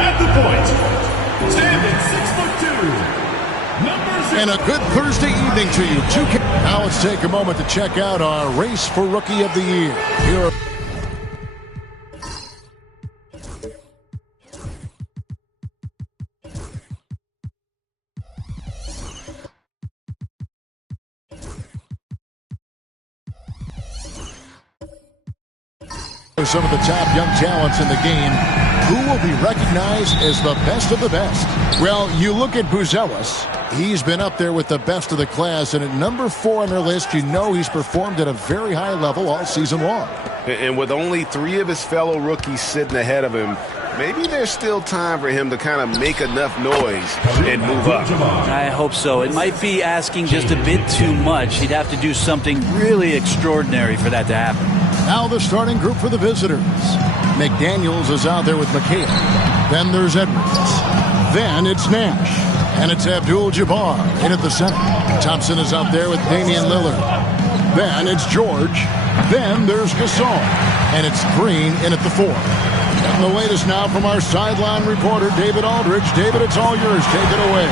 At the point, standing 6'2", number 0. And a good Thursday evening to you. Now let's take a moment to check out our race for Rookie of the Year. Here are some of the top young talents in the game. Who will be recognized as the best of the best? Well, you look at Buzelis. He's been up there with the best of the class, and at number 4 on their list, you know he's performed at a very high level all season long. And with only 3 of his fellow rookies sitting ahead of him, maybe there's still time for him to kind of make enough noise and move up. I hope so. It might be asking just a bit too much. He'd have to do something really extraordinary for that to happen. Now the starting group for the visitors. McDaniels is out there with McHale. Then there's Edwards. Then it's Nash. And it's Abdul-Jabbar in at the center. Thompson is out there with Damian Lillard. Then it's George. Then there's Gasol. And it's Green in at the 4. And the latest now from our sideline reporter, David Aldridge. David, it's all yours. Take it away.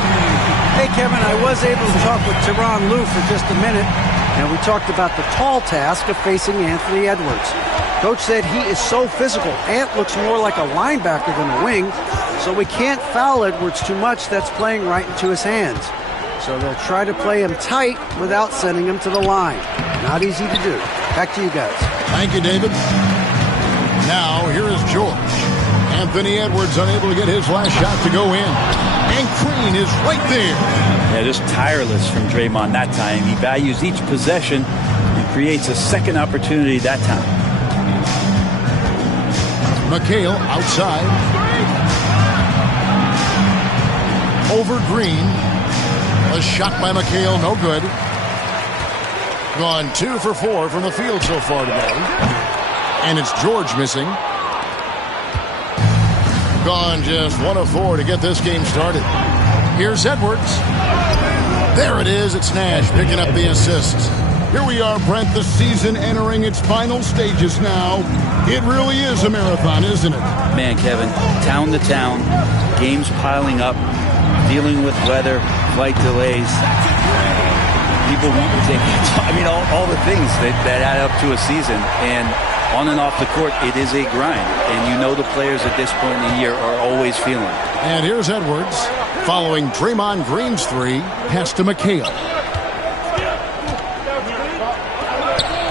Hey, Kevin, I was able to talk with Tyronn Lue for just a minute, and we talked about the tall task of facing Anthony Edwards. Coach said he is so physical. Ant looks more like a linebacker than a wing, so we can't foul Edwards too much. That's playing right into his hands. So they'll try to play him tight without sending him to the line. Not easy to do. Back to you guys. Thank you, David. Now, here is George. Anthony Edwards unable to get his last shot to go in. And Green is right there. Yeah, just tireless from Draymond that time. He values each possession and creates a second opportunity that time. McHale outside. Over Green. A shot by McHale, no good. Gone 2 for 4 from the field so far today. And it's George missing. Gone just 1 of 4 to get this game started. Here's Edwards. There it is. It's Nash picking up the assist. Here we are, Brent, the season entering its final stages now. It really is a marathon, isn't it? Man, Kevin, town to town, games piling up, dealing with weather, flight delays. People want to take, I mean, all the things that add up to a season. And on and off the court, it is a grind. And you know the players at this point in the year are always feeling it. And here's Edwards following Draymond Green's 3, pass to McHale.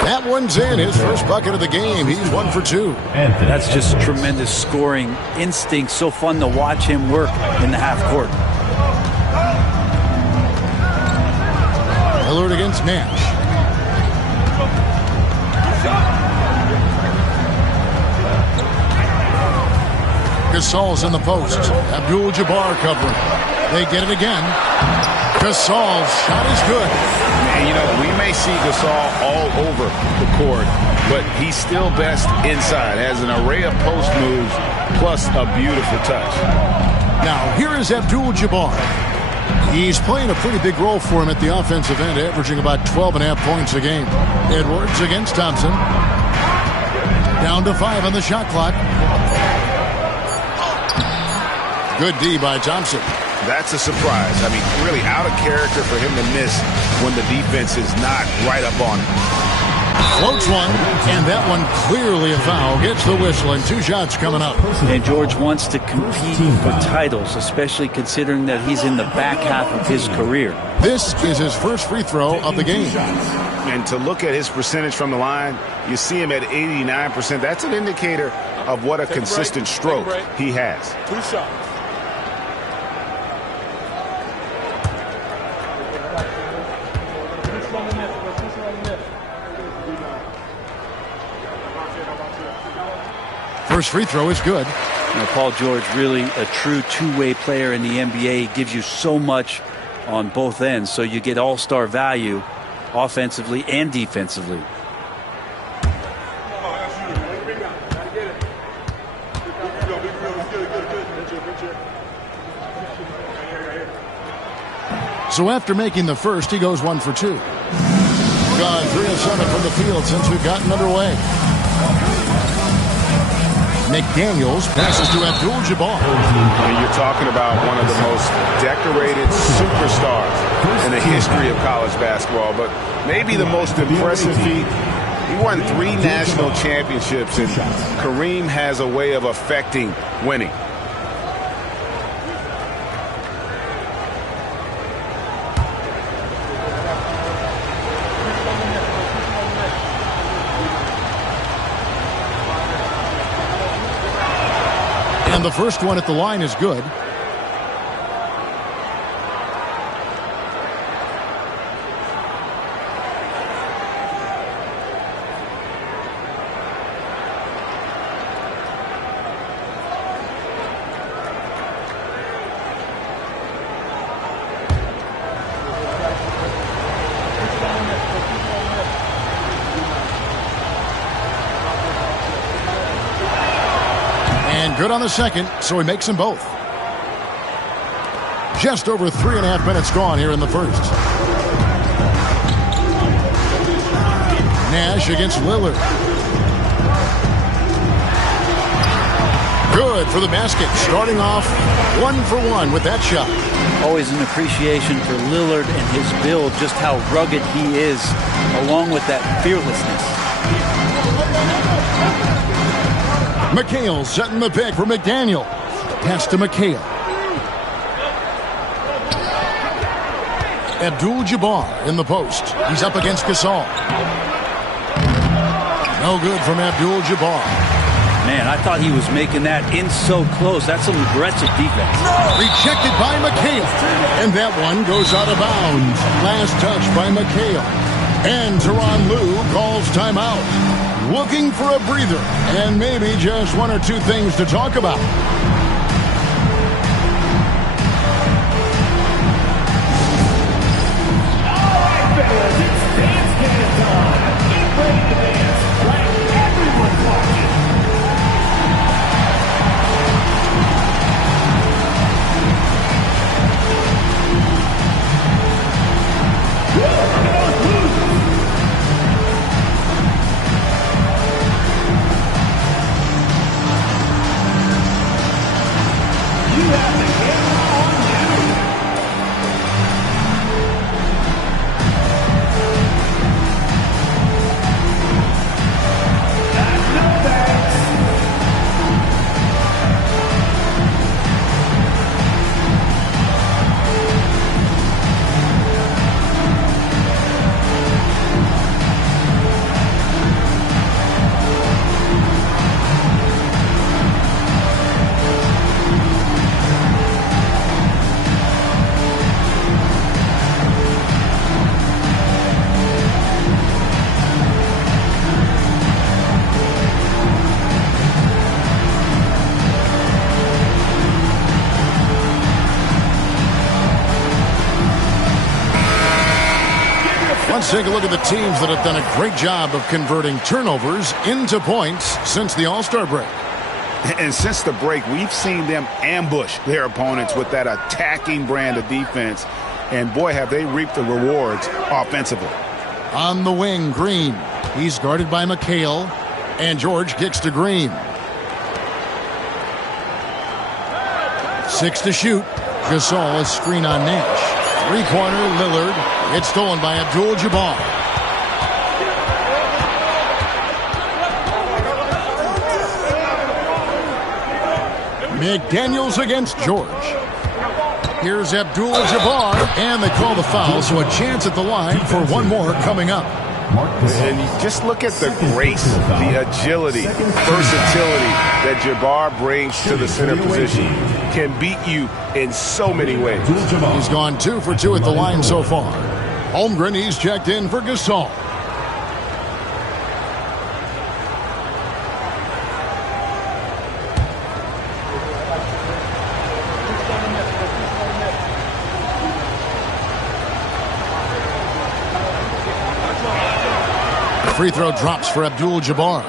That one's in, his first bucket of the game. He's 1 for 2. That's just tremendous scoring instinct. So fun to watch him work in the half court. Lillard against Nash. Gasol's in the post. Abdul-Jabbar covering. They get it again. Gasol's shot is good. And, you know, we may see Gasol all over the court, but he's still best inside. Has an array of post moves, plus a beautiful touch. Now, here is Abdul-Jabbar. He's playing a pretty big role for him at the offensive end, averaging about 12.5 points a game. Edwards against Thompson. Down to 5 on the shot clock. Good D by Thompson. That's a surprise. I mean, really out of character for him to miss when the defense is not right up on him. Floats one, and that one clearly a foul. Gets the whistle, and 2 shots coming up. And George wants to compete for titles, especially considering that he's in the back half of his career. This is his first free throw of the game. And to look at his percentage from the line, you see him at 89%. That's an indicator of what a consistent stroke he has. 2 shots. First free throw is good. You know, Paul George, really a true two-way player in the NBA. He gives you so much on both ends, so you get all-star value offensively and defensively. So after making the first, he goes 1 for 2. Gone 3 of 7 from the field since we've gotten underway. McDaniels passes to Abdul-Jabbar. And you're talking about one of the most decorated superstars in the history of college basketball, but maybe the most impressive feat. He won 3 national championships, and Kareem has a way of affecting winning. And the first one at the line is good. Good on the second, so he makes them both. Just over 3.5 minutes gone here in the first. Nash against Lillard. Good for the basket, starting off 1 for 1 with that shot. Always an appreciation for Lillard and his build, just how rugged he is, along with that fearlessness. McHale setting the pick for McDaniel. Pass to McHale. Abdul-Jabbar in the post. He's up against Gasol. No good from Abdul-Jabbar. Man, I thought he was making that in so close. That's some aggressive defense. Rejected by McHale. And that one goes out of bounds. Last touch by McHale. And Tyronn Lue calls timeout. Looking for a breather, and maybe just 1 or 2 things to talk about. All right, fellas, it's dance can time. Get ready to dance like everyone's watching. Let's take a look at the teams that have done a great job of converting turnovers into points since the All-Star break. And since the break, we've seen them ambush their opponents with that attacking brand of defense. And boy, have they reaped the rewards offensively. On the wing, Green. He's guarded by McHale. And George kicks to Green. 6 to shoot. Gasol, a screen on Nash. 3-corner, Lillard. It's stolen by Abdul-Jabbar. McDaniels against George. Here's Abdul-Jabbar, and they call the foul, so a chance at the line for one more coming up. And you just look at the grace, the agility, versatility that Jabbar brings to the center position. Can beat you in so many ways. He's gone 2 for 2 at the line so far. Holmgren, he's checked in for Gasol. Free throw drops for Abdul-Jabbar.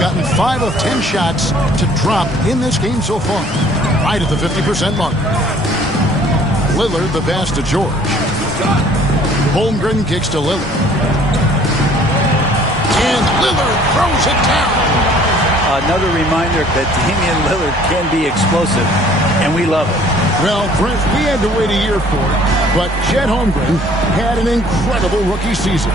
Gotten 5 of 10 shots to drop in this game so far. Right at the 50% mark. Lillard the pass to George. Holmgren kicks to Lillard. And Lillard throws it down. Another reminder that Damian Lillard can be explosive, and we love it. Well, Brent, we had to wait a year for it, but Chet Holmgren had an incredible rookie season.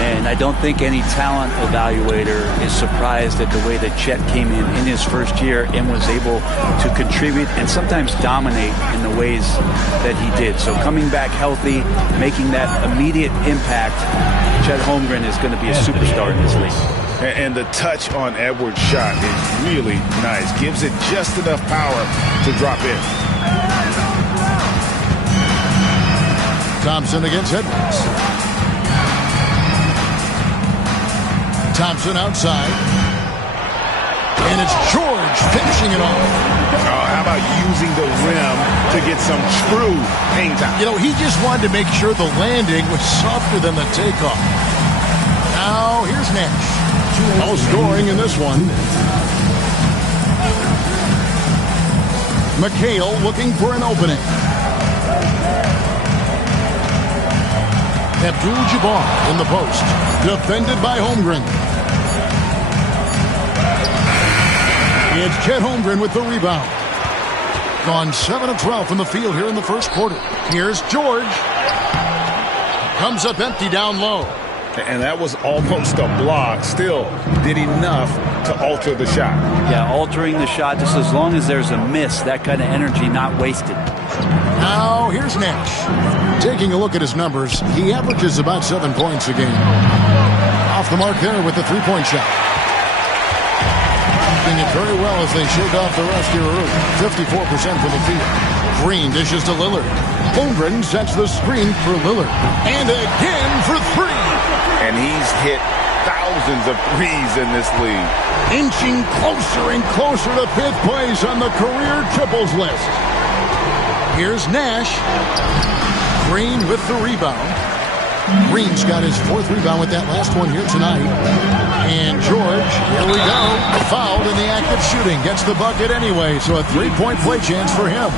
And I don't think any talent evaluator is surprised at the way that Chet came in his first year and was able to contribute and sometimes dominate in the ways that he did. So coming back healthy, making that immediate impact, Chet Holmgren is going to be a superstar in this league. And the touch on Edwards' shot is really nice. Gives it just enough power to drop in. Thompson against Edwards. Thompson outside. And it's George finishing it off. Oh, how about using the rim to get some true hang time? You know, he just wanted to make sure the landing was softer than the takeoff. Now, here's Nash. No scoring in this one. McHale looking for an opening. Abdul-Jabbar in the post. Defended by Holmgren. It's Chet Holmgren with the rebound. Gone 7 of 12 from the field here in the first quarter. Here's George. Comes up empty down low. And that was almost a block. Still did enough to alter the shot. Yeah, altering the shot just as long as there's a miss, that kind of energy not wasted. Now, here's Nash. Taking a look at his numbers, he averages about 7 points a game. Off the mark there with the three-point shot. Doing it very well as they shake off the rest here early. 54% from the field. Green dishes to Lillard. Holmgren sets the screen for Lillard. And again for three. And he's hit thousands of threes in this league. Inching closer and closer to 5th place on the career triples list. Here's Nash. Green with the rebound. Green's got his 4th rebound with that last one here tonight. And George, here we go. Fouled in the act of shooting. Gets the bucket anyway, so a 3-point play chance for him.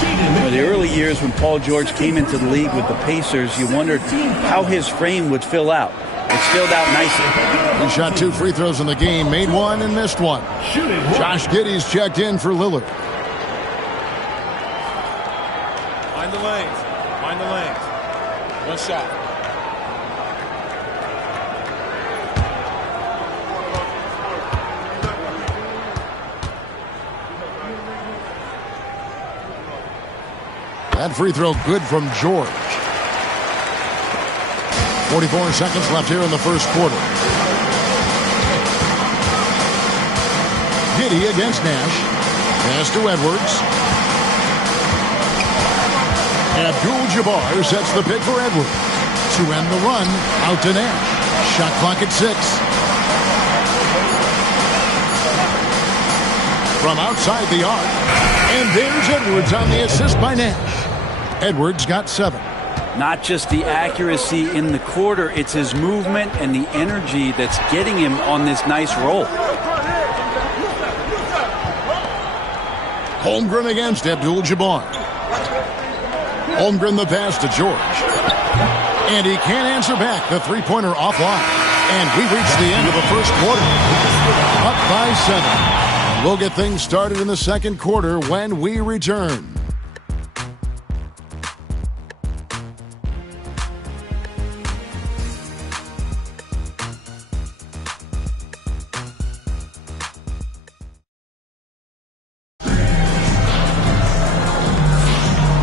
In the early years when Paul George came into the league with the Pacers, you wondered how his frame would fill out. It's filled out nicely. He shot 2 free throws in the game, made 1 and missed 1. Josh Giddey's checked in for Lillard. Mind the lanes. Mind the lanes. One shot. That free throw good from George. 44 seconds left here in the first quarter. Giddey against Nash. Pass to Edwards. Abdul-Jabbar sets the pick for Edwards. To end the run, out to Nash. Shot clock at 6. From outside the arc. And there's Edwards on the assist by Nash. Edwards got 7. Not just the accuracy in the quarter, it's his movement and the energy that's getting him on this nice roll. Holmgren against Abdul-Jabbar. Holmgren the pass to George. And he can't answer back. The three-pointer offline. And we've reached the end of the first quarter. Up by 7. We'll get things started in the second quarter when we return.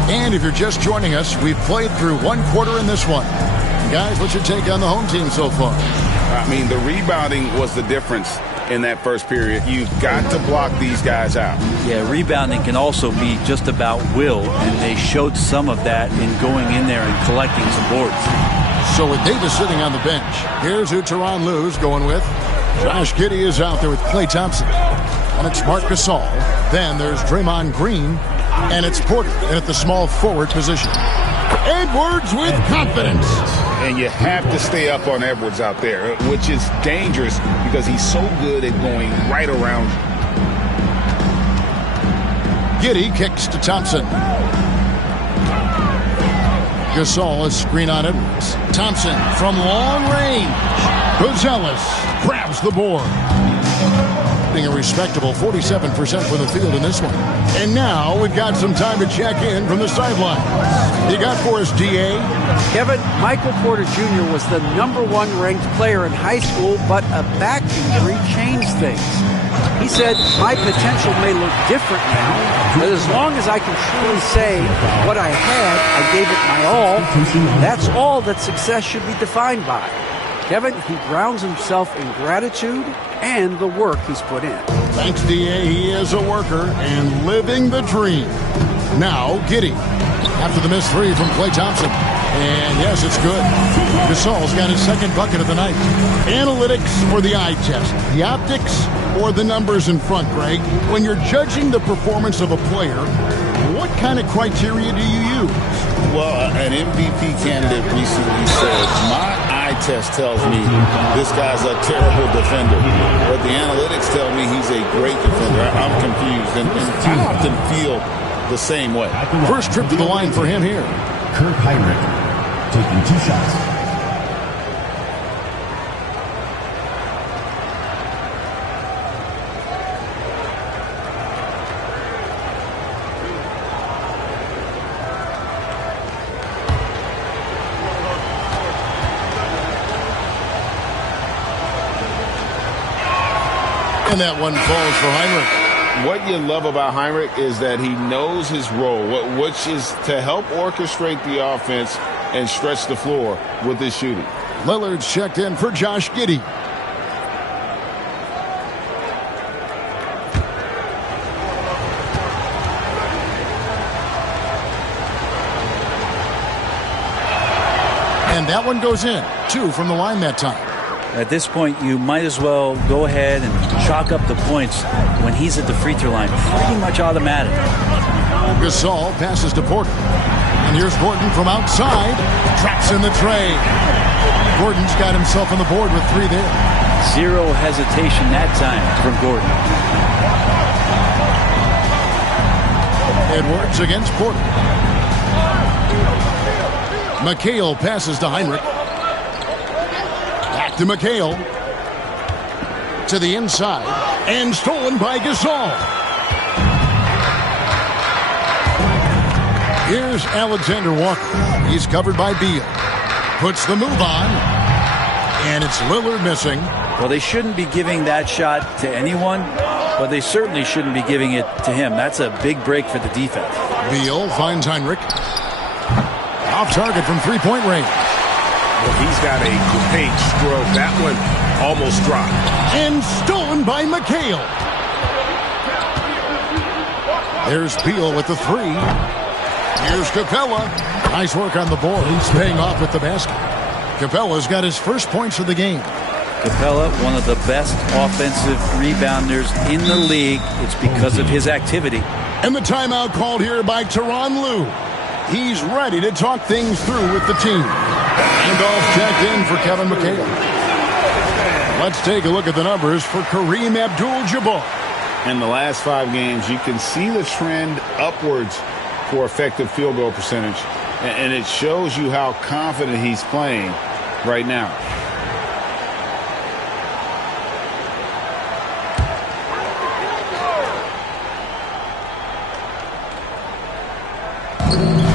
And if you're just joining us, we've played through 1 quarter in this one. Guys, what's your take on the home team so far? I mean, the rebounding was the difference in that first period. You've got to block these guys out. Yeah, rebounding can also be just about will, and they showed some of that in going in there and collecting some boards. So with Davis sitting on the bench, here's who Tyronn Lue's going with. Josh Giddey is out there with Klay Thompson. And it's Marc Gasol. Then there's Draymond Green. And it's Porter in at the small forward position. Edwards with confidence. And you have to stay up on Edwards out there, which is dangerous because he's so good at going right around you. Giddey kicks to Thompson. Gasol is screen on Edwards. Thompson from long range. Gonzalez grabs the board. A respectable 47% for the field in this one. And now we've got some time to check in from the sideline. You got for us, DA? Kevin, Michael Porter Jr. was the #1 ranked player in high school, but a back injury changed things. He said, my potential may look different now, but as long as I can truly say what I had, I gave it my all. That's all that success should be defined by. Kevin, he grounds himself in gratitude and the work he's put in. Thanks, DA. He is a worker and living the dream. Now, Giddey. After the missed three from Klay Thompson. And yes, it's good. Gasol's got his second bucket of the night. Analytics or the eye test? The optics or the numbers in front, Greg? When you're judging the performance of a player, what kind of criteria do you use? Well, an MVP candidate recently said, my eye test tells me this guy's a terrible defender, but the analytics tell me he's a great defender. I'm confused, and I often feel the same way. First trip to the line for him here. Kirk Hinrich taking 2 shots. And that one falls for Hinrich. What you love about Hinrich is that he knows his role, which is to help orchestrate the offense and stretch the floor with his shooting. Lillard's checked in for Josh Giddey. And that one goes in. 2 from the line that time. At this point, you might as well go ahead and chalk up the points when he's at the free throw line. Pretty much automatic. Gasol passes to Porter. And here's Gordon from outside. Traps in the tray. Gordon's got himself on the board with 3 there. Zero hesitation that time from Gordon. Edwards against Porter. McHale passes to Hinrich. Back to McHale. To the inside. And stolen by Gasol. Here's Alexander Walker. He's covered by Beal. Puts the move on. And it's Lillard missing. Well, they shouldn't be giving that shot to anyone, but they certainly shouldn't be giving it to him. That's a big break for the defense. Beal finds Hinrich. Off target from three-point range. Well, he's got a great stroke. That one almost dropped. And stolen by McHale. There's Beal with the 3. Here's Capella. Nice work on the board. He's paying off with the basket. Capella's got his first points of the game. Capella, one of the best offensive rebounders in the league. It's because of his activity. And the timeout called here by Tyronn Lue. He's ready to talk things through with the team. Handoff checked in for Kevin McHale. Let's take a look at the numbers for Kareem Abdul-Jabbar. In the last 5 games, you can see the trend upwards for effective field goal percentage. And it shows you how confident he's playing right now.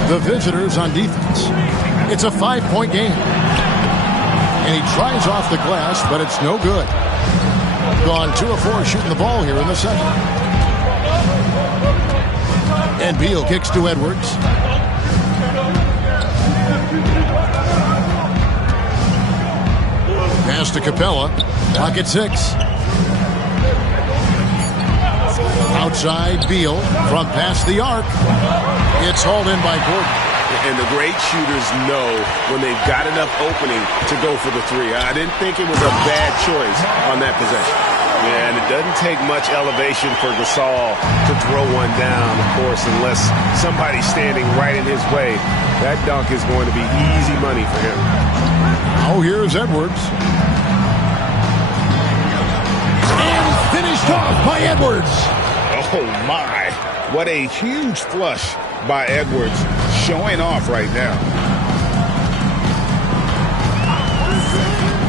The visitors on defense. It's a 5-point game. And he tries off the glass, but it's no good. Gone 2 of 4 shooting the ball here in the second. And Beal kicks to Edwards. Pass to Capella. Pocket 6. Outside Beal. Front past the arc. It's hauled in by Gordon. And the great shooters know when they've got enough opening to go for the 3. I didn't think it was a bad choice on that possession. Yeah, and it doesn't take much elevation for Gasol to throw one down, of course, unless somebody's standing right in his way. That dunk is going to be easy money for him. Oh, here's Edwards. And finished off by Edwards. Oh, my. What a huge flush by Edwards, showing off right now.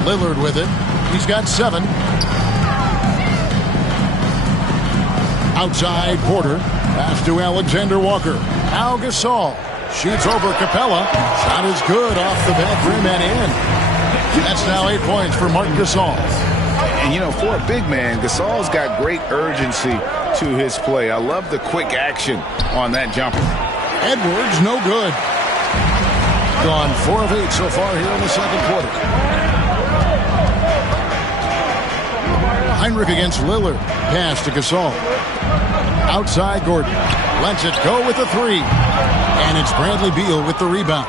Lillard with it. He's got 7. Outside Porter. Pass to Alexander Walker. Al Gasol shoots over Capella. Shot is good off the back rim and in. That's now 8 points for Marc Gasol. And, you know, for a big man, Gasol's got great urgency to his play. I love the quick action on that jumper. Edwards, no good. Gone 4 of 8 so far here in the second quarter. Heinrich against Lillard. Pass to Gasol. Outside Gordon. Lets it go with a 3. And it's Bradley Beal with the rebound.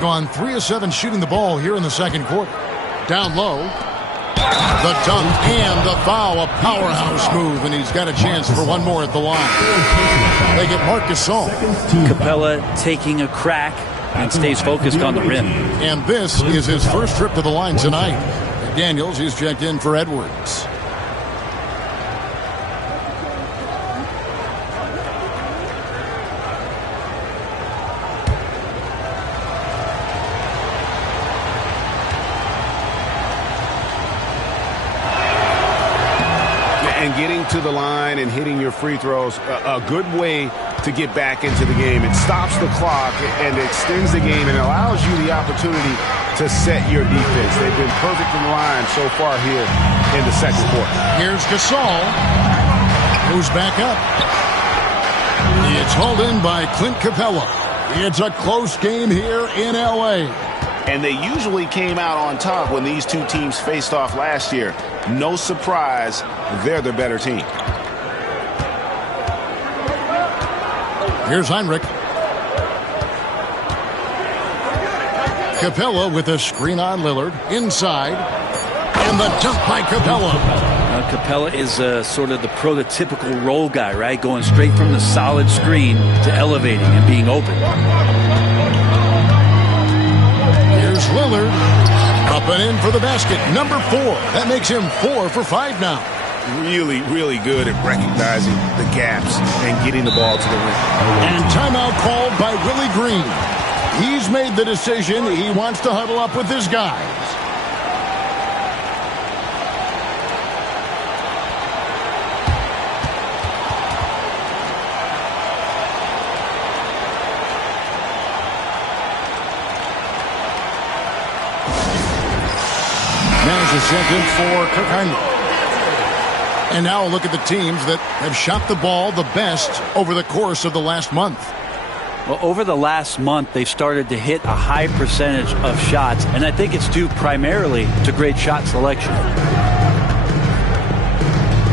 Gone 3 of 7 shooting the ball here in the second quarter. Down low. The dunk and the foul. A powerhouse move, and he's got a chance for one more at the line. They get Marc Gasol. Capella taking a crack and stays focused on the rim. And this is his first trip to the line tonight. Daniels, he's checked in for Edwards. And getting to the line and hitting your free throws, a good way to get back into the game. It stops the clock and extends the game and allows you the opportunity to set your defense. They've been perfect from the line so far here in the second quarter. Here's Gasol, who's back up. It's hauled in by Clint Capella. It's a close game here in L.A. And they usually came out on top when these two teams faced off last year. No surprise, they're the better team. Here's Heinrich. Capella with a screen on Lillard. Inside. And the dunk by Capella. Capella is sort of the prototypical role guy, right? Going straight from the solid screen to elevating and being open. Here's Lillard. Up and in for the basket. Number 4. That makes him 4 for 5 now. Really, really good at recognizing the gaps and getting the ball to the rim. And timeout called by Willie Green. He's made the decision. He wants to huddle up with his guys. Nash is sent in for Kirk Heinrich. And now look at the teams that have shot the ball the best over the course of the last month. Well, over the last month, they've started to hit a high percentage of shots, and I think it's due primarily to great shot selection.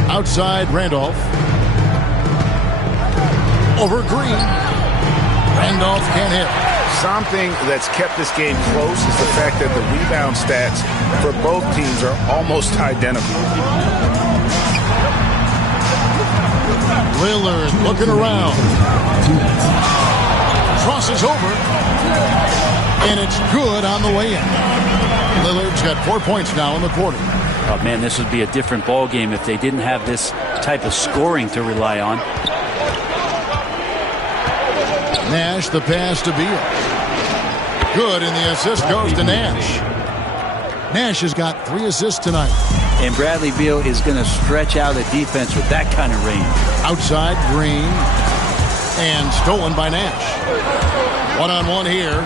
Outside Randolph. Over Green. Randolph can't hit. Something that's kept this game close is the fact that the rebound stats for both teams are almost identical. Lillard looking around. Crosses over. And it's good on the way in. Lillard's got 4 points now in the quarter. Oh, man, this would be a different ball game if they didn't have this type of scoring to rely on. Nash, the pass to Beal. Good, and the assist goes to Nash. Nash has got 3 assists tonight. And Bradley Beal is going to stretch out a defense with that kind of range. Outside Green. And stolen by Nash. One-on-one here.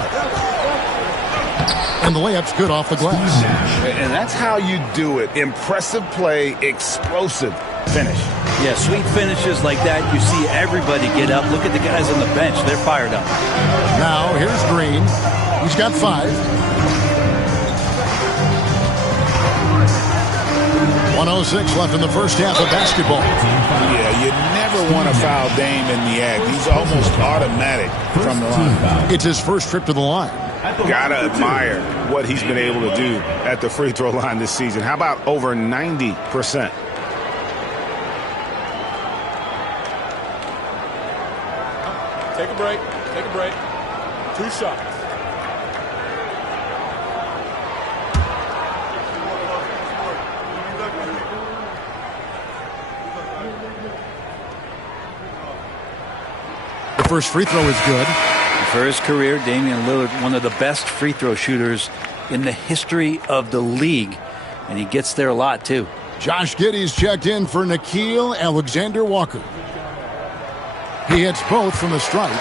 And the layup's good off the glass. And that's how you do it. Impressive play, explosive finish. Yeah, sweet finishes like that, you see everybody get up. Look at the guys on the bench. They're fired up. Now, here's Green. He's got 5. 1:06 left in the first half of basketball. Yeah, you never want to foul Dame in the act. He's almost automatic from the line. It's his first trip to the line. Gotta admire what he's been able to do at the free throw line this season. How about over 90%? Take a break. Take a break. 2 shots. The first free throw is good. For his career, Damian Lillard, one of the best free throw shooters in the history of the league. And he gets there a lot, too. Josh Giddey's checked in for Nickeil Alexander-Walker. He hits both from the stripe.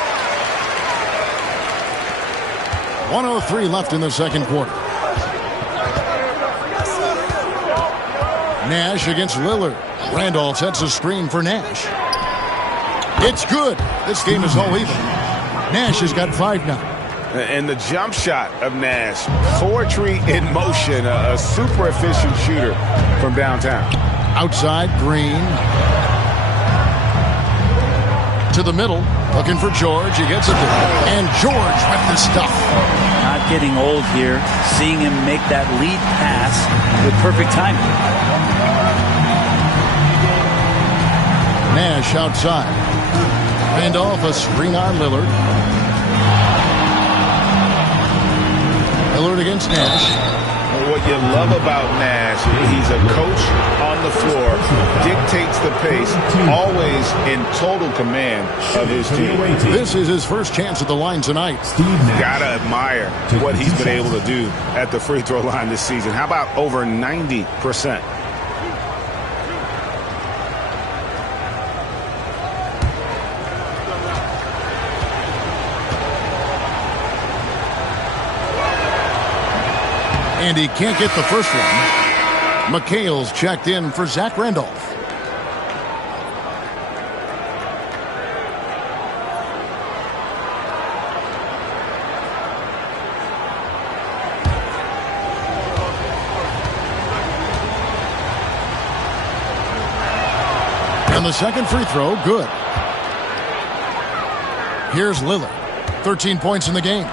1:03 left in the second quarter. Nash against Lillard. Randolph sets a screen for Nash. It's good. This game is all even. Nash has got 5 now. And the jump shot of Nash. Poetry in motion. A super efficient shooter from downtown. Outside, Green. To the middle. Looking for George. He gets it there. And George with the stuff. Not getting old here. Seeing him make that lead pass with perfect timing. Nash outside. Randolph a screen on Lillard. Lillard against Nash. What you love about Nash, he's a coach on the floor, dictates the pace, always in total command of his team. This is his first chance at the line tonight. Gotta admire what he's been able to do at the free throw line this season. How about over 90%? And he can't get the first one. McHale's checked in for Zach Randolph. And the second free throw, good. Here's Lillard. 13 points in the game.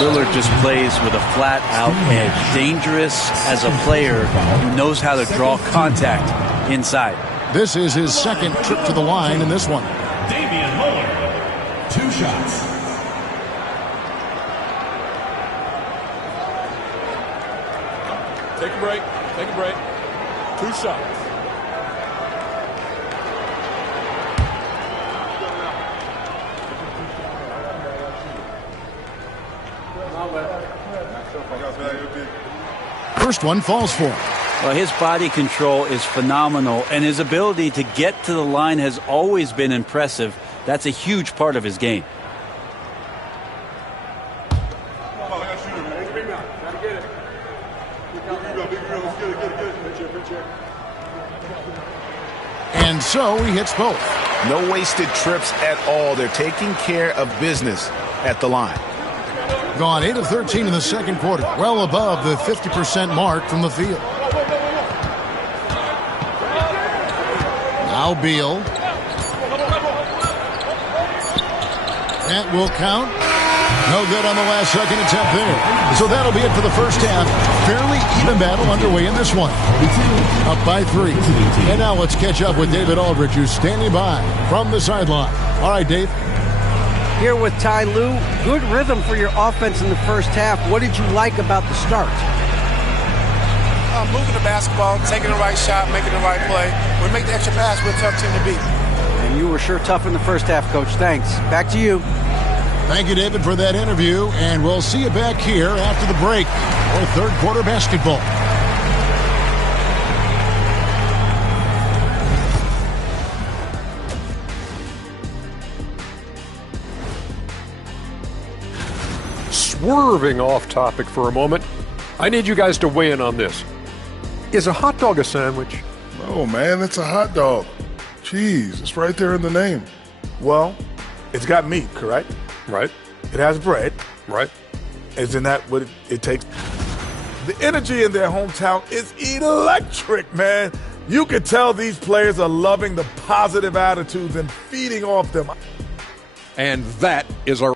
Lillard just plays with a flat-out edge. Dangerous as a player who knows how to draw contact inside. This is his second trip to the line in this one. Damian Lillard. 2 shots. Take a break. Take a break. 2 shots. First one falls for him. Well, his body control is phenomenal, and his ability to get to the line has always been impressive. That's a huge part of his game. And so he hits both. No wasted trips at all. They're taking care of business at the line. Gone 8 of 13 in the second quarter. Well above the 50% mark from the field. Now Beal. That will count. No good on the last second attempt there. So that'll be it for the first half. Fairly even battle underway in this one. Up by 3. And now let's catch up with David Aldridge, who's standing by from the sideline. All right, Dave. Here with Ty Lue, good rhythm for your offense in the first half. What did you like about the start? Moving the basketball, taking the right shot, making the right play. When we make the extra pass, we're a tough team to beat. And you were sure tough in the first half, Coach. Thanks. Back to you. Thank you, David, for that interview. And we'll see you back here after the break for third quarter basketball. Swerving off topic for a moment, I need you guys to weigh in on this. Is a hot dog a sandwich? No, man, it's a hot dog. Cheese, it's right there in the name. Well, it's got meat, correct? Right. It has bread. Right. Isn't that what it takes? The energy in their hometown is electric, man. You can tell these players are loving the positive attitudes and feeding off them. And that is our...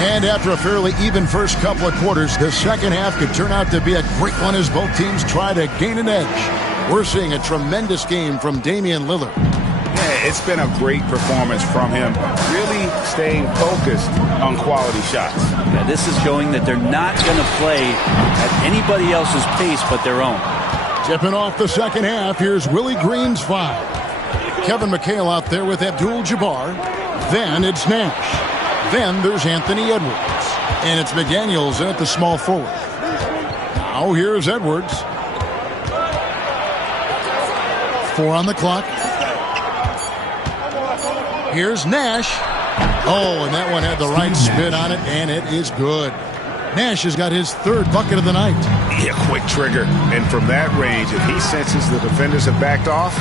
And after a fairly even first couple of quarters, the second half could turn out to be a great one as both teams try to gain an edge. We're seeing a tremendous game from Damian Lillard. Yeah, it's been a great performance from him. Really staying focused on quality shots. Yeah, this is showing that they're not going to play at anybody else's pace but their own. Tipping off the second half, here's Willie Green's foul. Kevin McHale out there with Abdul-Jabbar. Then it's Nash. Then there's Anthony Edwards. And it's McDaniels at the small forward. Now here's Edwards. 4 on the clock. Here's Nash. Oh, and that one had the right spin on it, and it is good. Nash has got his 3rd bucket of the night. Yeah, quick trigger. And from that range, if he senses the defenders have backed off,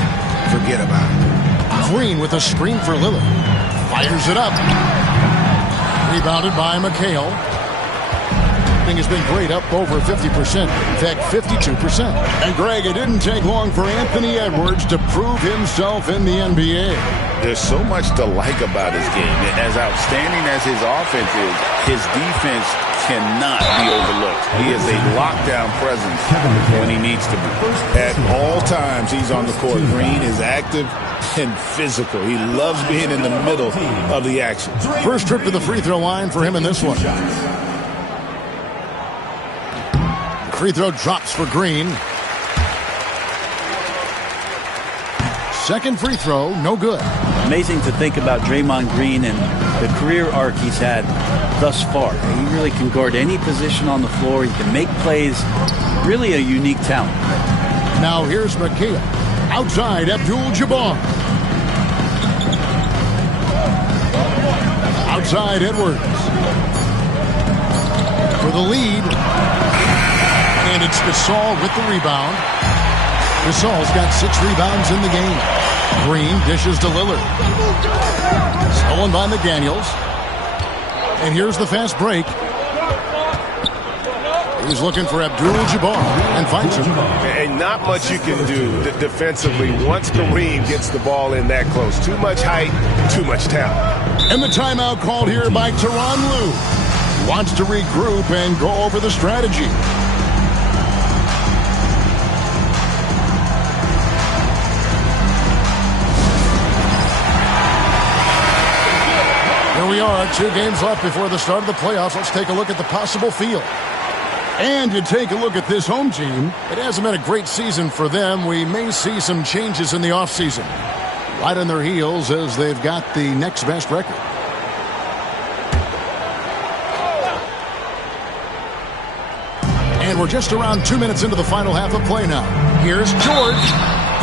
forget about it. Green with a screen for Lillard. Fires it up. Rebounded by McHale. Has been great, up over 50%. In fact, 52%. And Greg, it didn't take long for Anthony Edwards to prove himself in the NBA. There's so much to like about his game. As outstanding as his offense is, his defense cannot be overlooked. He is a lockdown presence when he needs to be. At all times, he's on the court. Green is active and physical. He loves being in the middle of the action. First trip to the free throw line for him in this one. Free throw drops for Green. Second free throw, no good. Amazing to think about Draymond Green and the career arc he's had thus far. He really can guard any position on the floor. He can make plays. Really a unique talent. Now here's McHale. Outside, Abdul-Jabbar. Outside, Edwards. For the lead. And it's Gasol with the rebound. Gasol's got 6 rebounds in the game. Green dishes to Lillard. Stolen by McDaniels. And here's the fast break. He's looking for Abdul-Jabbar and finds him. And not much you can do defensively once Kareem gets the ball in that close. Too much height, too much talent. And the timeout called here by Tyronn Lue. Wants to regroup and go over the strategy. Here we are, 2 games left before the start of the playoffs. Let's take a look at the possible field. And you take a look at this home team. It hasn't been a great season for them. We may see some changes in the offseason. Right on their heels as they've got the next best record. And we're just around 2 minutes into the final half of play now. Here's George.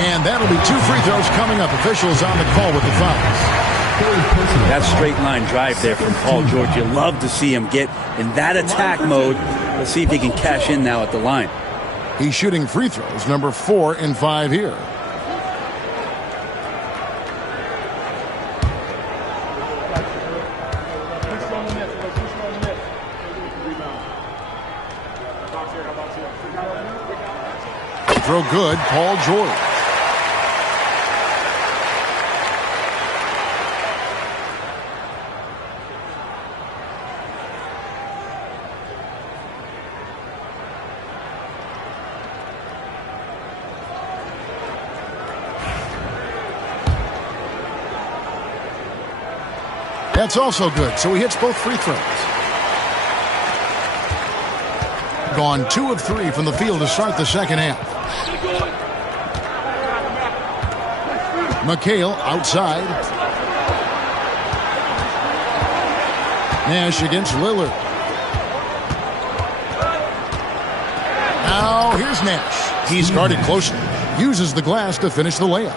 And that'll be 2 free throws coming up. Officials on the call with the fouls. That straight line drive there from Paul George. You love to see him get in that attack mode. Let's see if he can cash in now at the line. He's shooting free throws, number 4 and 5 here. Throw good, Paul George. That's also good, so he hits both free throws. Gone 2 of 3 from the field to start the second half. McHale outside. Nash against Lillard. Now here's Nash. He's guarded closely. Uses the glass to finish the layup.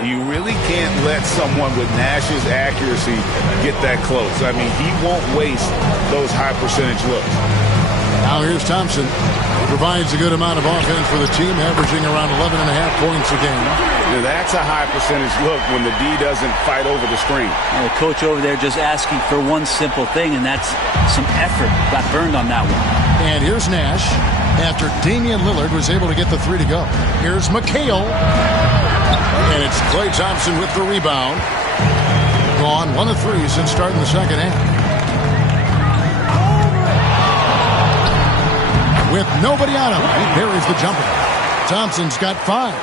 You really can't let someone with Nash's accuracy get that close. I mean, he won't waste those high percentage looks. Now here's Thompson. He provides a good amount of offense for the team, averaging around 11.5 points a game. Now that's a high percentage look when the D doesn't fight over the screen. And the coach over there just asking for one simple thing, and that's some effort. Got burned on that one. And here's Nash after Damian Lillard was able to get the 3 to go. Here's McHale. And it's Klay Thompson with the rebound. Gone 1 of 3 since starting the second half. With nobody on him, he buries the jumper. Thompson's got 5.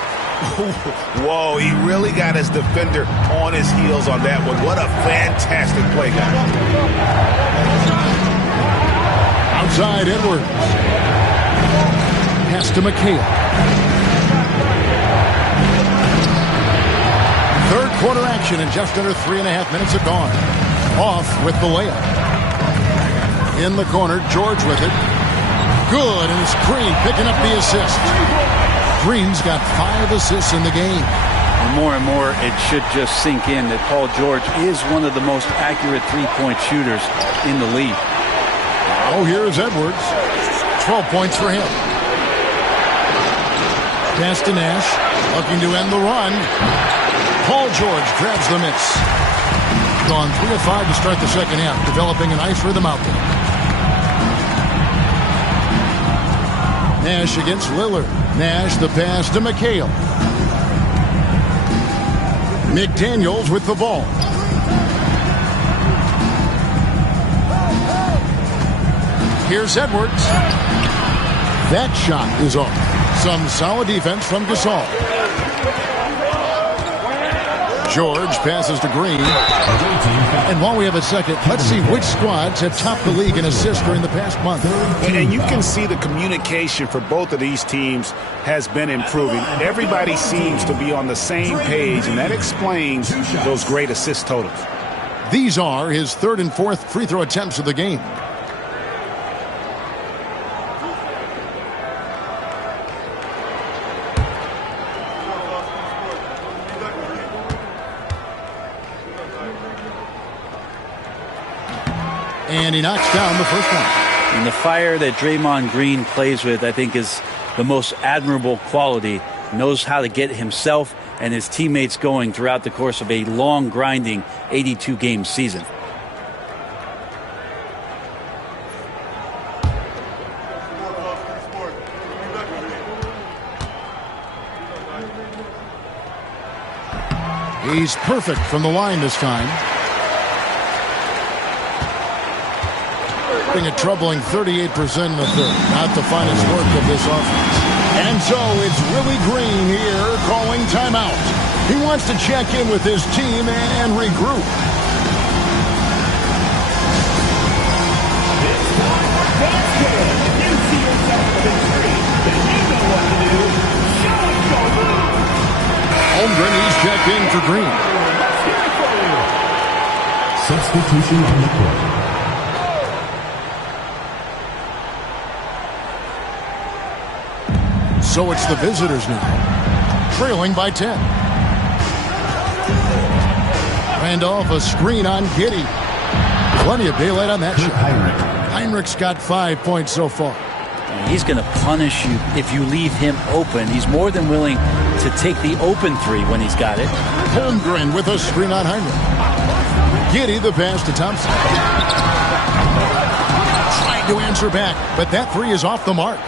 Whoa, he really got his defender on his heels on that one. What a fantastic play, guys. Outside Edwards. Pass to McHale. Third quarter action in just under 3.5 minutes have gone. Off with the layup. In the corner, George with it. Good, and it's Green picking up the assist. Green's got 5 assists in the game. And more, it should just sink in that Paul George is one of the most accurate three-point shooters in the league. Oh, here's Edwards. 12 points for him. Pass to Nash, looking to end the run. Paul George grabs the miss. Gone 3 of 5 to start the second half, developing a nice rhythm out there. Nash against Lillard. Nash the pass to McHale. McDaniels with the ball. Here's Edwards. That shot is off. Some solid defense from Gasol. George passes to Green. And while we have a second, let's see which squads have topped the league in assists during the past month. And you can see the communication for both of these teams has been improving. Everybody seems to be on the same page, and that explains those great assist totals. These are his 3rd and 4th free throw attempts of the game. And he knocks down the first one. And the fire that Draymond Green plays with, I think, is the most admirable quality. Knows how to get himself and his teammates going throughout the course of a long, grinding 82-game season. He's perfect from the line this time. A troubling 38% in the third. Not the finest work of this offense. And so it's Willie Green here calling timeout. He wants to check in with his team and regroup. That's good. You see yourself on the screen, then you know what to do. Show up. Holmgren, he's checked in for Green. Substitution on the court. So it's the visitors now, trailing by 10. Randolph, a screen on Giddey. Plenty of daylight on that shot. Heinrich's got 5 points so far. He's going to punish you if you leave him open. He's more than willing to take the open three when he's got it. Holmgren with a screen on Heinrich. Giddey the pass to Thompson. Trying to answer back, but that three is off the mark.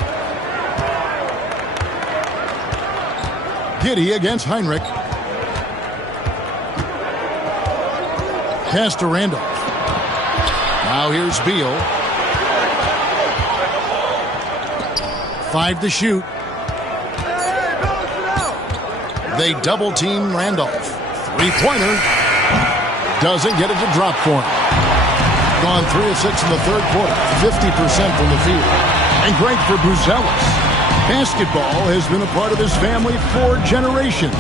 Giddey against Heinrich. Pass to Randolph. Now here's Beal. 5 to shoot. They double team Randolph. 3-pointer. Doesn't get it to drop for him. Gone 3 of 6 in the third quarter. 50% from the field. And great for Buzelis. Basketball has been a part of his family for generations.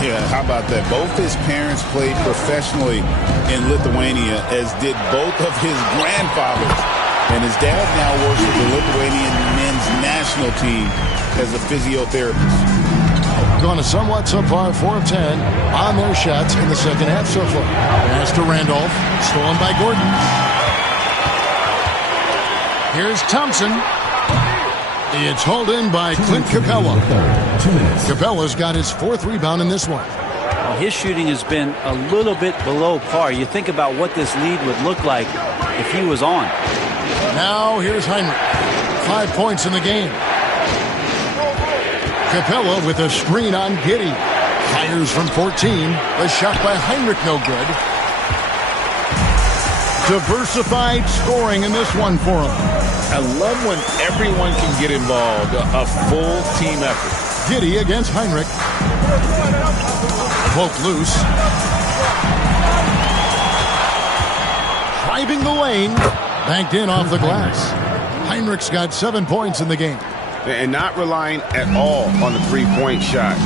Yeah, how about that? Both his parents played professionally in Lithuania, as did both of his grandfathers. And his dad now works with the Lithuanian men's national team as a physiotherapist. Gone a somewhat subpar 4 of 10 on their shots in the second half so far. Pass to Randolph, stolen by Gordon. Here's Thompson. It's hauled in by Clint Capella. Capella's got his 4th rebound in this one. His shooting has been a little bit below par. You think about what this lead would look like if he was on. Now here's Heinrich. 5 points in the game. Capella with a screen on Giddey. Fires from 14. The shot by Heinrich no good. Diversified scoring in this one for him. I love when everyone can get involved, a full team effort. Giddey against Heinrich. Poke loose. Driving the lane. Banked in off the glass. Heinrich's got 7 points in the game. And not relying at all on the three-point shot.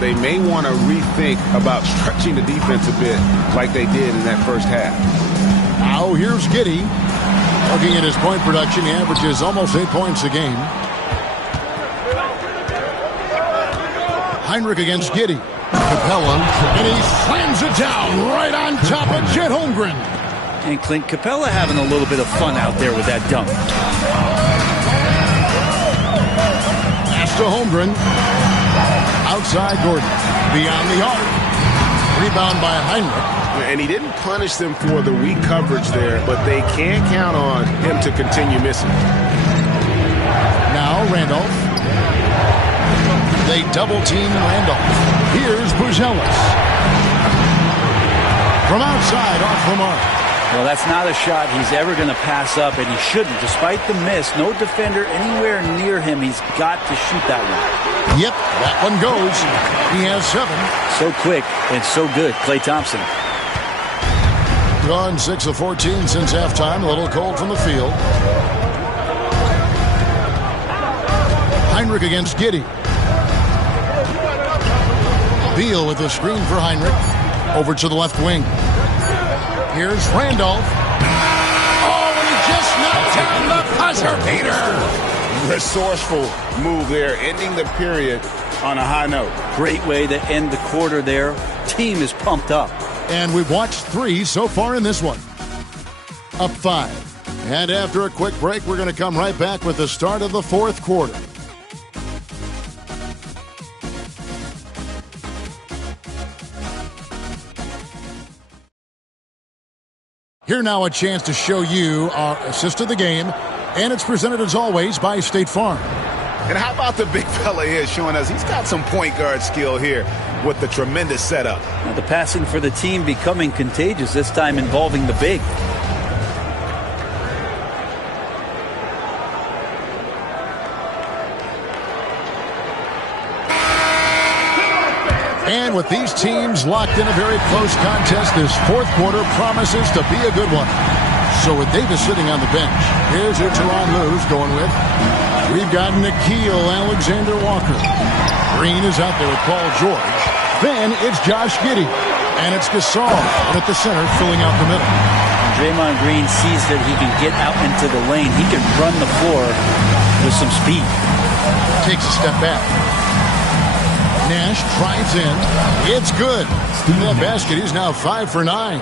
They may want to rethink about stretching the defense a bit like they did in that first half. Now here's Giddey. Looking at his point production, he averages almost 8 points a game. Heinrich against Giddey. Capella, and he slams it down right on top of Chet Holmgren. And Clint Capella having a little bit of fun out there with that dunk. Pass to Holmgren. Outside Gordon. Beyond the arc. Rebound by Heinrich. And he didn't punish them for the weak coverage there, but they can't count on him to continue missing. Now Randolph. They double-team Randolph. Here's Buzelis. From outside, off the mark. Well, that's not a shot he's ever going to pass up, and he shouldn't. Despite the miss, no defender anywhere near him. He's got to shoot that one. Yep, that one goes. He has 7. So quick and so good, Klay Thompson. Gone 6 of 14 since halftime. A little cold from the field. Heinrich against Giddey. Beal with the screen for Heinrich. Over to the left wing. Here's Randolph. Oh, and he just knocked down the buzzer beater. Resourceful move there, ending the period on a high note. Great way to end the quarter there. Team is pumped up. And we've watched 3 so far in this one. Up 5. And after a quick break, we're going to come right back with the start of the 4th quarter. Here now a chance to show you our assist of the game, and it's presented as always by State Farm. And how about the big fella here showing us he's got some point guard skill here with the tremendous setup. Now the passing for the team becoming contagious, this time involving the big. And with these teams locked in a very close contest, this 4th quarter promises to be a good one. So with Davis sitting on the bench, here's who Tyronn Lue's going with. We've got Nickeil Alexander-Walker. Green is out there with Paul George. Then it's Josh Giddey. And it's Gasol at the center filling out the middle. Draymond Green sees that he can get out into the lane. He can run the floor with some speed. Takes a step back. Nash drives in. It's good. That basket, he's now 5 for 9.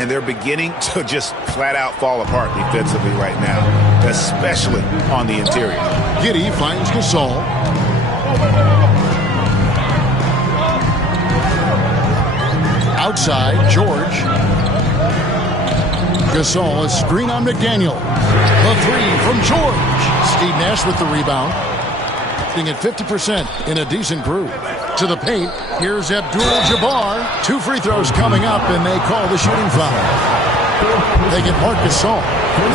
And they're beginning to just flat out fall apart defensively right now, especially on the interior. Giddey finds Gasol. Outside, George. Gasol, a screen on McDaniel. The 3 from George. Steve Nash with the rebound. At 50% in a decent groove. To the paint, here's Abdul-Jabbar. 2 free throws coming up, and they call the shooting foul. They get Marc Gasol.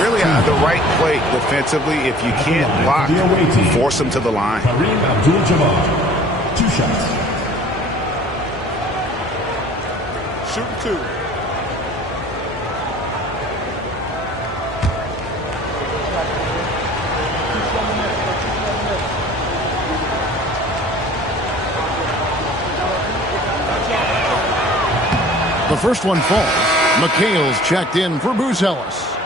Really the right play defensively. If you can't block, force them to the line. Kareem Abdul-Jabbar, 2 shots. Shooting 2. The first one falls. McHale's checked in for Buzelis.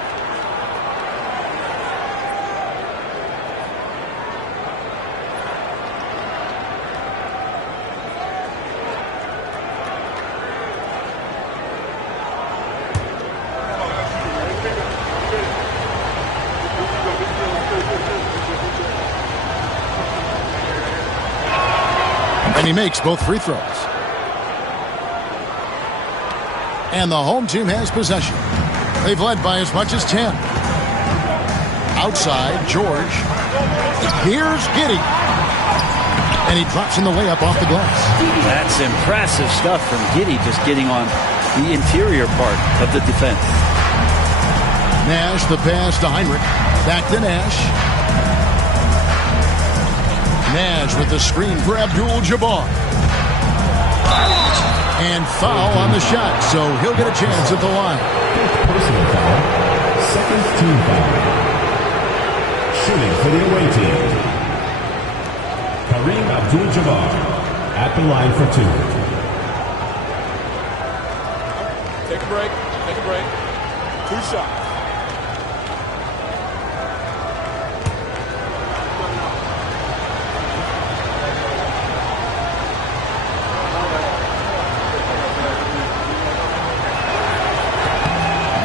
And he makes both free throws. And the home team has possession. They've led by as much as 10. Outside, George. Here's Giddey. And he drops in the layup off the glass. That's impressive stuff from Giddey, just getting on the interior part of the defense. Nash, the pass to Heinrich. Back to Nash. Nash with the screen for Abdul-Jabbar. And foul on the shot, so he'll get a chance at the line. Personal foul. Second team foul. Shooting for the away team. Kareem Abdul-Jabbar at the line for 2. Take a break. Take a break. 2 shots.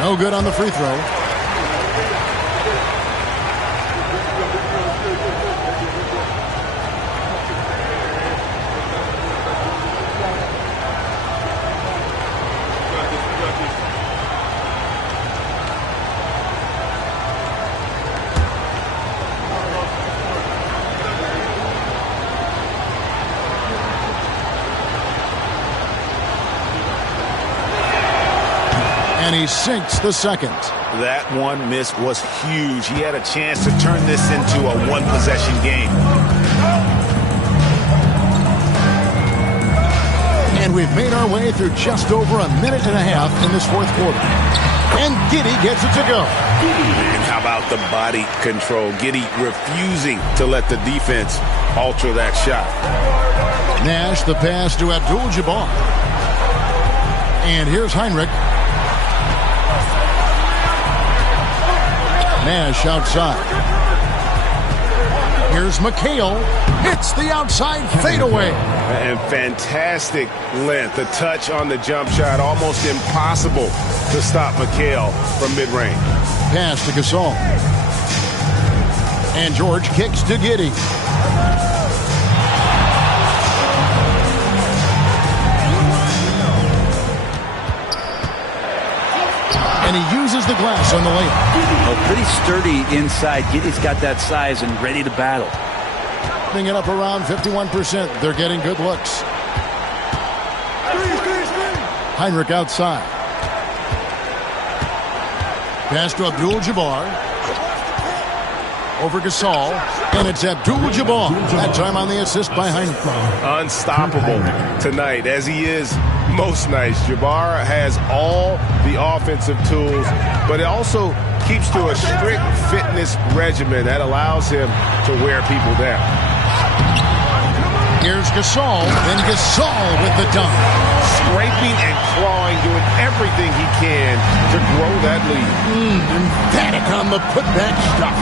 No good on the free throw. And he sinks the second. That one miss was huge. He had a chance to turn this into a one-possession game. And we've made our way through just over a minute and a half in this fourth quarter. And Giddey gets it to go. And how about the body control? Giddey refusing to let the defense alter that shot. Nash the pass to Abdul-Jabbar. And here's Heinrich. Nash outside. Here's McHale. Hits the outside fadeaway. And fantastic length. The touch on the jump shot. Almost impossible to stop McHale from mid-range. Pass to Gasol. And George kicks to Giddey. And he uses the glass on the layup. Oh, pretty sturdy inside. Giddey's got that size and ready to battle. Bring it up around 51%. They're getting good looks. Heinrich outside. Pass to Abdul-Jabbar. Over Gasol. And it's Abdul-Jabbar. That time on the assist by Heinrich. Unstoppable tonight, as he is most nights. Jabbar has all the offensive tools, but it also keeps to a strict fitness regimen that allows him to wear people down. Here's Gasol, then Gasol with the dunk. Scraping and clawing, doing everything he can to grow that lead. Emphatic on the putback stuff.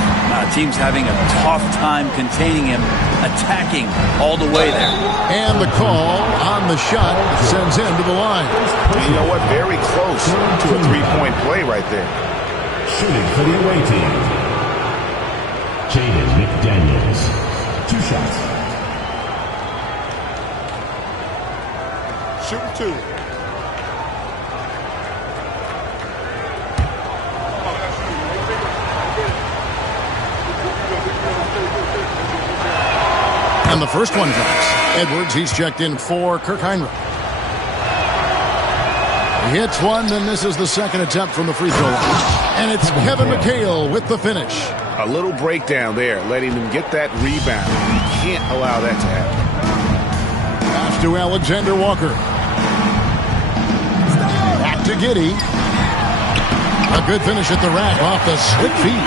Team's having a tough time containing him, attacking all the way there. And the call on the shot sends him to the line. And you know what? Very close to a three-point play right there. Shooting for the away team. Jaden McDaniels. 2 shots. Shooting 2. And the first one drops. Edwards, he's checked in for Kirk Heinrich. He hits one, then this is the second attempt from the free throw line. And it's Kevin McHale with the finish. A little breakdown there, letting him get that rebound. You can't allow that to happen. Pass to Alexander Walker. Back to Giddey. A good finish at the rack off the slick feet.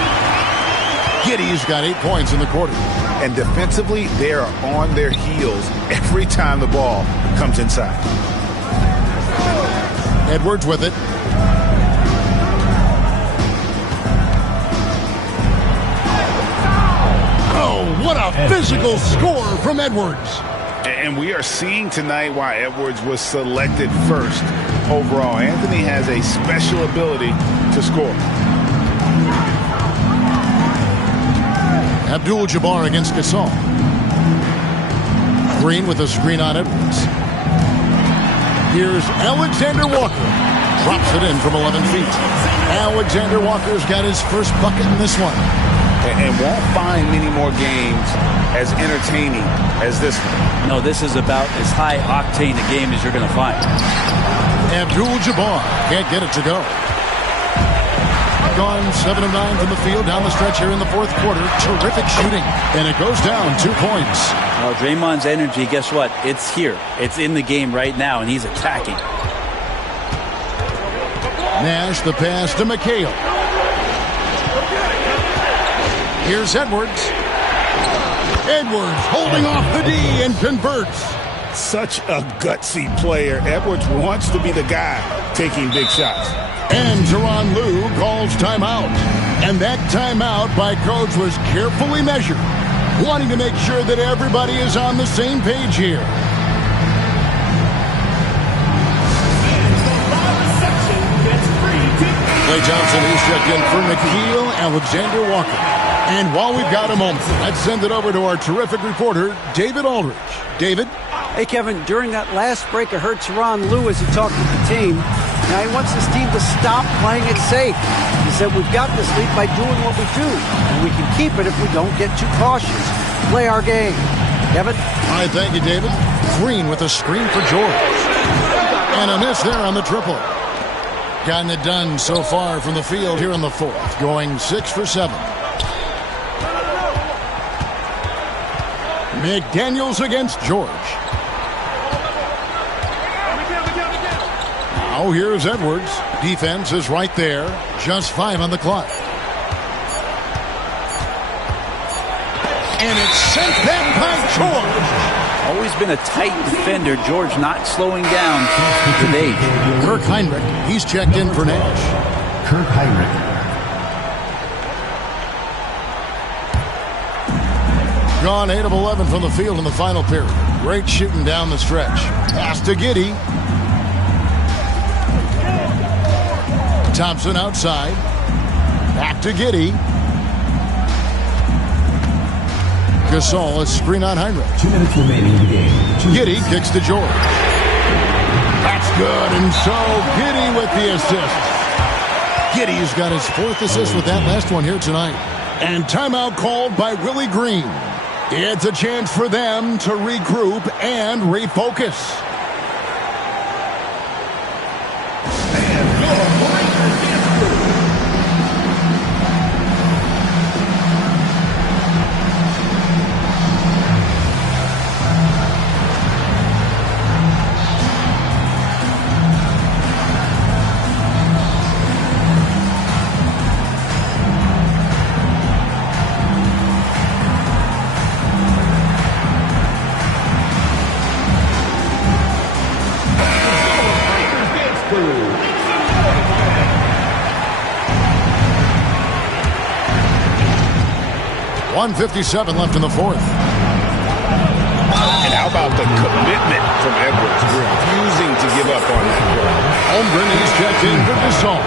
Giddey's got 8 points in the quarter. And defensively, they are on their heels every time the ball comes inside. Edwards with it. Oh, what a physical score from Edwards. And we are seeing tonight why Edwards was selected first overall. Anthony has a special ability to score. Abdul-Jabbar against Gasol. Green with a screen on Edwards. Here's Alexander Walker. Drops it in from 11 feet. Alexander Walker's got his first bucket in this one. And won't find many more games as entertaining as this one. No, this is about as high octane a game as you're going to find. Abdul-Jabbar can't get it to go. gone 7 of 9 from the field down the stretch here in the fourth quarter. Terrific shooting. And it goes down 2 points. Well, Draymond's energy, guess what? It's here. It's in the game right now, and he's attacking. Nash, the pass to McHale. Here's Edwards. Edwards holding off the D and converts. Such a gutsy player. Edwards wants to be the guy taking big shots. And Tyronn Lue calls timeout. And that timeout by coach was carefully measured, wanting to make sure that everybody is on the same page here. Klay Thompson is checked in for Nickeil Alexander-Walker. And while we've got a moment, let's send it over to our terrific reporter, David Aldridge. David? Hey, Kevin, during that last break, I heard Tyronn Lue as he talked to the team. Now, he wants his team to stop playing it safe. He said, we've got this lead by doing what we do, and we can keep it if we don't get too cautious. Play our game. Kevin? All right, thank you, David. Green with a screen for George. And a miss there on the triple. Gotten it done so far from the field here in the fourth, going 6 for 7. McDaniels against George. Now here's Edwards. Defense is right there. Just 5 on the clock. And it's sent back by George. Always been a tight defender. George not slowing down today. Kirk Hinrich, he's checked in for Nash. Kirk Hinrich. Gone 8 of 11 from the field in the final period. Great shooting down the stretch. Pass to Giddey. Thompson outside. Back to Giddey. Gasol, a screen on Hinrich. 2 minutes remaining in the game. Giddey kicks to George. That's good, and so Giddey with the assist. Giddey's got his 4th assist with that last one here tonight. And timeout called by Willie Green. It's a chance for them to regroup and refocus. .157 left in the fourth. And how about the commitment from Edwards, refusing to give up on that. Holmgren is checked in for Gasol.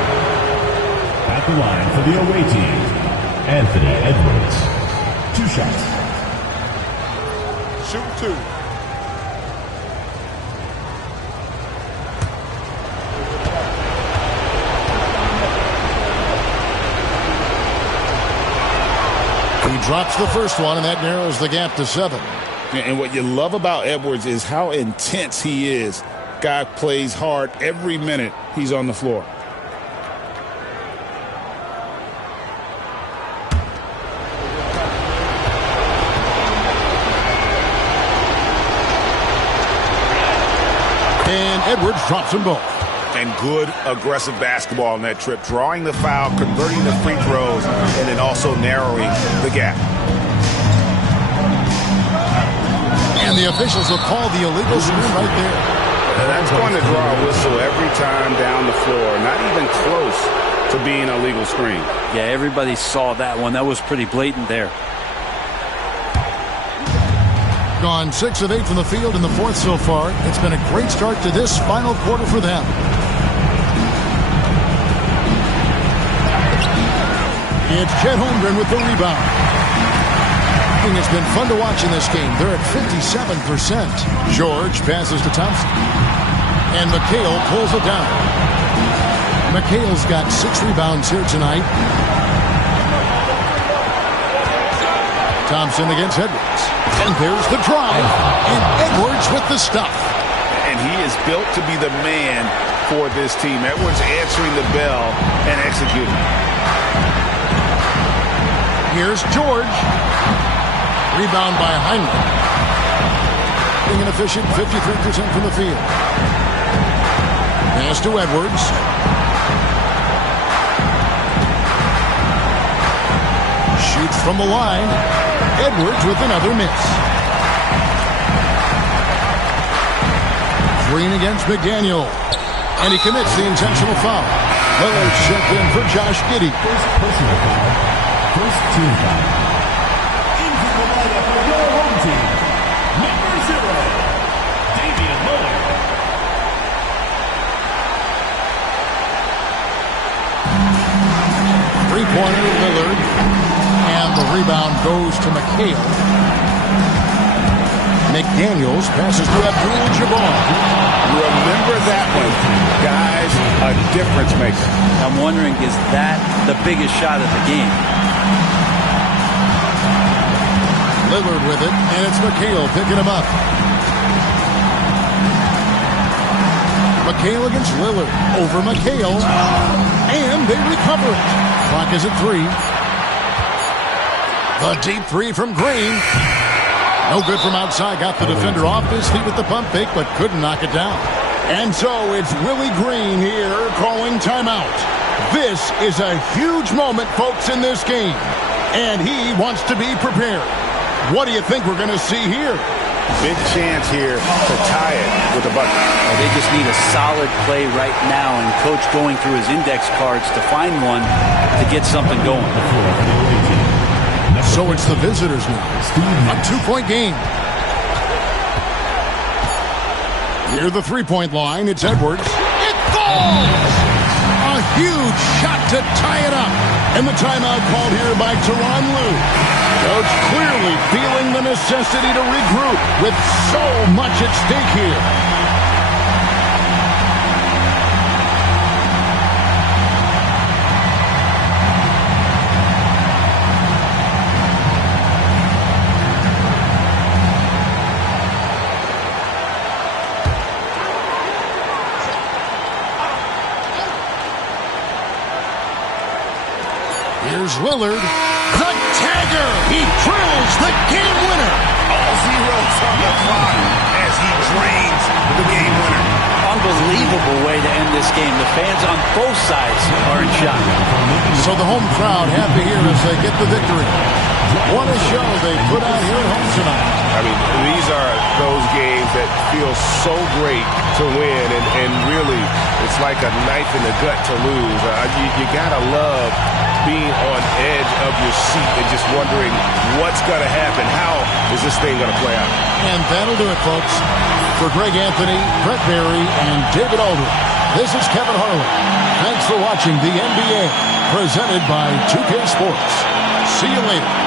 At the line for the away team, Anthony Edwards. 2 shots. Shoot 2. He drops the first one, and that narrows the gap to 7. And what you love about Edwards is how intense he is. Guy plays hard every minute he's on the floor. And Edwards drops them both. And good aggressive basketball on that trip. Drawing the foul, converting the free throws, and then also narrowing the gap. And the officials will call the illegal screen right there. And that's going to draw a whistle every time down the floor. Not even close to being a legal screen. Yeah, everybody saw that one. That was pretty blatant there. Gone 6 of 8 from the field in the fourth so far. It's been a great start to this final quarter for them. It's Chet Holmgren with the rebound. It's been fun to watch in this game. They're at 57%. George passes to Thompson. And McHale pulls it down. McHale's got 6 rebounds here tonight. Thompson against Edwards. And there's the drive. And Edwards with the stuff. And he is built to be the man for this team. Edwards answering the bell and executing. Here's George. Rebound by Heinrich. Being an efficient 53% from the field. Pass to Edwards. Shoots from the line. Edwards with another miss. Green against McDaniel. And he commits the intentional foul. Lillard checked in for Josh Giddey. First personal foul. First team foul. Into the lineup for your home team, number 0, Damian Lillard. Three-pointer, Lillard. And the rebound goes to McHale. McDaniels passes to Abdul-Jabbar. Remember that one. Guys, a difference maker. I'm wondering, is that the biggest shot of the game? Lillard with it, and it's McHale picking him up. McHale against Lillard. Over McHale. And they recover it. Clock is at 3. The deep three from Green. No good from outside. Got the defender off his feet with the pump fake, but couldn't knock it down. And so it's Willie Green here calling timeout. This is a huge moment, folks, in this game. And he wants to be prepared. What do you think we're going to see here? Big chance here to tie it with a bucket. They just need a solid play right now, and Coach going through his index cards to find one to get something going. So it's the visitors now. A 2-point game. Near the three-point line, it's Edwards. It falls! A huge shot to tie it up. And the timeout called here by Tyronn Lue. Coach clearly feeling the necessity to regroup with so much at stake here. Here's Lillard. The tagger! He drills the game winner! All zeros on the clock as he drains the game winner. Unbelievable way to end this game. The fans on both sides are in shock. So the home crowd happy here as they get the victory. What a show they put out here at home tonight. I mean, these are those games that feel so great to win, and really, it's like a knife in the gut to lose. You gotta love being on edge of your seat and just wondering what's going to happen. How is this thing going to play out? And that'll do it, folks. For Greg Anthony, Brett Berry, and David Aldridge, this is Kevin Harlan. Thanks for watching the NBA, presented by 2K Sports. See you later.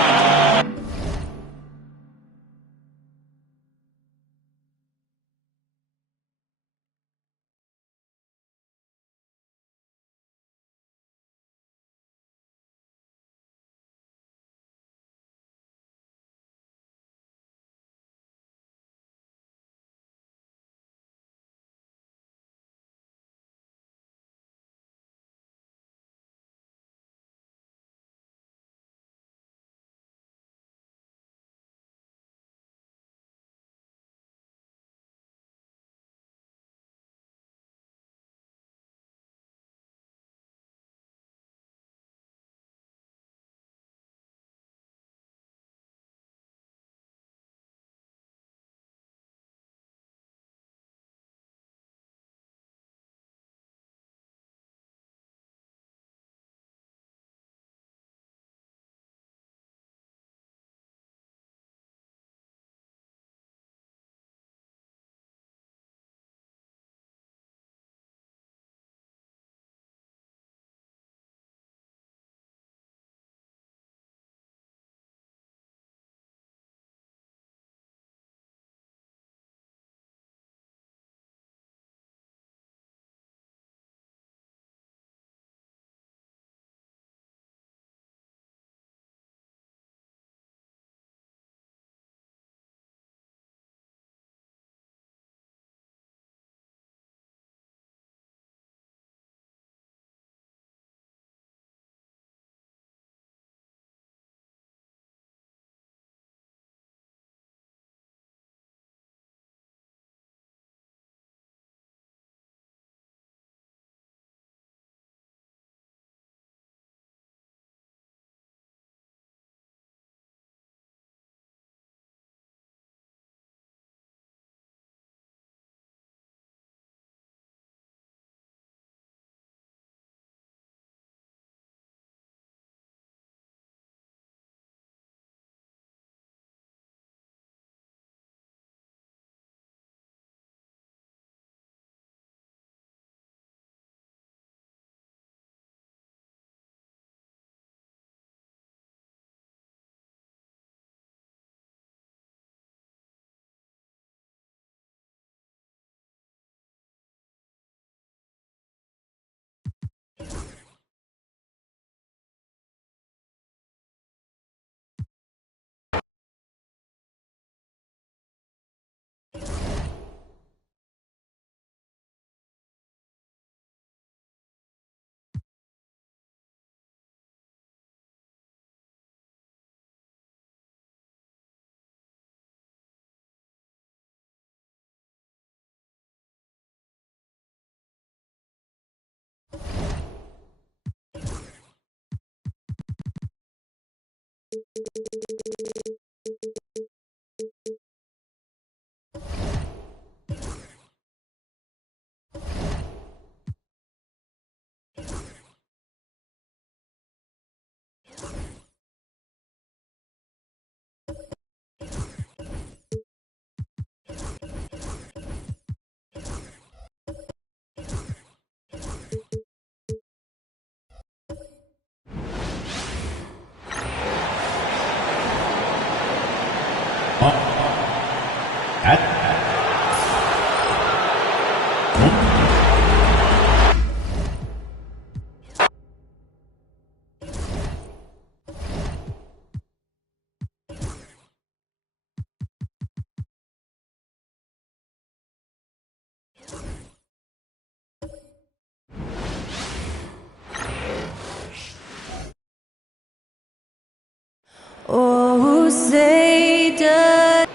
Oh, say does.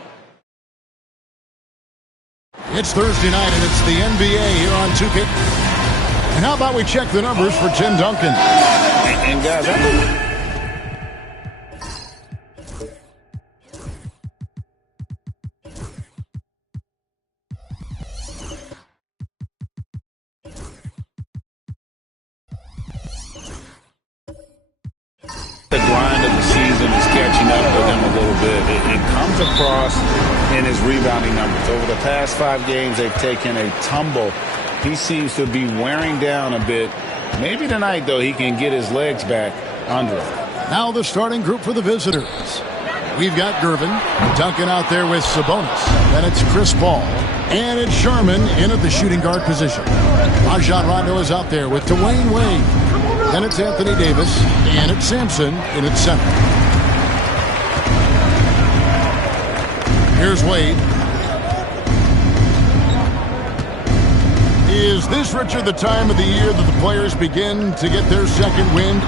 It's Thursday night, and it's the NBA here on 2K. And how about we check the numbers for Tim Duncan? And guys, I think the grind of the season is catching up with him a little bit. It comes across in his rebounding numbers. Over the past 5 games, they've taken a tumble. He seems to be wearing down a bit. Maybe tonight, though, he can get his legs back under him. Now the starting group for the visitors. We've got Gervin, Duncan out there with Sabonis. Then it's Chris Paul. And it's Sherman in at the shooting guard position. Rajon Rondo is out there with Dwayne Wade. Then it's Anthony Davis, and it's Sampson in at center. Here's Wade. Is this, Richard, the time of the year that the players begin to get their second wind,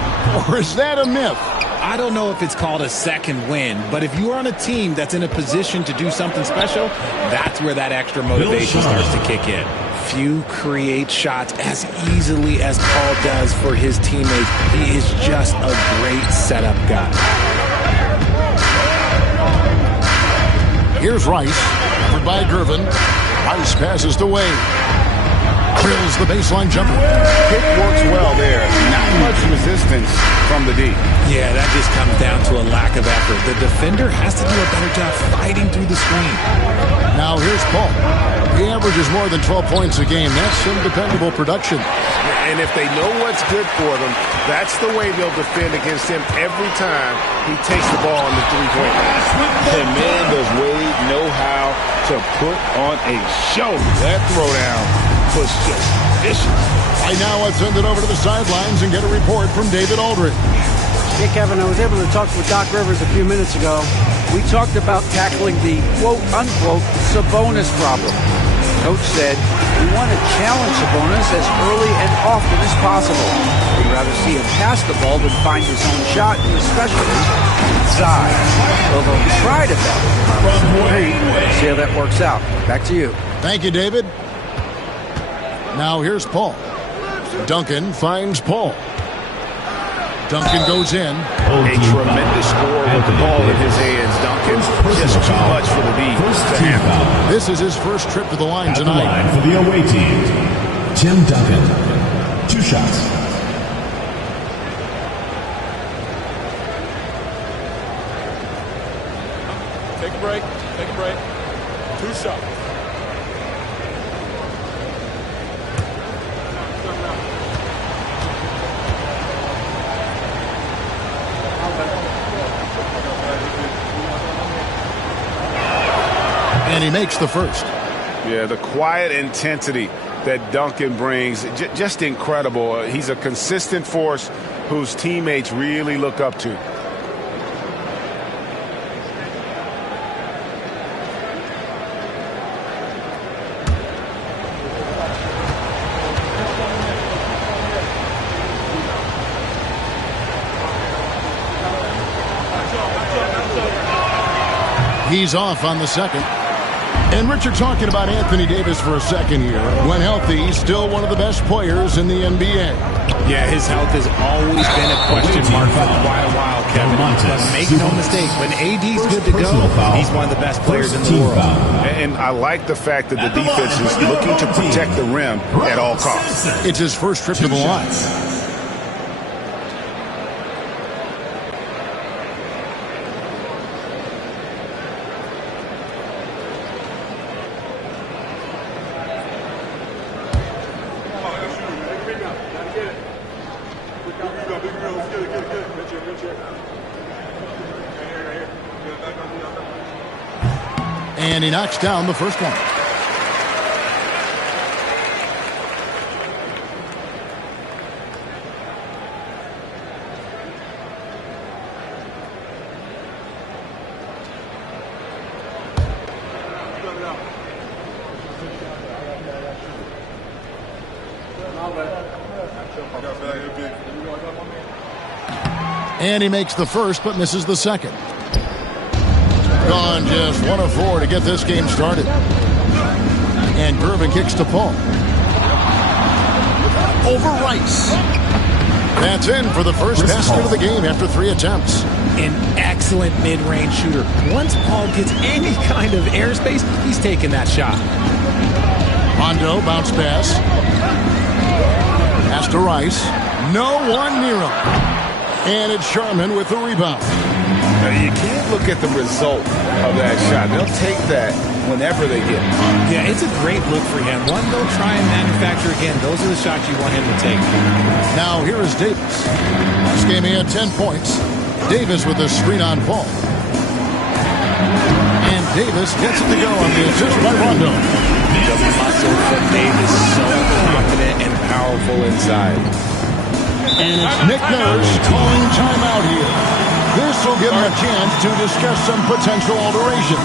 or is that a myth? I don't know if it's called a second win, but if you are on a team that's in a position to do something special, that's where that extra motivation starts to kick in. Few create shots as easily as Paul does for his teammates. He is just a great setup guy. Here's Rice, covered by Gervin. Rice passes to Wade. Drills the baseline jumper. Pick works well there. Not much resistance from the D. Yeah, that just comes down to a lack of effort. The defender has to do a better job fighting through the screen. Now here's Paul. He averages more than 12 points a game. That's some dependable production. And if they know what's good for them, that's the way they'll defend against him every time he takes the ball on the three-point line. And man, does Wade know how to put on a show. That throwdown was just vicious. Right now, let's send it over to the sidelines and get a report from David Aldridge. Hey, Kevin, I was able to talk with Doc Rivers a few minutes ago. We talked about tackling the quote-unquote Sabonis problem. Coach said, we want to challenge Sabonis as early and often as possible. We'd rather see him pass the ball than find his own shot, and especially inside. Although he tried it that way. See how that works out. Back to you. Thank you, David. Now here's Paul. Duncan finds Paul. Duncan goes in. A tremendous score with the ball in his hands. Duncan, just too much for the D to handle. This is his first trip to the line tonight. Line for the away team, Tim Duncan. 2 shots. Take a break. Take a break. 2 shots. And he makes the first. Yeah, the quiet intensity that Duncan brings, just incredible. He's a consistent force whose teammates really look up to. He's off on the second. And Richard, talking about Anthony Davis for a second here. When healthy, he's still one of the best players in the NBA. Yeah, his health has always been a question mark for quite a while, Kevin. contest. Make no mistake, when AD's good to go, he's one of the best players in the world. And I like the fact that the defense is looking to protect the rim at all costs. It's his first trip to the line. And he knocks down the first one. And he makes the first, but misses the second. Gone just 1 of 4 to get this game started. And Gervin kicks to Paul. Over Rice. That's in for the first basket of the game after 3 attempts. An excellent mid-range shooter. Once Paul gets any kind of airspace, he's taking that shot. Hondo, bounce pass. Pass to Rice. No one near him. And it's Sharman with the rebound. Now, you can't look at the result of that shot. They'll take that whenever they get it. Yeah, it's a great look for him. One they'll try and manufacture again. Those are the shots you want him to take. Now here is Davis. This game he had 10 points. Davis with a screen on Paul. And Davis gets it to go on the assist by Rondo. The muscle from Davis, so confident and powerful inside. And it's Nick Nurse calling timeout here. This will give him a chance to discuss some potential alterations.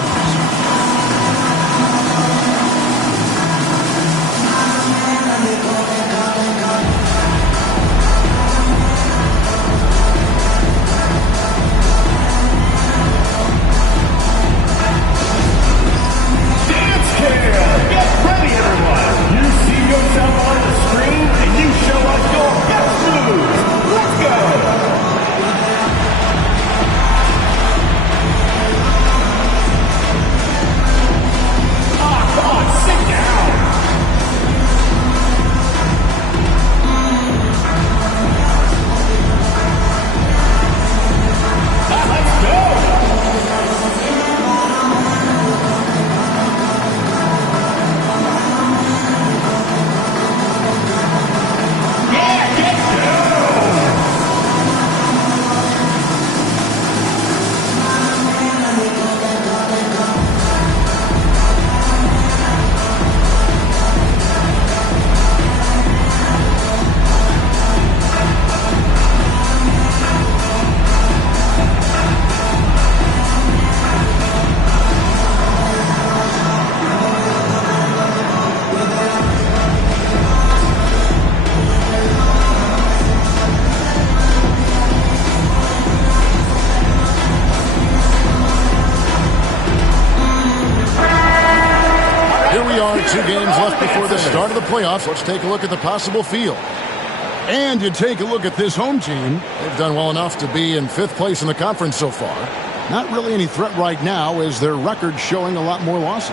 Playoffs. Let's take a look at the possible field. And you take a look at this home team. They've done well enough to be in 5th place in the conference so far. Not really any threat right now as their record showing a lot more losses.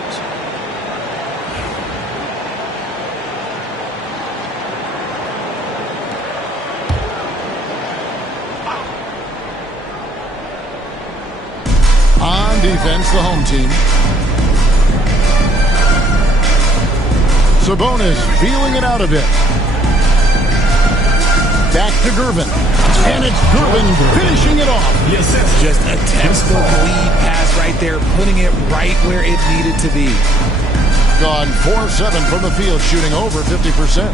On defense, the home team. Sabonis feeling it out a bit. Back to Gervin. And it's Gervin finishing it off. Yes, just a textbook lead pass right there, putting it right where it needed to be. Gone 4-7 from the field, shooting over 50%.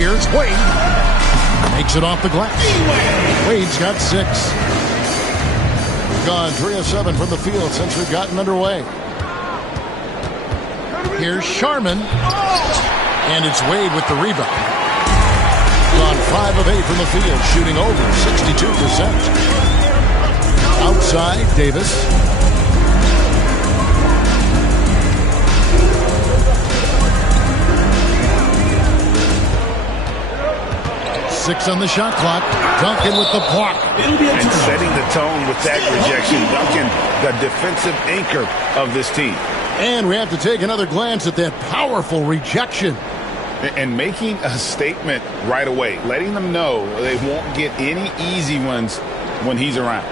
Here's Wade. Makes it off the glass. Wade's got 6. Gone 3 of 7 from the field since we've gotten underway. Here's Sharman. And it's Wade with the rebound. Gone 5 of 8 from the field, shooting over 62%. Outside, Davis. 6 on the shot clock. Duncan with the block. And setting the tone with that rejection. Duncan, the defensive anchor of this team. And we have to take another glance at that powerful rejection. And making a statement right away, letting them know they won't get any easy ones when he's around.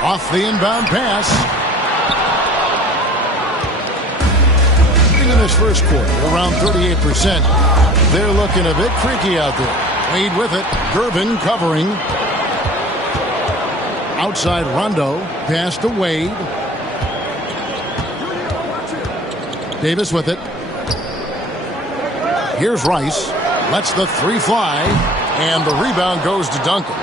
Off the inbound pass. In this first quarter, around 38%. They're looking a bit freaky out there. Wade with it. Durbin covering. Outside Rondo. Pass to Wade. Davis with it. Here's Rice. Lets the three fly. And the rebound goes to Duncan.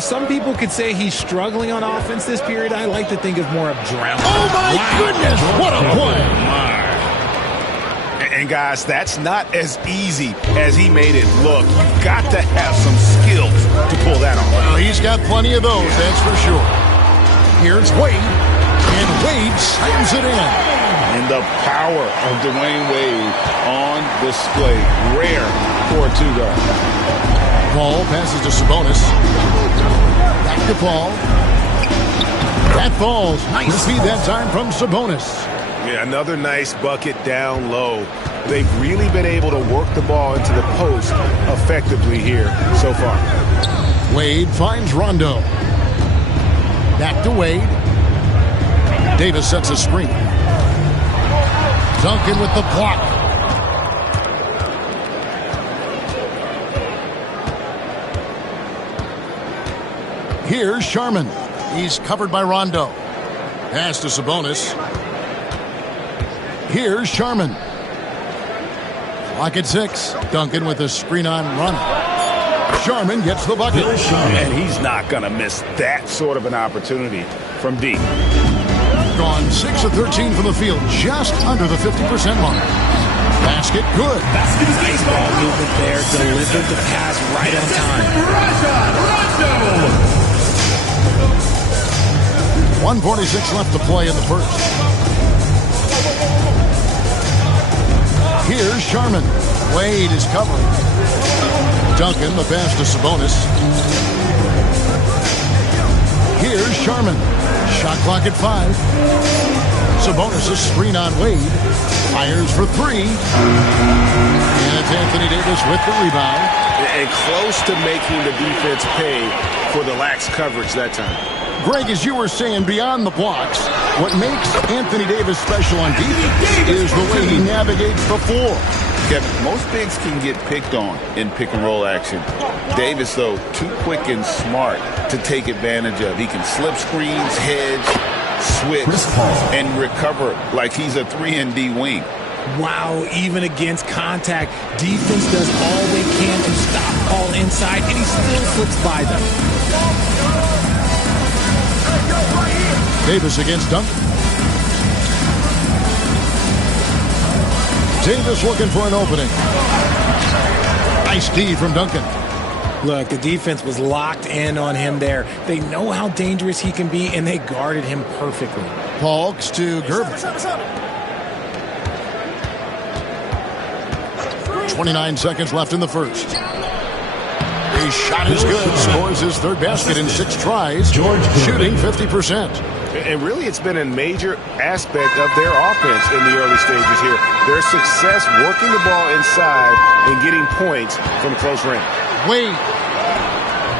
Some people could say he's struggling on offense this period. I like to think of more of drowning. Oh, my goodness. What a play. And, guys, that's not as easy as he made it look. You've got to have some skills to pull that off. Well, he's got plenty of those, that's for sure. Here's Wade. And Wade slams it in. And the power of Dwayne Wade on display. Rare for a two-guard. Paul passes to Sabonis. Back to Paul. That falls. Nice feed that time from Sabonis. Yeah, another nice bucket down low. They've really been able to work the ball into the post effectively here so far. Wade finds Rondo. Back to Wade. Davis sets a screen. Duncan with the block. Here's Sharman. He's covered by Rondo. Pass to Sabonis. Here's Sharman. Clock at 6. Duncan with a screen on run. Sharman gets the bucket. And he's not going to miss that sort of an opportunity from deep. Gone 6 of 13 from the field, just under the 50% mark. Basket good. Nice ball movement there. Delivered the pass right on time. 1:46 left to play in the first. Here's Sharman. Wade is covering. Duncan, the pass to Sabonis. Here's Sharman. Shot clock at 5. Sabonis a screen on Wade. Fires for 3. And it's Anthony Davis with the rebound. And close to making the defense pay for the lax coverage that time. Greg, as you were saying, beyond the blocks, what makes Anthony Davis special on defense is the way he navigates the floor. Kevin, most bigs can get picked on in pick-and-roll action. Davis, though, too quick and smart to take advantage of. He can slip screens, hedge, switch, and recover like he's a 3-and-D wing. Wow, even against contact, defense does all they can to stop Paul inside, and he still slips by them. Davis against Duncan. Davis looking for an opening. Nice D from Duncan. Look, the defense was locked in on him there. They know how dangerous he can be, and they guarded him perfectly. Paulks to Gervin. 29 seconds left in the first. His shot is good. Scores his third basket in 6 tries. Shooting 50%. And really, it's been a major aspect of their offense in the early stages here. Their success working the ball inside and getting points from close range. Wade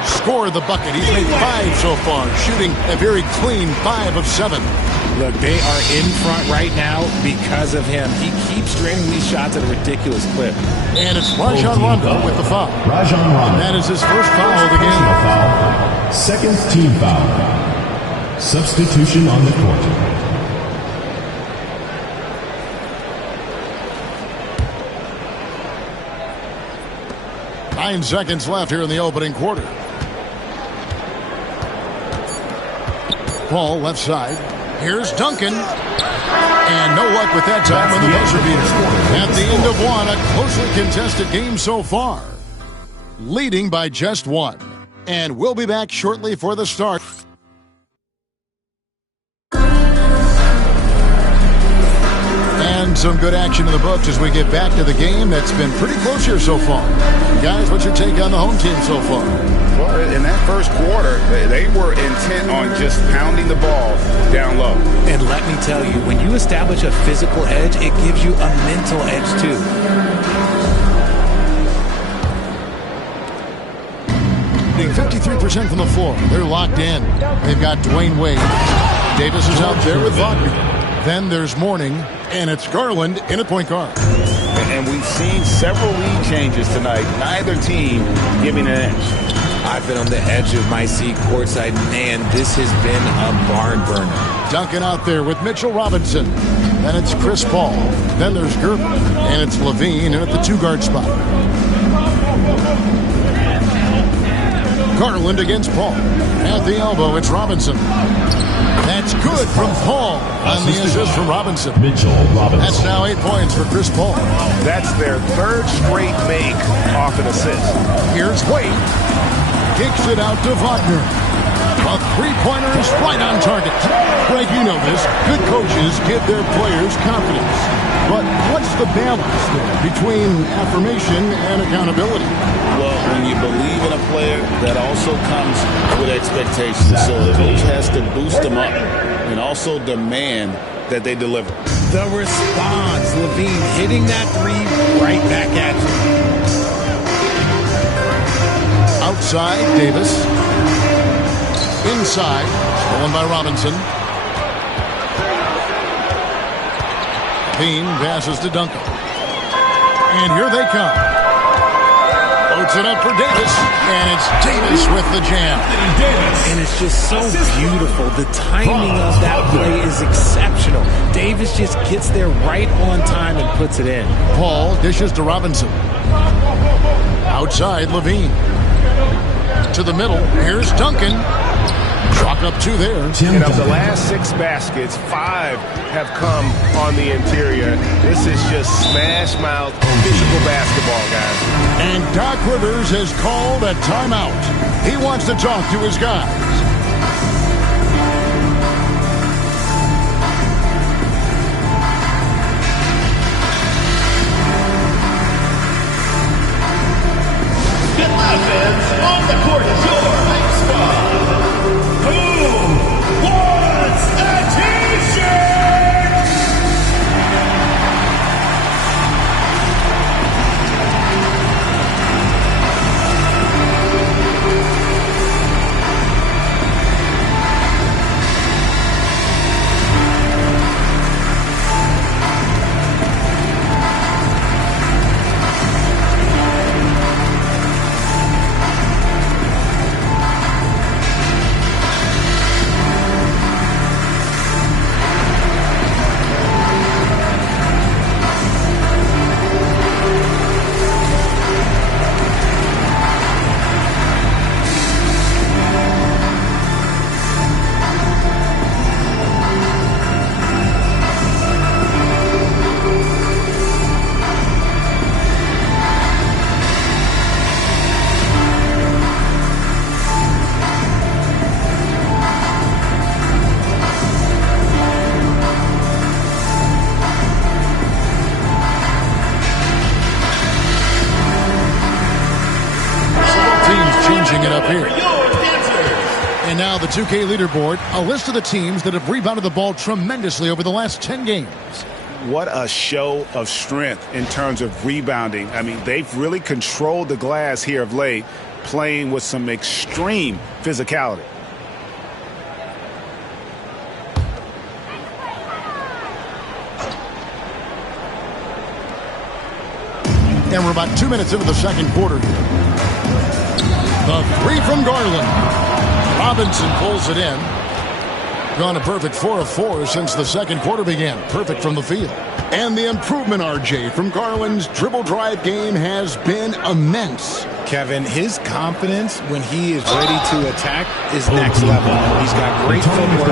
scored the bucket. He's made 5 so far, shooting a very clean 5 of 7. Look, they are in front right now because of him. He keeps draining these shots at a ridiculous clip. And it's Rajon Rondo with the foul. Rajon Rondo. That is his first foul of the game. Second team foul. Substitution on the court. Nine seconds left here in the opening quarter. Paul left side. Here's Duncan. And no luck with that time on the buzzer beater. At the end of one, a closely contested game so far. Leading by just 1. And we'll be back shortly for the start. And some good action in the books as we get back to the game that's been pretty close here so far. Guys, what's your take on the home team so far? Well, in that first quarter, they were intent on just pounding the ball down low. And let me tell you, when you establish a physical edge, it gives you a mental edge too. 53% from the floor. They're locked in. They've got Dwayne Wade. Davis is out there with Wagner. Then there's Mourning, and it's Garland in at point guard. And we've seen several lead changes tonight. Neither team giving an edge. I've been on the edge of my seat courtside. Man, this has been a barn burner. Duncan out there with Mitchell Robinson. Then it's Chris Paul. Then there's Gerber. And it's Levine in at the 2-guard spot. Garland against Paul. At the elbow, it's Robinson. That's good from Paul on the assist from Robinson. Mitchell Robinson. That's now 8 points for Chris Paul. That's their third straight make off an assist. Here's Wade. Kicks it out to Wagner. A three-pointer is right on target. Greg, you know this. Good coaches give their players confidence. But what's the balance there between affirmation and accountability? Well, when you believe in a player, that also comes with expectations. So the coach has to boost them up and also demand that they deliver. The response, Levine hitting that three right back at you. Outside, Davis. Inside, stolen by Robinson. Bean passes to Duncan. And here they come. Loads it up for Davis. And it's Davis with the jam. And it's just so beautiful. The timing of that play is exceptional. Davis just gets there right on time and puts it in. Paul dishes to Robinson. Outside, Levine. To the middle. Here's Duncan. Chalk up 2 there. And of the last 6 baskets, 5 have come on the interior. This is just smash-mouth physical basketball, guys. And Doc Rivers has called a timeout. He wants to talk to his guys. Fans on the court, your hype squad. Who wants a t-shirt? And now the 2K leaderboard, a list of the teams that have rebounded the ball tremendously over the last 10 games. What a show of strength in terms of rebounding. I mean, they've really controlled the glass here of late, playing with some extreme physicality. And we're about 2 minutes into the second quarter here. The three from Garland. Robinson pulls it in. Gone a perfect 4 of 4 since the second quarter began. Perfect from the field. And the improvement, RJ, from Garland's dribble drive game has been immense. Kevin, his confidence when he is ready to attack is next level. He's got great footwork,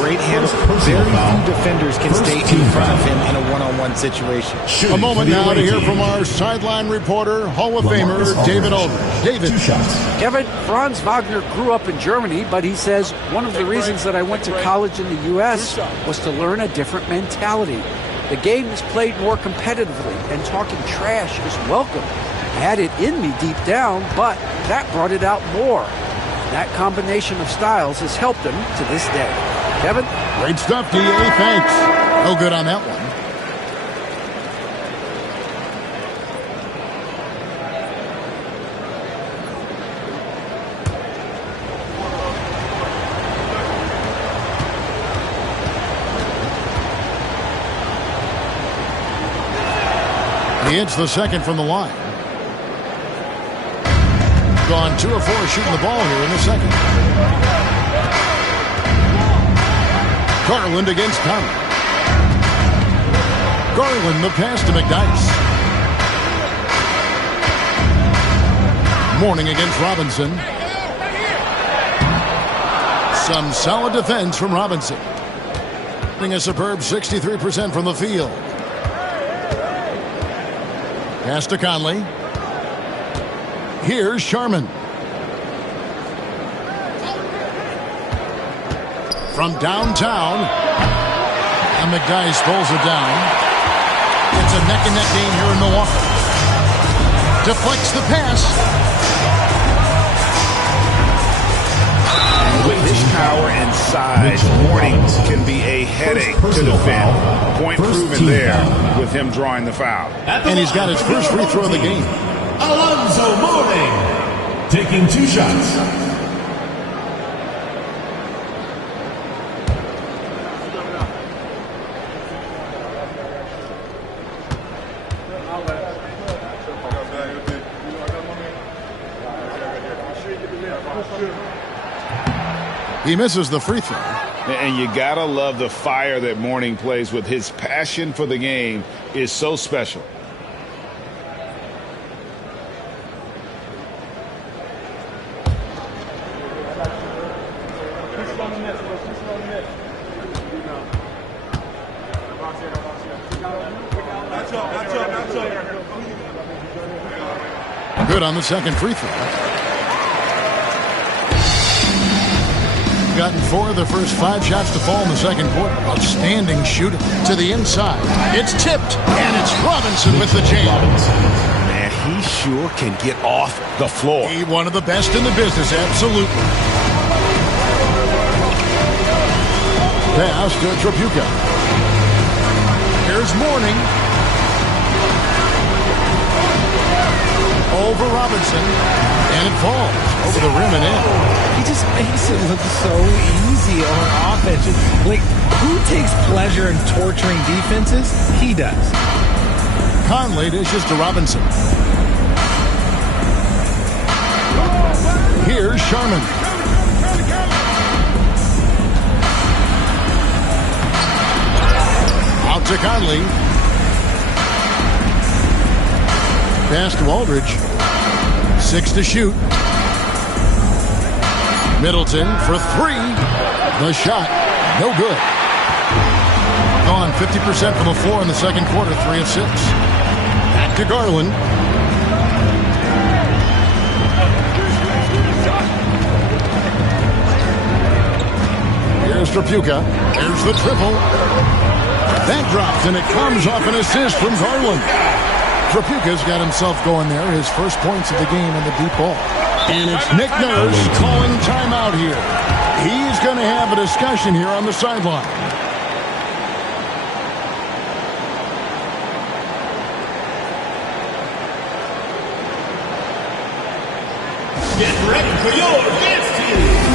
great handle. Very few defenders can stay in front of him in a one-on-one situation. A moment now to hear from our sideline reporter, Hall of Famer David Aldridge. David. Kevin, Franz Wagner grew up in Germany, but he says one of the reasons that I went to college in the U.S. was to learn a different mentality. The game is played more competitively, and talking trash is welcome. I had it in me deep down, but that brought it out more. That combination of styles has helped him to this day. Kevin? Great stuff, D.A. Thanks. No good on that one. He hits the second from the line. Gone 2 of 4 shooting the ball here in the second. Garland against Conley. Garland the pass to McDyess. Mourning against Robinson. Some solid defense from Robinson. Getting a superb 63% from the field. Pass to Conley. Here's Sharman. From downtown. And McDyess pulls it down. It's a neck-and-neck game here in Milwaukee. Deflects the pass. With his power and size, Mourning can be a headache to defend. Point proven there with him drawing the foul. And he's got his first free throw of the game. Alonzo Mourning taking 2 shots. He misses the free throw. And you gotta love the fire that Mourning plays with. His passion for the game is so special. Good on the second free throw. Gotten 4 of the first 5 shots to fall in the second quarter. Outstanding shooting to the inside. It's tipped, and it's Robinson with the jam. Man, he sure can get off the floor. He one of the best in the business, absolutely. Pass to Tripucka. Here's Mourning. Over Robinson, and it falls over the rim and in. He just makes it look so easy on offense. Like, who takes pleasure in torturing defenses? He does. Conley dishes to Robinson. Here's Sharman. Out to Conley. Pass to Aldridge. 6 to shoot. Middleton for 3. The shot, no good. Gone 50% from the floor in the second quarter, 3 of 6. Back to Garland. Here's Tripucka. There's the triple. That drops, and it comes off an assist from Garland. Tripucka's got himself going there. His first points of the game in the deep ball. And it's Nick Nurse calling timeout here. He's going to have a discussion here on the sideline. Get ready for your dance team.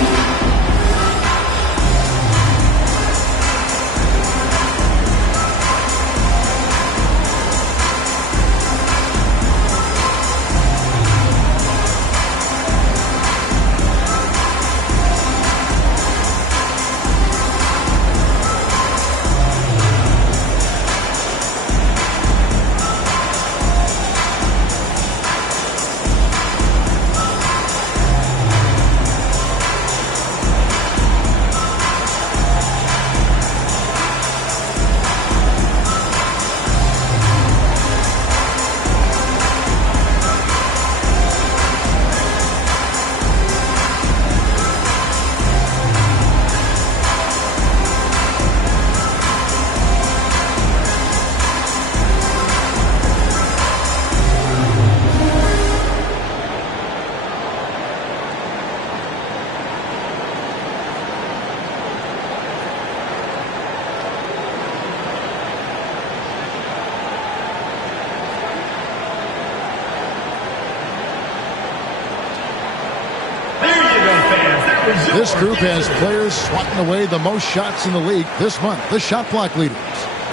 This group has players swatting away the most shots in the league this month. The shot block leaders.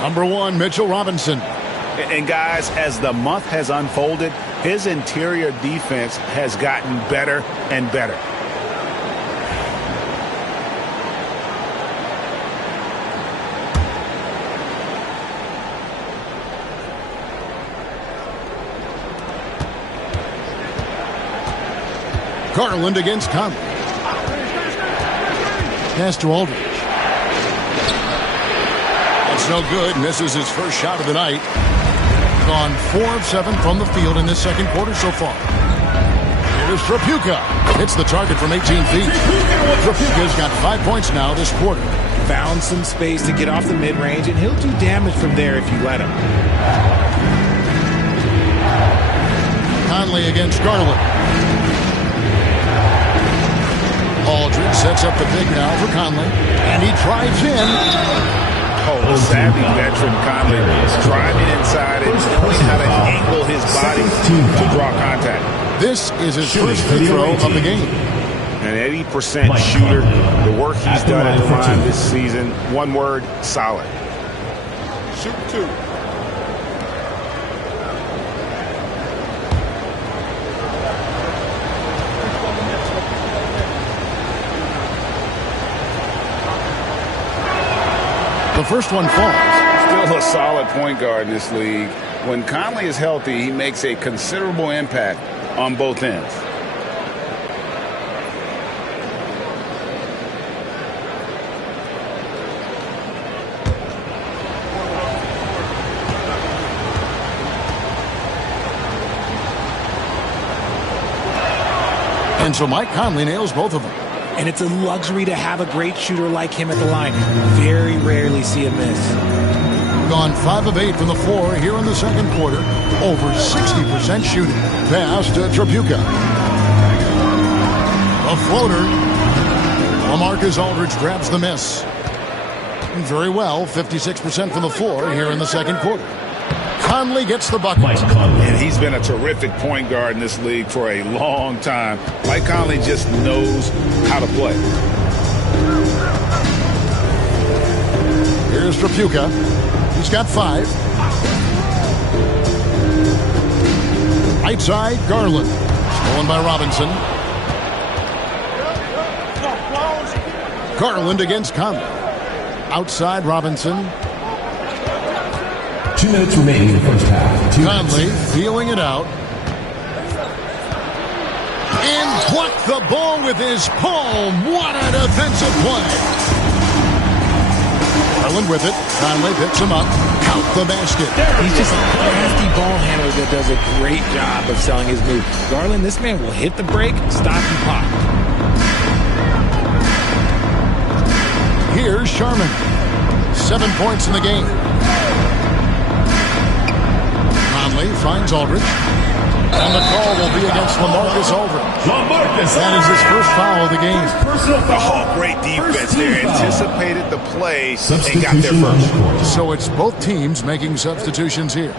Number 1, Mitchell Robinson. And guys, as the month has unfolded, his interior defense has gotten better and better. Garland against Conley. Pass to Aldridge. That's no good. Misses his first shot of the night. Gone 4 of 7 from the field in this second quarter so far. Here's Trapuka. Hits the target from 18 feet. Trapuka's got 5 points now this quarter. Found some space to get off the mid-range, and he'll do damage from there if you let him. Conley against Garland. Aldridge sets up the pick now for Conley, and he drives in. Oh, the savvy veteran Conley driving inside and knowing how to angle his body to draw contact. This is his first free throw of the game. An 80% shooter. The work he's done at the line this season, one word, solid. Shoot 2. The first one falls. Still a solid point guard in this league. When Conley is healthy, he makes a considerable impact on both ends. And so Mike Conley nails both of them. And it's a luxury to have a great shooter like him at the line. Very rarely see a miss. Gone 5 of 8 from the floor here in the second quarter. Over 60% shooting. Pass to Trapuka. A floater. LaMarcus Aldridge grabs the miss. Very well, 56% from the floor here in the second quarter. Conley gets the bucket. And he's been a terrific point guard in this league for a long time. Mike Conley just knows how to play. Here's Trapuka. He's got 5. Right side, Garland. Stolen by Robinson. Garland against Conley. Outside, Robinson. 2 minutes remaining in the first half. Conley feeling it out. And blocked the ball with his palm. What a defensive play. Garland with it. Conley picks him up. Count the basket. He's just a crafty ball handler that does a great job of selling his move. Garland, this man will hit the break, stop, and pop. Here's Sharman. 7 points in the game. Conley finds Aldridge. And the call will be against LaMarcus Aldridge. That is his first foul of the game. Oh, great defense there. Anticipated the play and got there first. So it's both teams making substitutions here.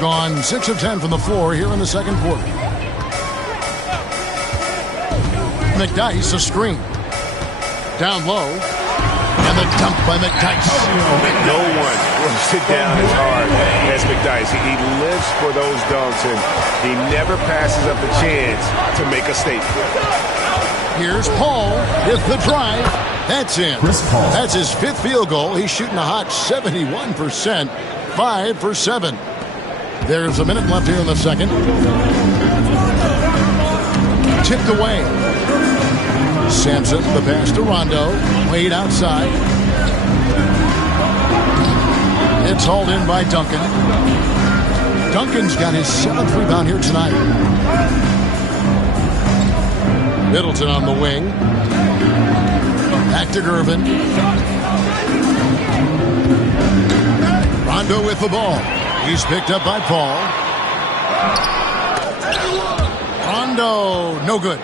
Gone 6 of 10 from the floor here in the second quarter. McDyess, a screen. Down low. And the dump by McDyess. No one throws it down as hard as McDyess. He lives for those dunks, and he never passes up the chance to make a statement. Here's Paul with the drive. That's in. That's his 5th field goal. He's shooting a hot 71%. 5 for 7. There's a minute left here in the second. Tipped away. Sampson, the pass to Rondo. Wade outside. It's hauled in by Duncan. Duncan's got his 7th rebound here tonight. Middleton on the wing. Back to Gervin. Rondo with the ball. He's picked up by Paul. Rondo, no good.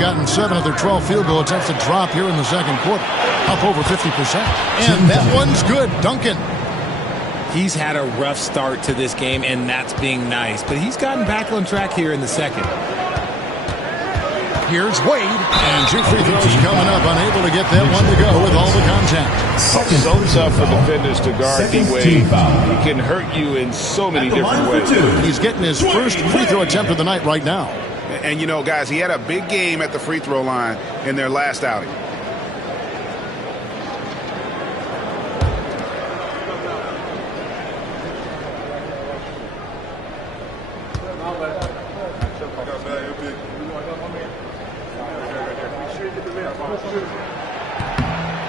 Gotten 7 of their 12 field goal attempts to drop here in the second quarter. Up over 50%. And that one's good. Duncan. He's had a rough start to this game, and that's being nice. But he's gotten back on track here in the second. Here's Wade, and 2 free throws coming up, unable to get that one to go with all the contact. So tough for defenders to guard D-Wade. He can hurt you in so many different ways. He's getting his first free throw attempt of the night right now. And, you know, guys, he had a big game at the free throw line in their last outing.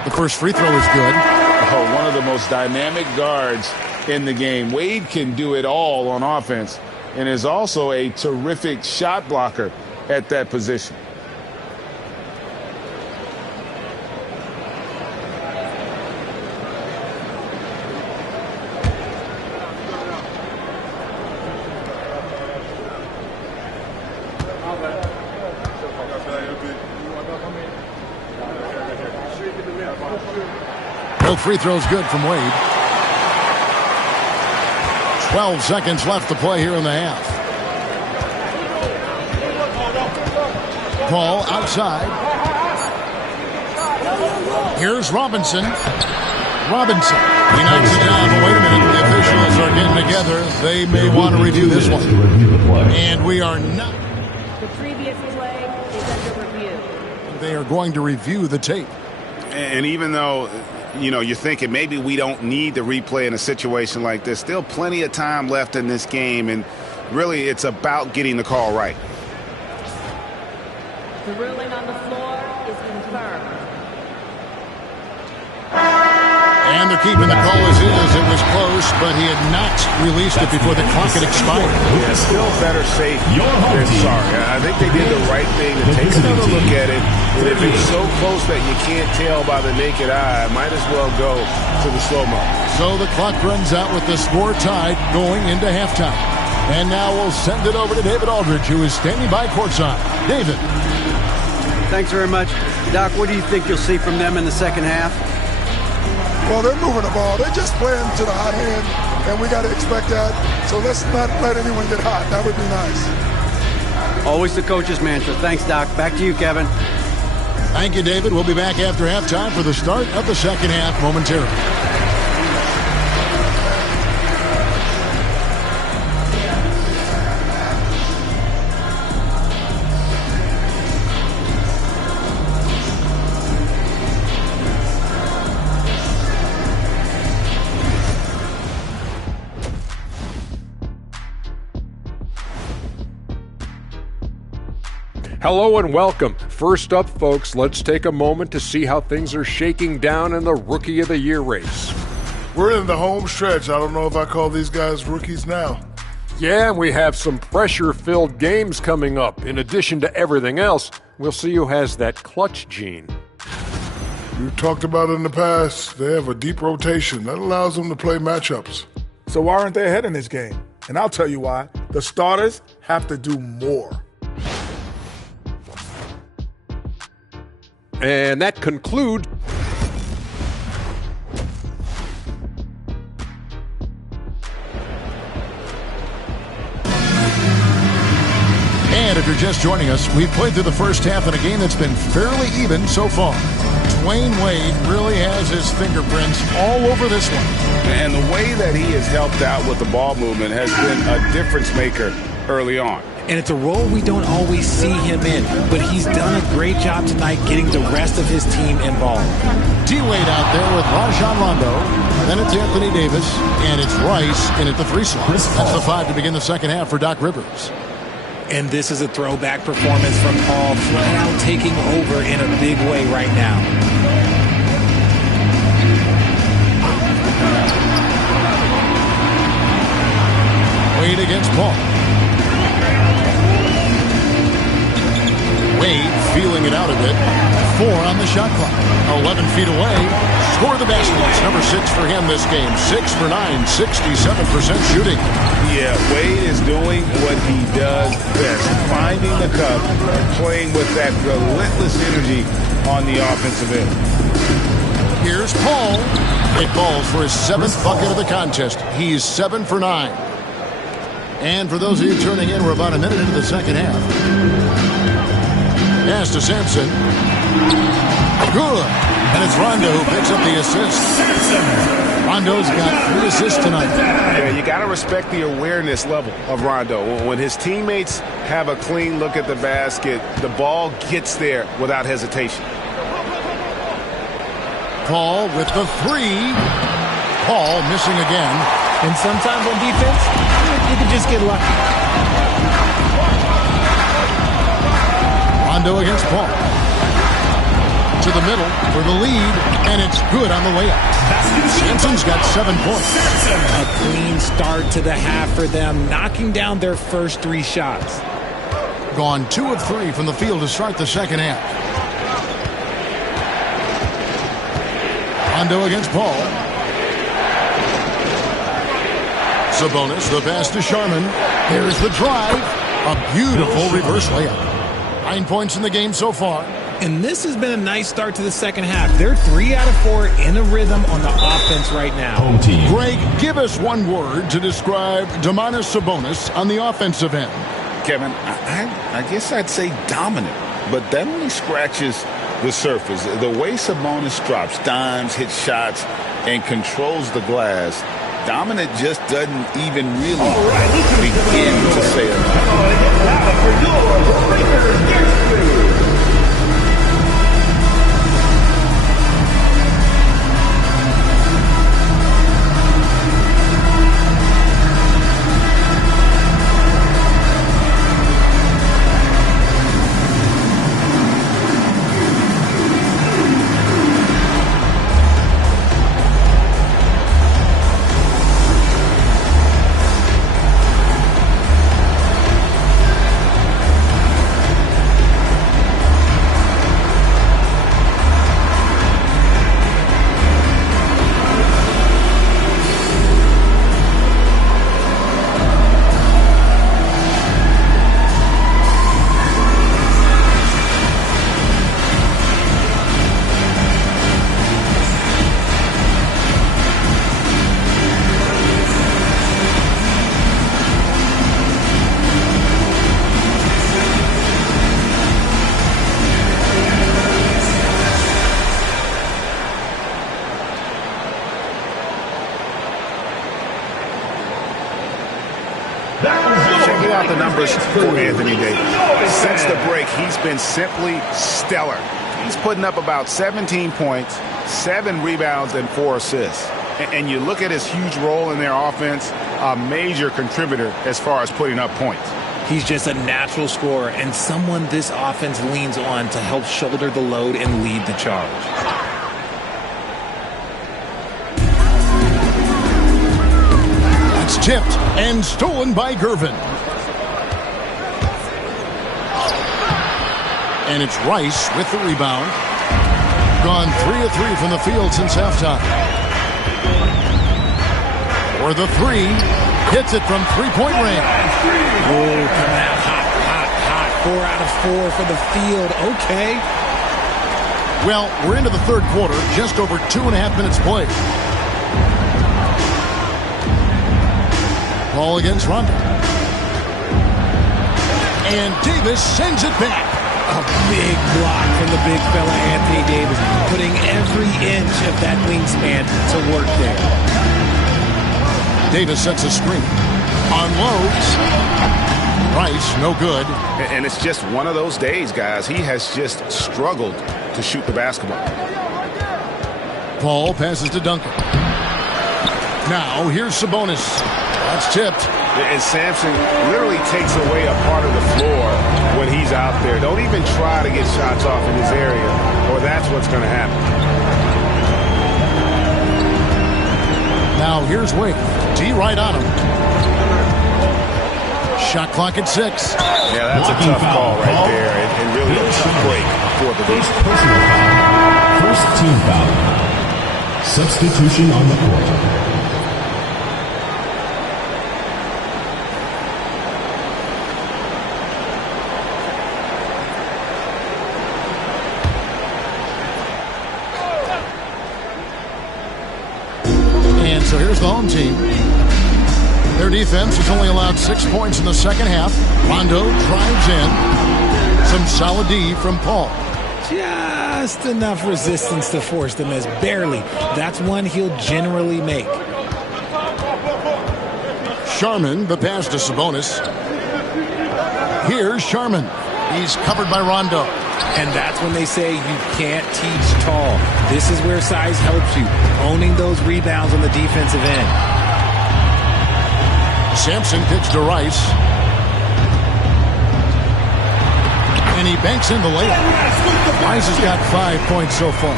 The first free throw is good. Oh, one of the most dynamic guards in the game. Wade can do it all on offense and is also a terrific shot blocker at that position. Both free throws good from Wade. 12 seconds left to play here in the half. Ball outside. Here's Robinson. Robinson. He knocks it down, but wait a minute. The officials are getting together. They may want to review this one. And we are not. The previous play is under review. They are going to review the tape. And even though, you know, you're thinking maybe we don't need the replay in a situation like this, still plenty of time left in this game, and really it's about getting the call right. The ruling on the floor is confirmed. And they're keeping the call as is. It was close, but he had not released it before the clock had expired. Yeah, still better safe than sorry. I think they did the right thing to take another look at it. And if it's so close that you can't tell by the naked eye, might as well go to the slow-mo. So the clock runs out with the score tied going into halftime. And now we'll send it over to David Aldridge, who is standing by courtside. David. Thanks very much. Doc, what do you think you'll see from them in the second half? Well, they're moving the ball. They're just playing to the hot hand, and we got to expect that. So let's not let anyone get hot. That would be nice. Always the coach's mantra. Thanks, Doc. Back to you, Kevin. Thank you, David. We'll be back after halftime for the start of the second half momentarily. Hello and welcome. First up, folks, let's take a moment to see how things are shaking down in the Rookie of the Year race. We're in the home stretch. I don't know if I call these guys rookies now. Yeah, and we have some pressure-filled games coming up. In addition to everything else, we'll see who has that clutch gene. We've talked about it in the past. They have a deep rotation. That allows them to play matchups. So why aren't they ahead in this game? And I'll tell you why. The starters have to do more. And that concludes. And if you're just joining us, we've played through the first half in a game that's been fairly even so far. Dwayne Wade really has his fingerprints all over this one. And the way that he has helped out with the ball movement has been a difference maker early on. And it's a role we don't always see him in, but he's done a great job tonight getting the rest of his team involved. D-Wade out there with Rajon Rondo. Then it's Anthony Davis, and it's Rice in at the 3 slot. That's the 5 to begin the second half for Doc Rivers. And this is a throwback performance from Paul, flat out taking over in a big way right now. Wade against Paul. Wade feeling it out a bit. 4 on the shot clock. 11 feet away. Score the basket. It's number 6 for him this game. 6 for 9, 67% shooting. Yeah, Wade is doing what he does best. Finding the cup and playing with that relentless energy on the offensive end. Here's Paul. It falls for his 7th bucket of the contest. He's 7 for 9. And for those of you tuning in, we're about a minute into the second half. Pass to Sampson. Good. And it's Rondo who picks up the assist. Rondo's got 3 assists tonight. Yeah, you got to respect the awareness level of Rondo. When his teammates have a clean look at the basket, the ball gets there without hesitation. Paul with the 3. Paul missing again. And sometimes on defense, you can just get lucky. Rondo against Paul. To the middle for the lead, and it's good on the way up. Sampson's got 7 points. A clean start to the half for them, knocking down their first 3 shots. Gone 2 of 3 from the field to start the second half. Rondo against Paul. Sabonis, the pass to Sharman. Here's the drive. A beautiful reverse layup. 9 points in the game so far. And this has been a nice start to the second half. They're 3 out of 4 in a rhythm on the offense right now. Home team. Greg, give us one word to describe Domantas Sabonis on the offensive end. Kevin, I guess I'd say dominant, but that only scratches the surface. The way Sabonis drops dimes, hits shots, and controls the glass, dominant just doesn't even really begin to say enough. Checking out the numbers for Anthony Davis. Since the break, he's been simply stellar. He's putting up about 17 points, 7 rebounds, and 4 assists. And you look at his huge role in their offense, a major contributor as far as putting up points. He's just a natural scorer and someone this offense leans on to help shoulder the load and lead the charge. That's tipped and stolen by Gervin. And it's Rice with the rebound. Gone 3 of 3 from the field since halftime. For the 3, hits it from three-point range. Oh, coming out hot. 4 out of 4 for the field. Okay. Well, we're into the third quarter, just over 2.5 minutes played. Ball against Rondo. And Davis sends it back. A big block from the big fella, Anthony Davis, putting every inch of that wingspan to work there. Davis sets a screen. Unloads. Rice, no good. And it's just one of those days, guys. He has just struggled to shoot the basketball. Paul passes to Duncan. Now, here's Sabonis. That's tipped. And Sampson literally takes away a part of the floor when he's out there. Don't even try to get shots off in his area, or that's what's going to happen. Now here's Wade. D right on him. Shot clock at 6. Yeah, that's a tough call right there, and really a tough break for the defense. Personal foul. First team foul. Substitution on the court. So here's the home team. Their defense has only allowed 6 points in the second half. Rondo drives in. Some solid D from Paul. Just enough resistance to force the miss. Barely. That's one he'll generally make. Sharman, the pass to Sabonis. Here's Sharman. He's covered by Rondo. And that's when they say you can't teach tall. This is where size helps you. Owning those rebounds on the defensive end. Sampson kicks to Rice. And he banks in the layup. Rice has got 5 points so far.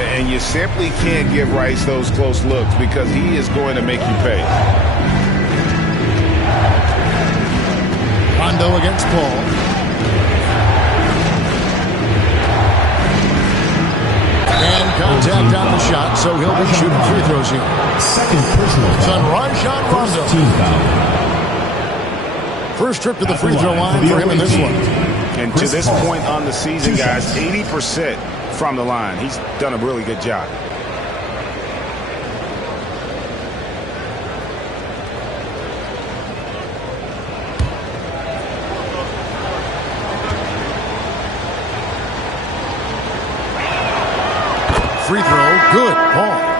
And you simply can't give Rice those close looks because he is going to make you pay. Rondo against Paul. And contact on the shot, so he'll be shooting free throws here. Second personal It's on foul. Rajon Rondo. Team foul. First trip to the free throw line for him in this one. And to this point on the season, guys, 80% from the line. He's done a really good job. Free throw, good, Paul.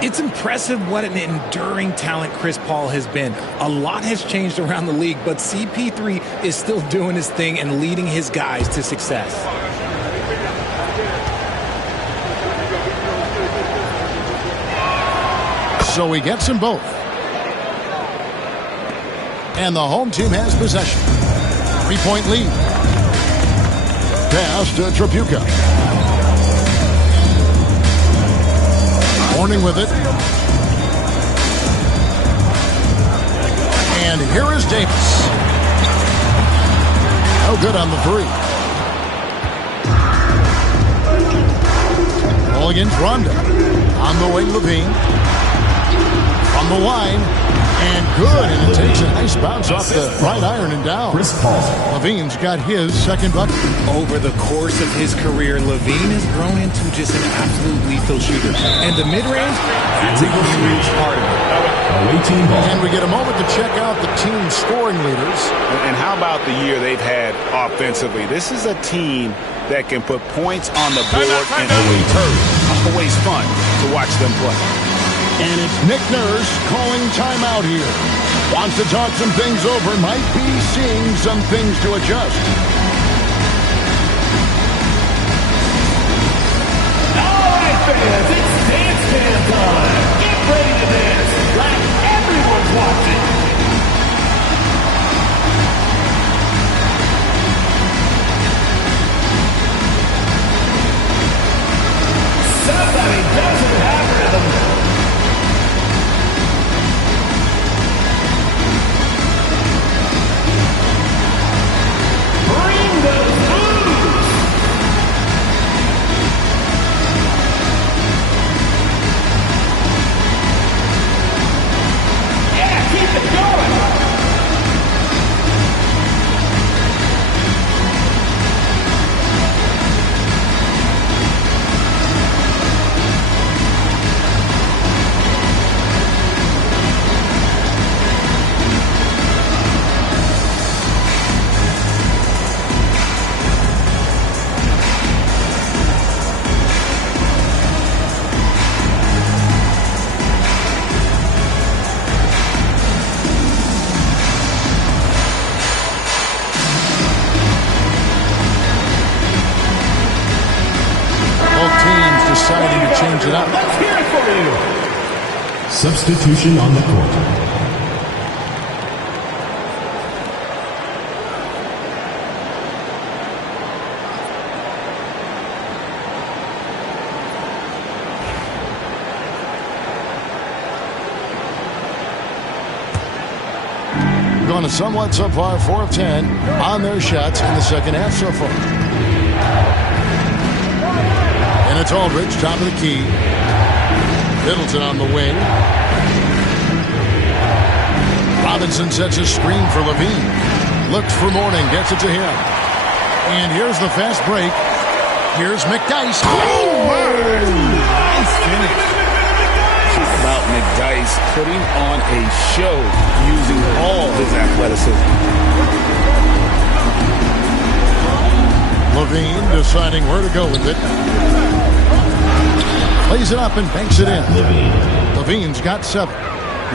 It's impressive what an enduring talent Chris Paul has been. A lot has changed around the league, but CP3 is still doing his thing and leading his guys to success. So he gets them both. And the home team has possession. 3-point lead. Pass to Tripucka. Warning with it. And here is Davis. No good on the three. Ball against Rondo. On the wing, Levine. On the line. And good. And it takes a nice bounce off the right iron and down. Chris Paul. Levine's got his second bucket. Over the course of his career, Levine has grown into just an absolute lethal shooter. And the mid-range, that's a huge part of it. Away team ball. And we get a moment to check out the team scoring leaders. And how about the year they've had offensively? This is a team that can put points on the board and always fun to watch them play. And it's Nick Nurse calling timeout here. Wants to talk some things over. Might be seeing some things to adjust. All right, fans, it's dance can time. Get ready to dance like everyone's watching. Somebody doesn't have rhythm. Bring those moves. Yeah, keep it going. Both teams deciding to change it up. Let's hear it for you. Substitution on the court. Going to somewhat subpar, 4 of 10 on their shots in the second half so far. And it's Aldridge, top of the key. Middleton on the wing. Robinson sets a screen for Levine. Looks for Mourning, gets it to him. And here's the fast break. Here's McDyess. Oh, Nice finish. Talk about Dice putting on a show using all his athleticism. Levine deciding where to go with it. Plays it up and banks it in. Levine's got 7.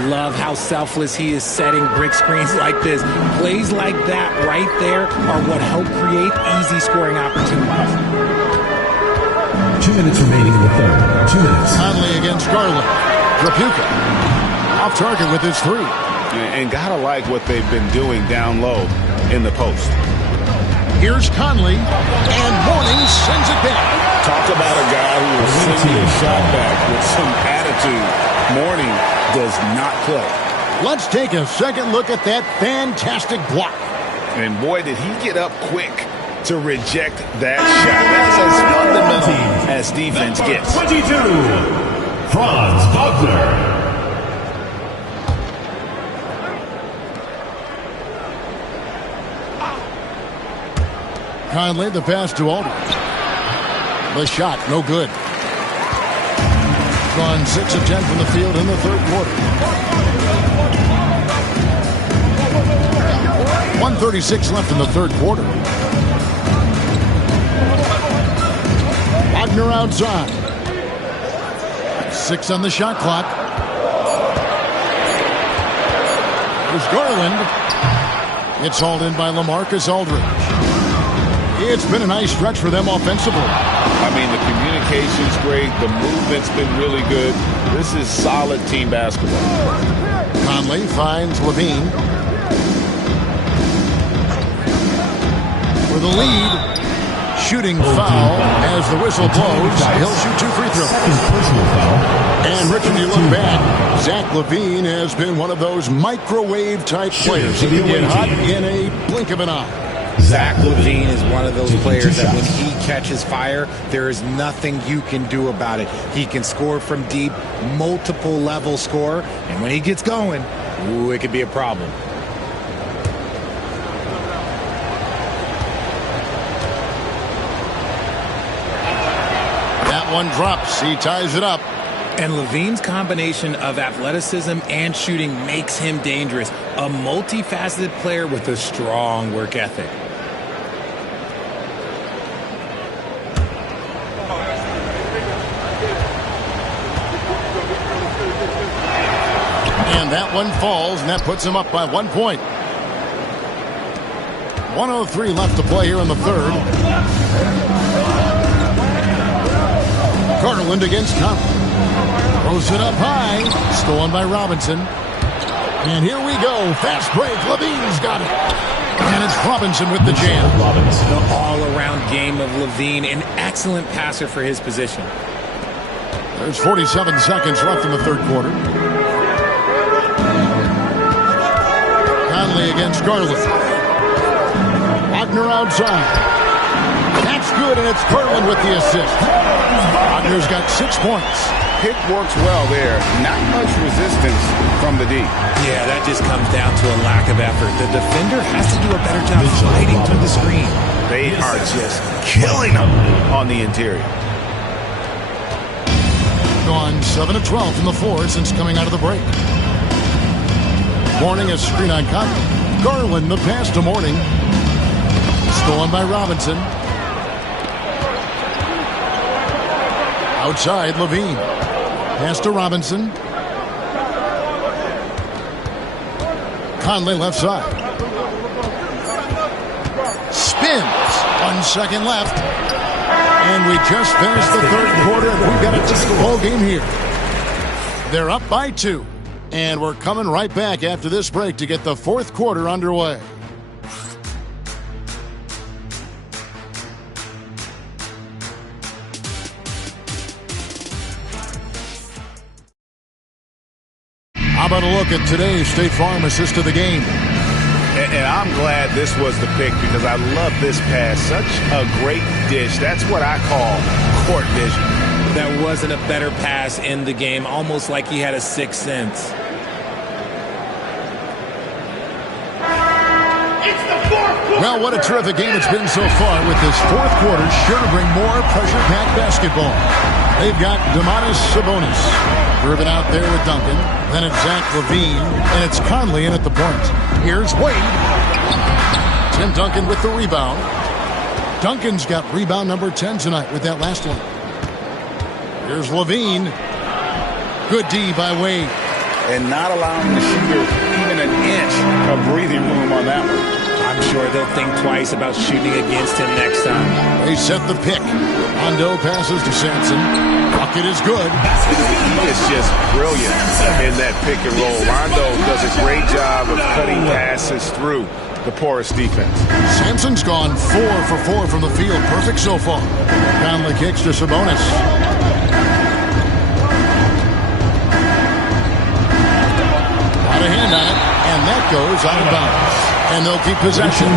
Love how selfless he is setting brick screens like this. Plays like that right there are what help create easy scoring opportunities. 2 minutes remaining in the third. 2 minutes. Conley against Garland. Repuka off target with his 3. And gotta like what they've been doing down low in the post. Here's Conley, and Mourning sends it back. Talk about a guy who will send you a shot back with some attitude. Mourning does not play. Let's take a second look at that fantastic block. And boy, did he get up quick to reject that shot. That's as fundamental as defense gets. 22, Franz Wagner. Conley, the pass to Aldridge. The shot, no good. Gone 6 of 10 from the field in the third quarter. 1:36 left in the third quarter. Wagner outside. 6 on the shot clock. There's Garland. It's hauled in by LaMarcus Aldridge. It's been a nice stretch for them offensively. I mean, the communication's great. The movement's been really good. This is solid team basketball. Conley finds Levine. For the lead. Shooting foul as the whistle blows. He'll shoot 2 free throws. And Richard, you look back, Zach LaVine has been one of those microwave-type players. He can get hot in a blink of an eye. Zach LaVine is one of those players that when he catches fire, there is nothing you can do about it. He can score from deep, multiple level score, and when he gets going, ooh, it could be a problem. That one drops. He ties it up. And LaVine's combination of athleticism and shooting makes him dangerous. A multifaceted player with a strong work ethic. And that one falls, and that puts him up by 1 point. 1:03 left to play here in the third. Garland against Conley. Throws it up high. Stolen by Robinson. And here we go. Fast break. Levine's got it. And it's Robinson with the jam. The all-around game of LaVine. An excellent passer for his position. There's 47 seconds left in the third quarter. Conley against Garland. Wagner outside. That's good, and it's Garland with the assist. Wagner's got 6 points. Pick works well there. Not much resistance from the D. Yeah, that just comes down to a lack of effort. The defender has to do a better job fighting through the screen. They are just killing them on the interior. Gone 7 of 12 from the floor since coming out of the break. Mourning a screen on Conley. Garland the pass to Mourning. Stolen by Robinson. Outside Levine. Pass to Robinson. Conley left side. Spins. 1 second left. And we just finished the third quarter, and we've got a ball game here. They're up by 2. And we're coming right back after this break to get the fourth quarter underway. How about a look at today's State Farm assist of the game? And I'm glad this was the pick because I love this pass. Such a great dish. That's what I call court vision. There wasn't a better pass in the game, almost like he had a sixth sense. Well, what a terrific game it's been so far with this fourth quarter. Sure to bring more pressure-packed basketball. They've got Domantas Sabonis. Irvin out there with Duncan. Then it's Zach LaVine. And it's Conley in at the point. Here's Wade. Tim Duncan with the rebound. Duncan's got rebound number 10 tonight with that last one. Here's LaVine. Good D by Wade. And not allowing the shooter even an inch of breathing room on that one. I'm sure they'll think twice about shooting against him next time. They set the pick. Rondo passes to Sampson. Bucket is good. He is just brilliant in that pick and roll. Rondo does a great job of cutting passes through the porous defense. Sampson's gone 4 for 4 from the field. Perfect so far. Conley kicks to Sabonis. Got a hand on it, and that goes out of bounds. And they'll keep possession.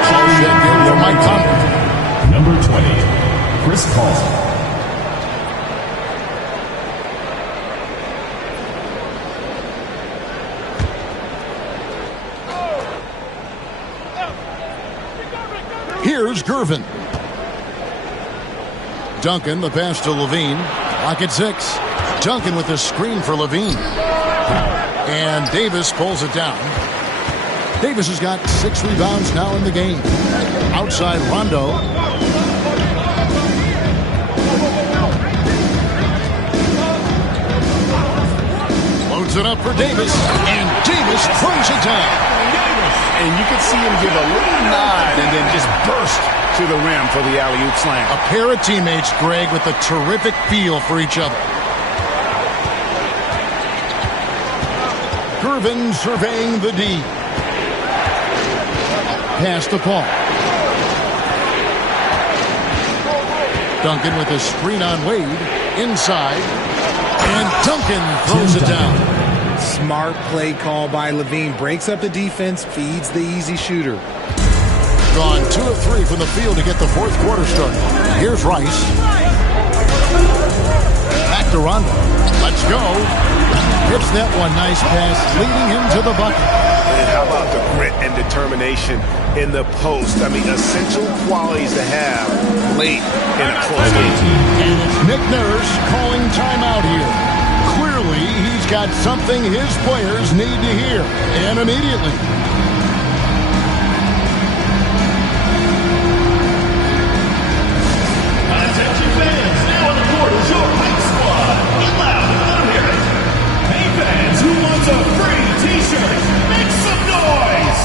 Paul Shed here for Mike Conley. Number 20, Chris Paul. Here's Gervin. Duncan, the pass to LaVine. Lock at 6. Duncan with the screen for LaVine. And Davis pulls it down. Davis has got 6 rebounds now in the game. Outside Rondo. Loads it up for Davis. And Davis throws it down. And you could see him give a little nod and then just burst to the rim for the alley-oop slam. A pair of teammates, Greg, with a terrific feel for each other. Gervin surveying the D. Pass to Paul. Duncan with a screen on Wade. Inside. And Duncan throws it down. Smart play call by LaVine. Breaks up the defense, feeds the easy shooter. Gone 2 of 3 from the field to get the fourth quarter started. Here's Rice. Back to Rondo. Let's go. Hits that one. Nice pass, leading him to the bucket. And how about the grit and determination in the post? I mean, essential qualities to have late in a close game. And it's Nick Nurse calling timeout here. Clearly, he's got something his players need to hear, and immediately. Attention fans, now on the court is your hype squad. Get loud and let 'em hear it. Hey fans, who wants a free t-shirt? Make some noise!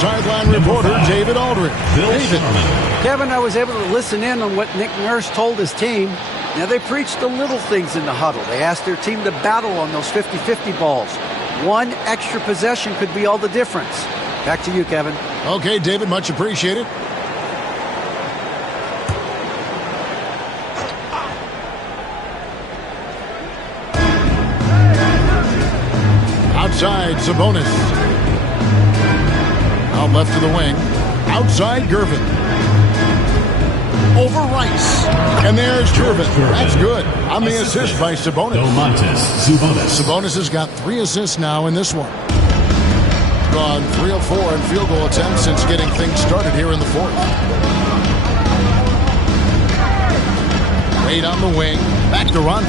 Sideline reporter David Aldridge. David. Kevin, I was able to listen in on what Nick Nurse told his team. Now, they preached the little things in the huddle. They asked their team to battle on those 50-50 balls. One extra possession could be all the difference. Back to you, Kevin. Okay, David, much appreciated. Outside, Sabonis. Out left to the wing. Outside, Gervin. Over Rice. And there's Gervin. That's good. On the assist by Sabonis. Domantas Sabonis. Sabonis has got 3 assists now in this one. Gone 3 of 4 in field goal attempts since getting things started here in the fourth. Wade on the wing. Back to Rondo.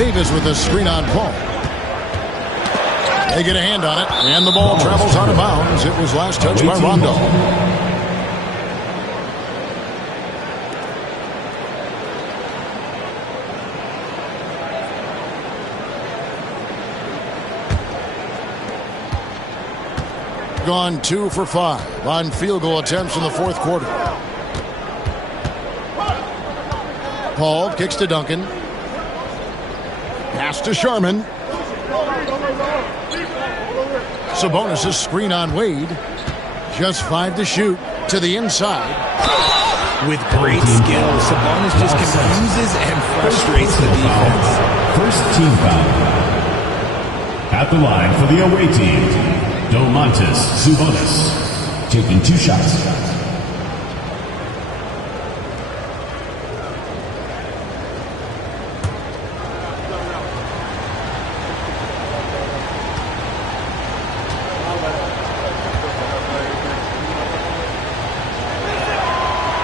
Davis with a screen on Paul. They get a hand on it, and the ball travels out of bounds. It was last touched by Rondo. Gone 2 for 5 on field goal attempts in the fourth quarter. Paul kicks to Duncan. Pass to Sharman. Sabonis' screen on Wade. Just 5 to shoot to the inside. With great skill, Sabonis just confuses and frustrates the defense. First team foul. At the line for the away team, Domantas Sabonis, taking 2 shots.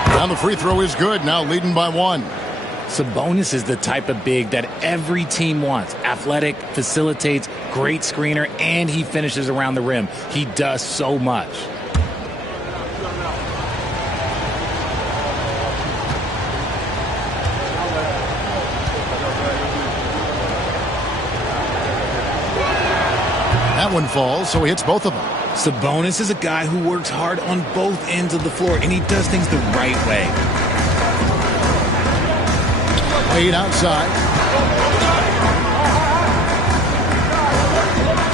Now the free throw is good, now leading by 1. Sabonis is the type of big that every team wants. Athletic, facilitates, great screener, and he finishes around the rim. He does so much. That one falls, so he hits both of them. Sabonis is a guy who works hard on both ends of the floor, and he does things the right way. Wade outside.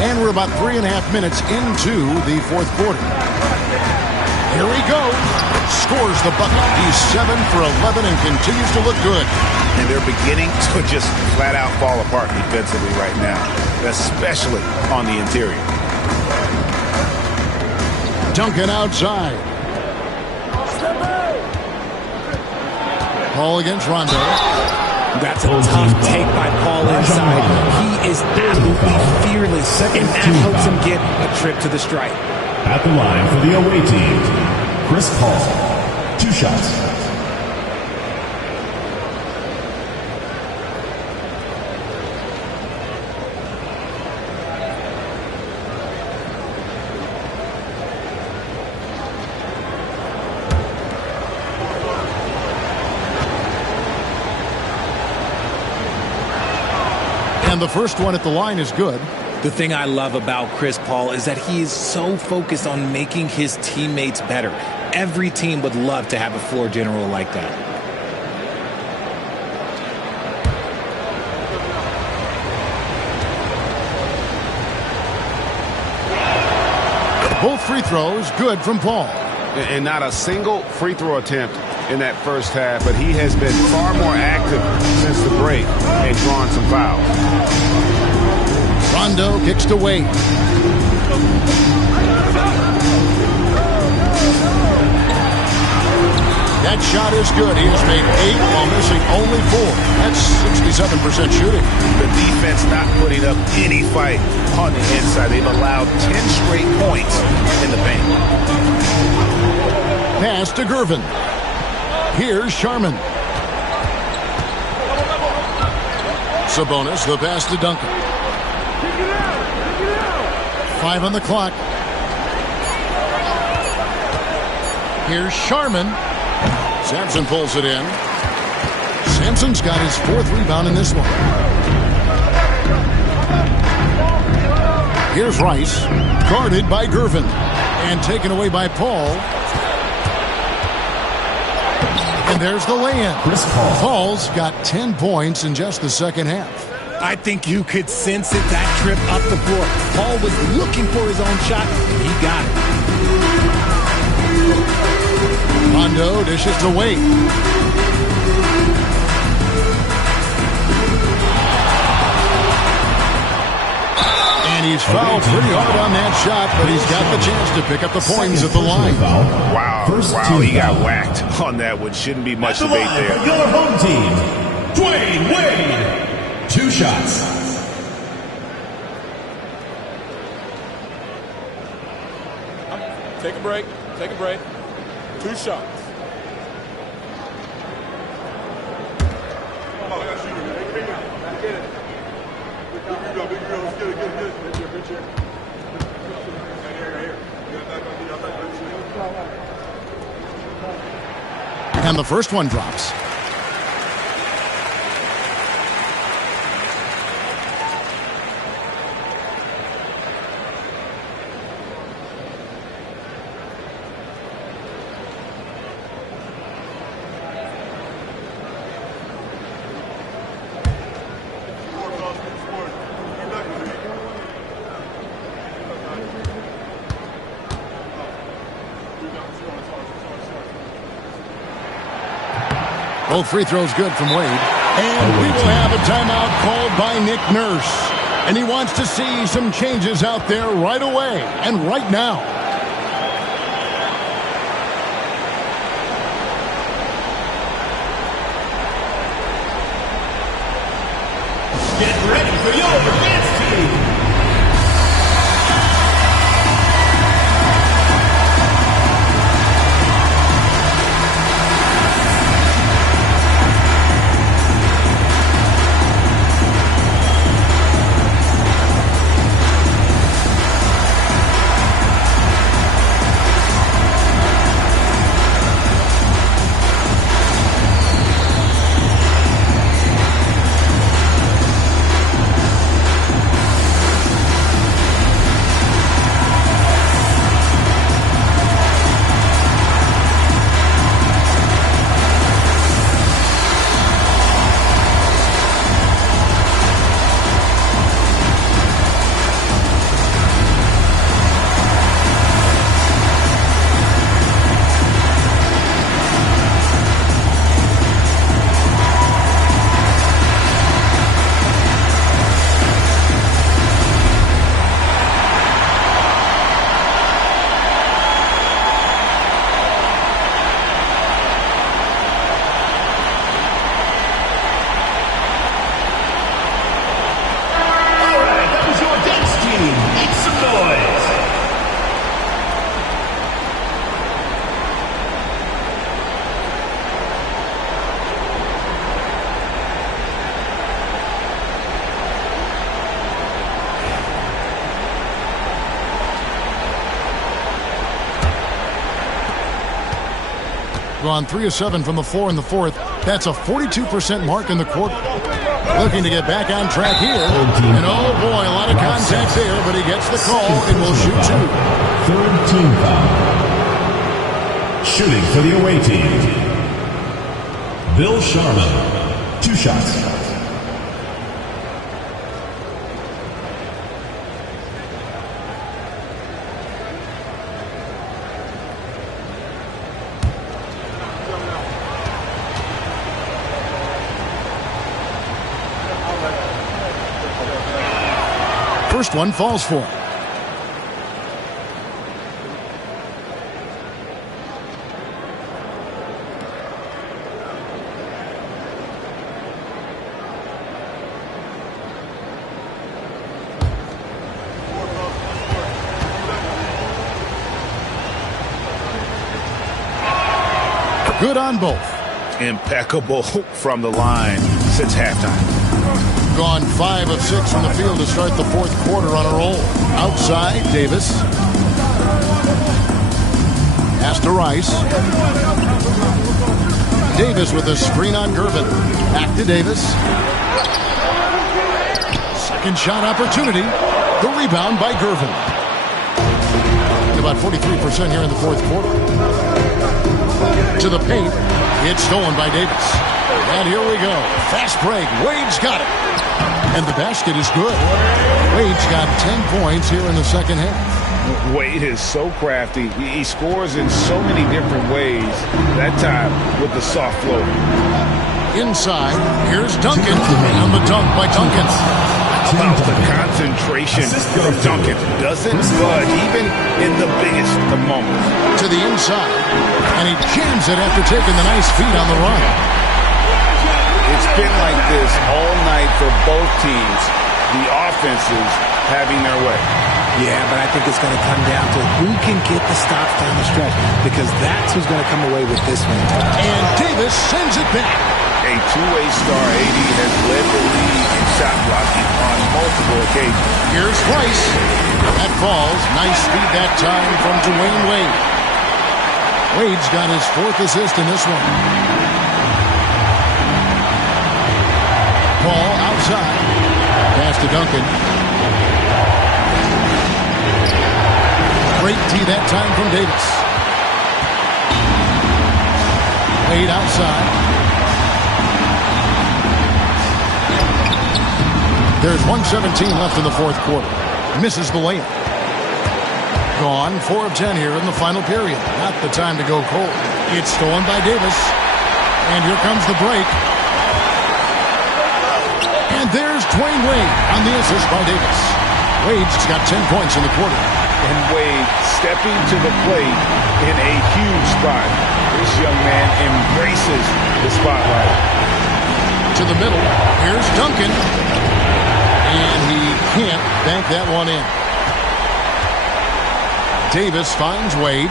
And we're about 3.5 minutes into the fourth quarter. Here he goes. Scores the bucket. He's 7 for 11 and continues to look good. And they're beginning to just flat out fall apart defensively right now, especially on the interior. Duncan outside. Paul against Rondo. That's a tough take by Paul inside. He is absolutely fearless, and that helps him get a trip to the stripe. At the line for the away team, Chris Paul, 2 shots. And the first one at the line is good. The thing I love about Chris Paul is that he is so focused on making his teammates better. Every team would love to have a floor general like that. Both free throws good from Paul. And not a single free throw attempt in that first half, but he has been far more active since the break and drawn some fouls. Rondo kicks to Wade. That shot is good. He has made 8 while missing only 4. That's 67% shooting. The defense not putting up any fight on the inside. They've allowed 10 straight points in the paint. Pass to Gervin. Here's Sharman. Sabonis, the pass to Duncan. 5 on the clock. Here's Sharman. Sampson pulls it in. Sampson's got his 4th rebound in this one. Here's Rice. Guarded by Gervin. And taken away by Paul. And there's the lay-in. Chris Paul. Paul's got 10 points in just the second half. I think you could sense it, that trip up the floor. Paul was looking for his own shot, and he got it. Rondo dishes to Wade. And he's fouled pretty hard on that shot, but he's got the chance to pick up the points at the line. Wow, he got whacked on that one. Shouldn't be much debate there. Your home team, Dwayne Wade, 2 shots. Take a break. Take a break. 2 shots. And the first one drops. Both free throws good from Wade. And we will have a timeout called by Nick Nurse. And he wants to see some changes out there right away and right now. Get ready for your dance team. Gone 3 of 7 from the floor in the fourth. That's a 42% mark in the quarter. Looking to get back on track here. And oh boy, a lot of contact there, but he gets the call and will shoot two. Third team foul. Shooting for the away team. Bill Sharman. 2 shots. First one falls for him. Good on both. Impeccable from the line since halftime. Gone 5 of 6 from the field to start the fourth quarter on a roll. Outside, Davis. Pass to Rice. Davis with a screen on Gervin. Back to Davis. Second shot opportunity. The rebound by Gervin. About 43% here in the fourth quarter. To the paint. It's stolen by Davis. And here we go. Fast break. Wade's got it. And the basket is good. Wade's got 10 points here in the second half. Wade is so crafty. He scores in so many different ways. That time with the soft float. Inside, here's Duncan. And the dunk by Duncan. How about the concentration from Duncan? Doesn't budge even in the biggest of moments. To the inside. And he jams it after taking the nice feed on the run. It's been like this all night for both teams. The offenses having their way. Yeah, but I think it's going to come down to who can get the stops down the stretch, because that's who's going to come away with this one. And Davis sends it back. A two-way star, AD, has led the league in shot blocking on multiple occasions. Here's Rice. That falls. Nice speed that time from Dwayne Wade. Wade's got his 4th assist in this one. Ball outside. Pass to Duncan. Great tee that time from Davis. Wade outside. There's 1:17 left in the 4th quarter. Misses the layup. Gone. 4 of 10 here in the final period. Not the time to go cold. It's stolen by Davis. And here comes the break. And there's Dwayne Wade on the assist by Davis. Wade's got 10 points in the quarter. And Wade stepping to the plate in a huge spot. This young man embraces the spotlight. To the middle. Here's Duncan. And he can't bank that one in. Davis finds Wade.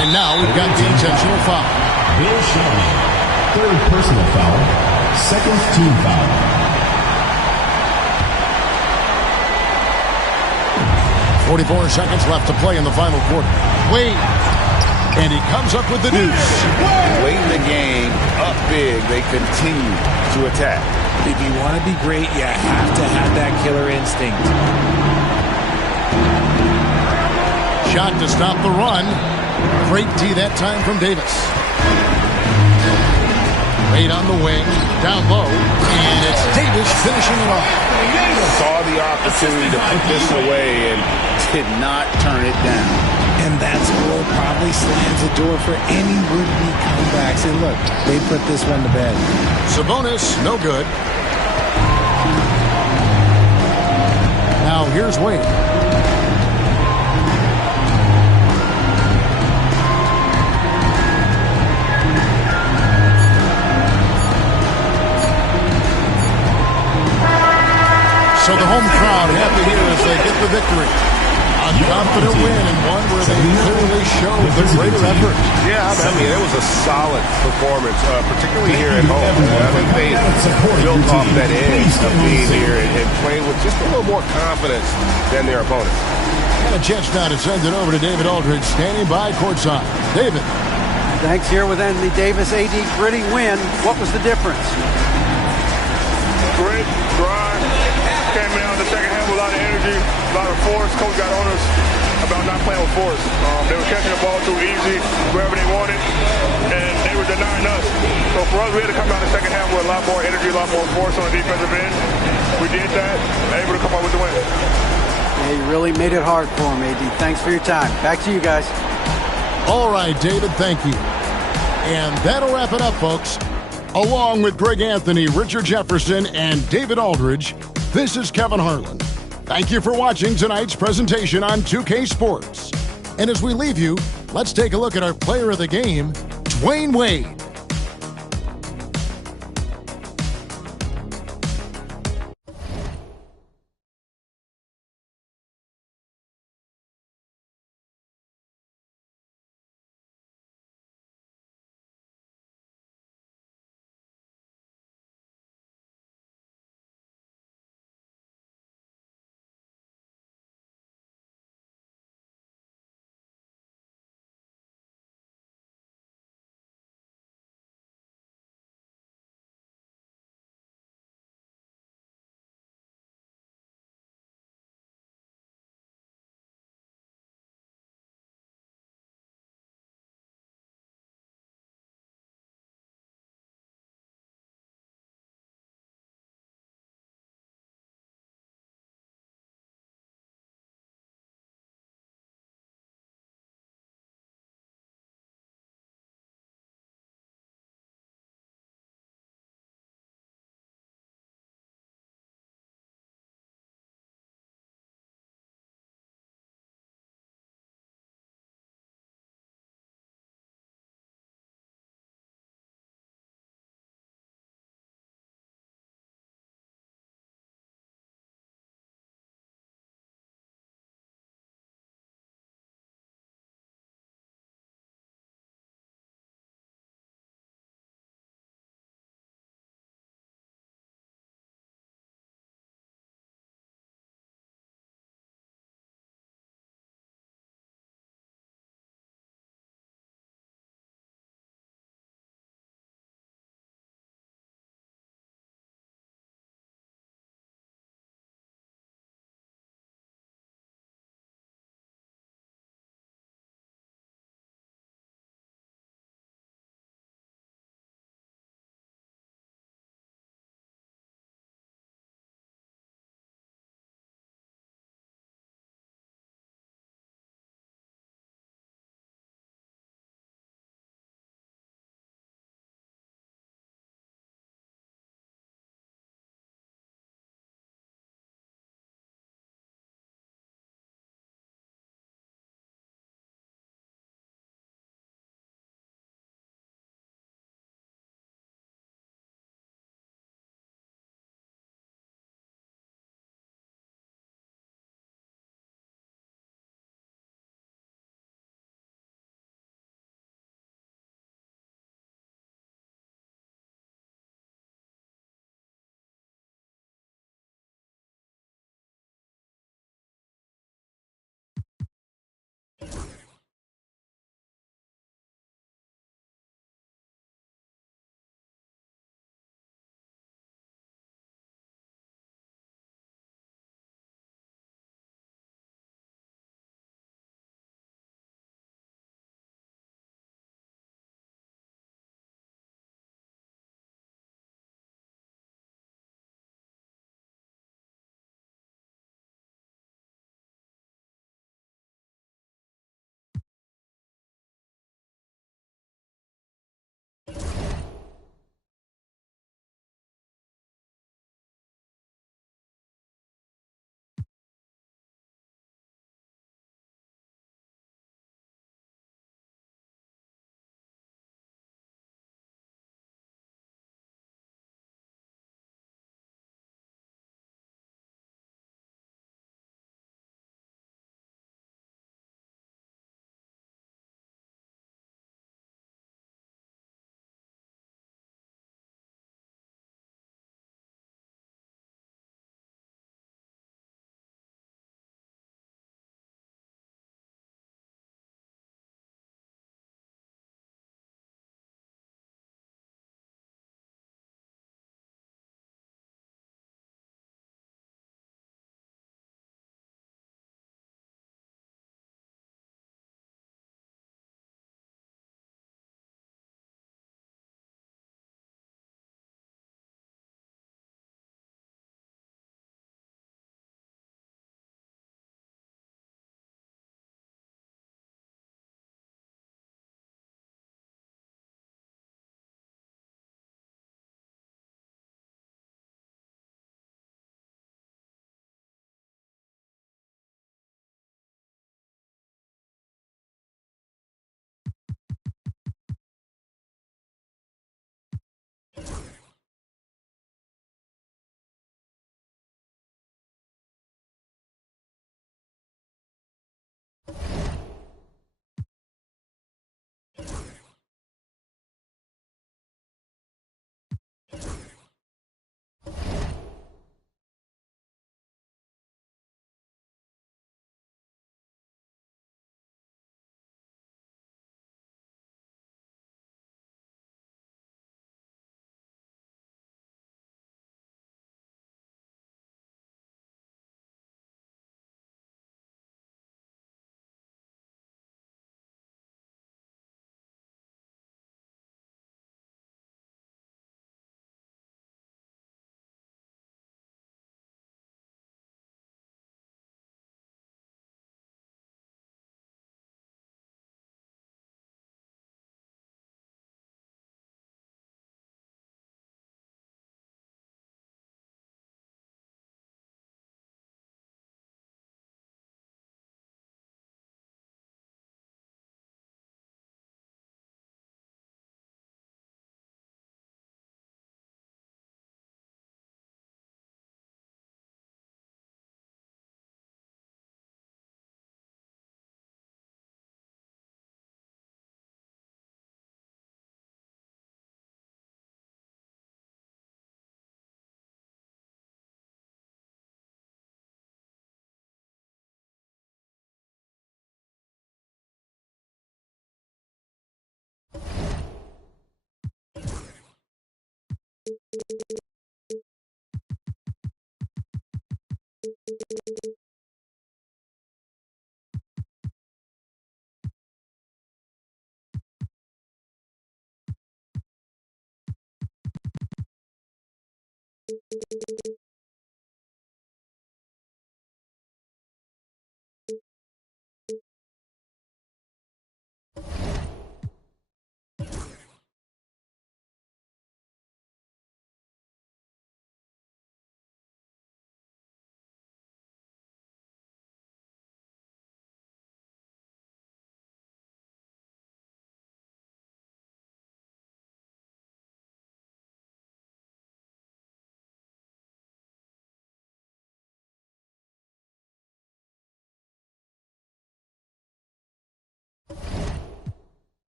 And now we've got the intentional foul. Bill Shelby, 3rd personal foul, 2nd team foul. .44 seconds left to play in the final quarter. Wade. And he comes up with the deuce. Late in the game, up big, they continue to attack. If you want to be great, you have to have that killer instinct. Shot to stop the run. Great tee that time from Davis. Wade on the wing, down low, and it's Davis finishing it off. Saw the opportunity to put this away and did not turn it down. And that score probably slams the door for any would-be comebacks. And look, they put this one to bed. Sabonis, no good. Now here's Wade. So the home crowd happy here as they get the victory. A confident win and one where they clearly showed the greater effort. Yeah, I mean, it was a solid performance, particularly here at home. I think they built off that edge of being here and played with just a little more confidence than their opponents. And a chance now to send it over to David Aldridge, standing by courtside. David. Thanks. Here with Anthony Davis. AD, gritty win. What was the difference? Grit, grind. Came in on the second half with a lot of energy, a lot of force. Coach got on us about not playing with force. They were catching the ball too easy, wherever they wanted, and they were denying us. So for us, we had to come out in the second half with a lot more energy, a lot more force on the defensive end. We did that, able to come out with the win. Yeah, you really made it hard for him, AD. Thanks for your time. Back to you guys. All right, David, thank you. And that'll wrap it up, folks. Along with Greg Anthony, Richard Jefferson, and David Aldridge, this is Kevin Harlan. Thank you for watching tonight's presentation on 2K Sports. And as we leave you, let's take a look at our player of the game, Dwayne Wade.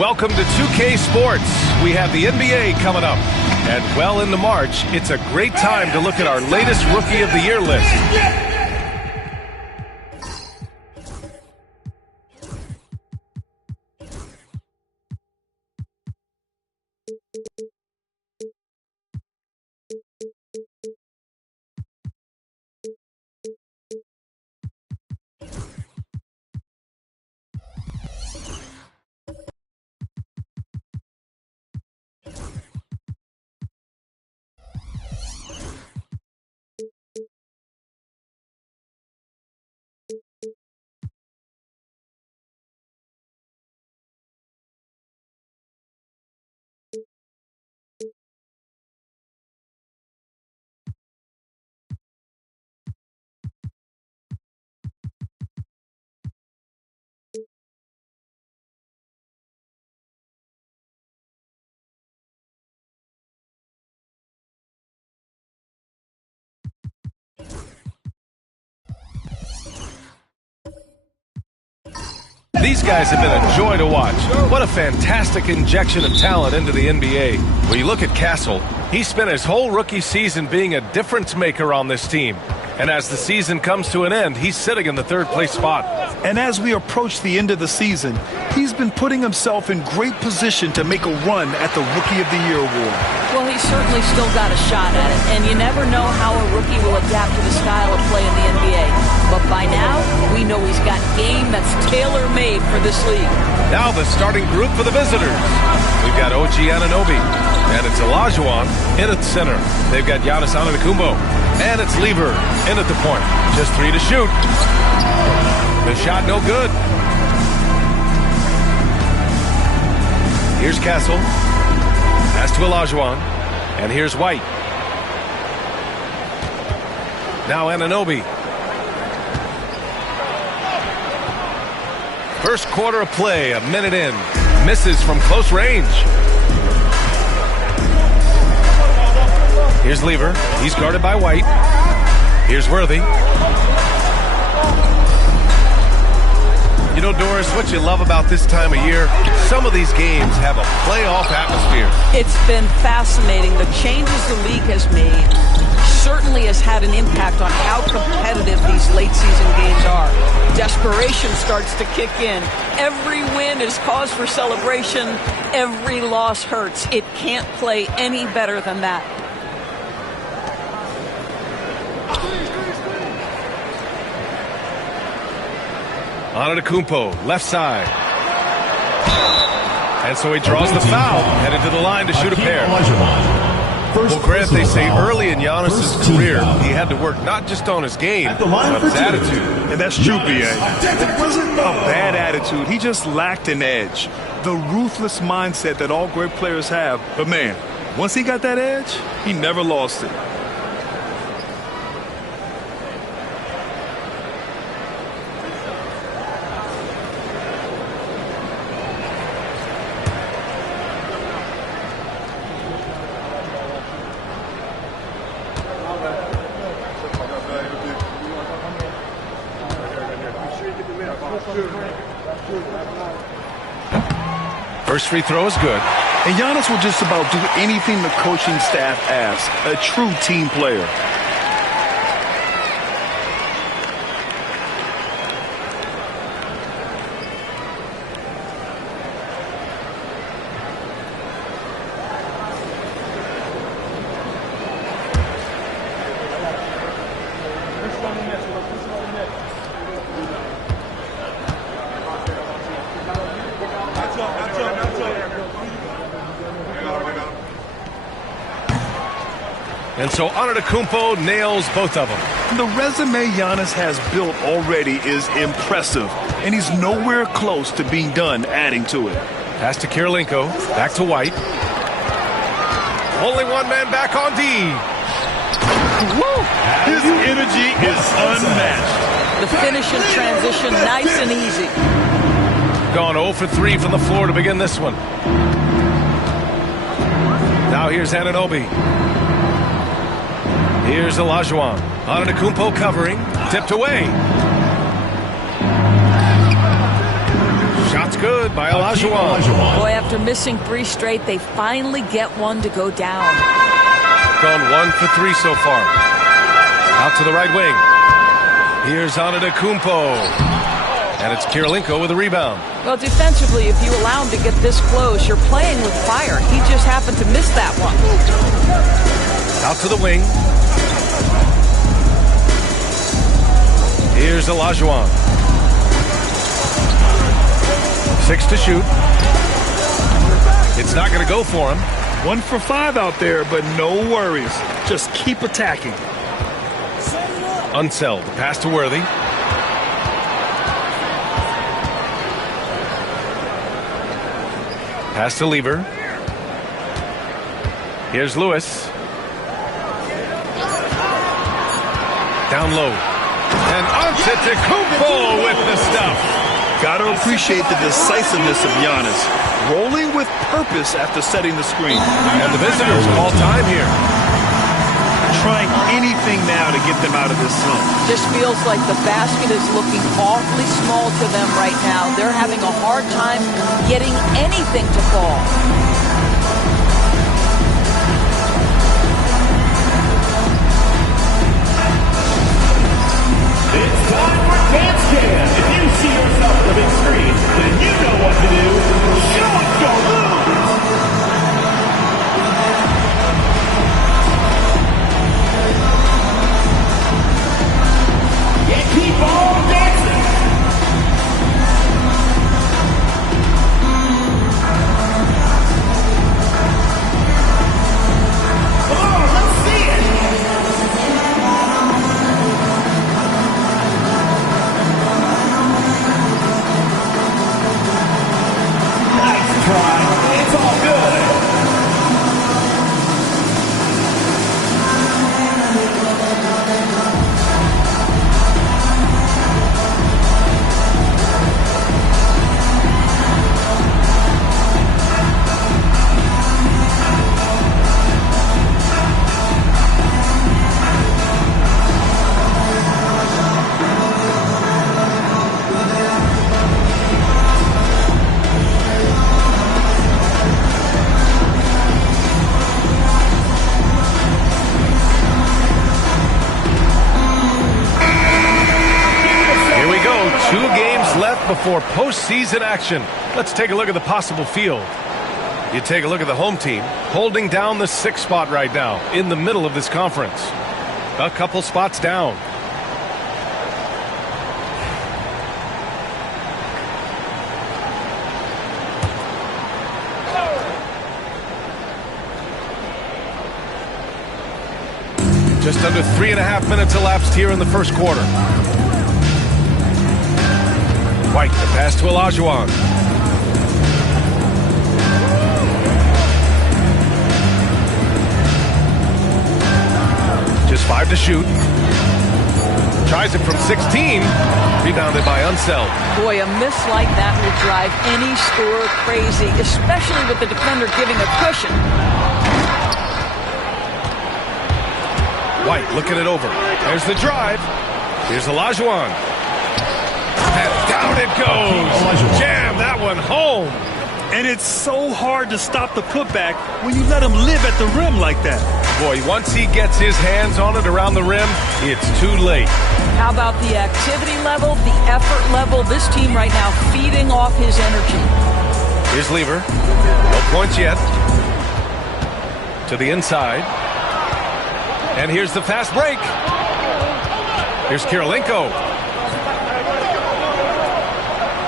Welcome to 2K Sports. We have the NBA coming up. And well into March, it's a great time to look at our latest Rookie of the Year list. These guys have been a joy to watch. What a fantastic injection of talent into the NBA. When you look at Castle, he spent his whole rookie season being a difference maker on this team. And as the season comes to an end, he's sitting in the third-place spot. And as we approach the end of the season, he's been putting himself in great position to make a run at the Rookie of the Year award. Well, he's certainly still got a shot at it, and you never know how a rookie will adapt to the style of play in the NBA. But by now, we know he's got game that's tailor-made for this league. Now the starting group for the visitors. We've got OG Anunoby, and it's Olajuwon in at center. They've got Giannis Antetokounmpo, and it's Lever in at the point. Just 3 to shoot. The shot no good. Here's Castle. Pass to Olajuwon. And here's White. Now Anunoby. First quarter of play, a minute in. Misses from close range. Here's Lever. He's guarded by White. Here's Worthy. You know, Doris, what you love about this time of year, some of these games have a playoff atmosphere. It's been fascinating. The changes the league has made certainly has had an impact on how competitive these late season games are. Desperation starts to kick in. Every win is cause for celebration. Every loss hurts. It can't play any better than that. Antetokounmpo, left side. And so he draws the foul, headed to the line to shoot a pair. Well, Grant, they say early in Giannis' career, he had to work not just on his game, but his attitude. And that's true, B.A. It wasn't a bad attitude. He just lacked an edge. The ruthless mindset that all great players have. But, man, once he got that edge, he never lost it. First free throw is good. And Giannis will just about do anything the coaching staff asks. A true team player. And so Antetokounmpo nails both of them. The resume Giannis has built already is impressive, and he's nowhere close to being done adding to it. Pass to Kirilenko, back to White. Only one man back on D. Woo! His energy is unmatched. The finish in transition, nice and easy. Gone 0 for 3 from the floor to begin this one. Now here's Anunoby. Here's Olajuwon. Antetokounmpo covering. Tipped away. Shot's good by Olajuwon. Boy, after missing 3 straight, they finally get one to go down. Gone 1 for 3 so far. Out to the right wing. Here's Antetokounmpo. And it's Kirilenko with a rebound. Well, defensively, if you allow him to get this close, you're playing with fire. He just happened to miss that one. Out to the wing. Here's Olajuwon. 6 to shoot. It's not going to go for him. 1 for 5 out there, but no worries. Just keep attacking. Unseld. Pass to Worthy. Pass to Lever. Here's Lewis. Down low. And Antetokounmpo with the stuff. Gotta appreciate the decisiveness of Giannis. Rolling with purpose after setting the screen. And the visitors call time here. Trying anything now to get them out of this zone. Just feels like the basket is looking awfully small to them right now. They're having a hard time getting anything to fall. before postseason action. Let's take a look at the possible field. You take a look at the home team, holding down the 6th spot right now in the middle of this conference. A couple spots down. Just under 3.5 minutes elapsed here in the first quarter. White, the pass to Olajuwon. Just 5 to shoot. Tries it from 16. Rebounded by Unseld. Boy, a miss like that will drive any scorer crazy, especially with the defender giving a cushion. White looking it over. There's the drive. Here's Olajuwon. And down it goes. Jam that one home. And it's so hard to stop the putback when you let him live at the rim like that. Boy, once he gets his hands on it around the rim, it's too late. How about the activity level, the effort level? This team right now feeding off his energy. Here's Lever. No points yet. To the inside. And here's the fast break. Here's Kirilenko.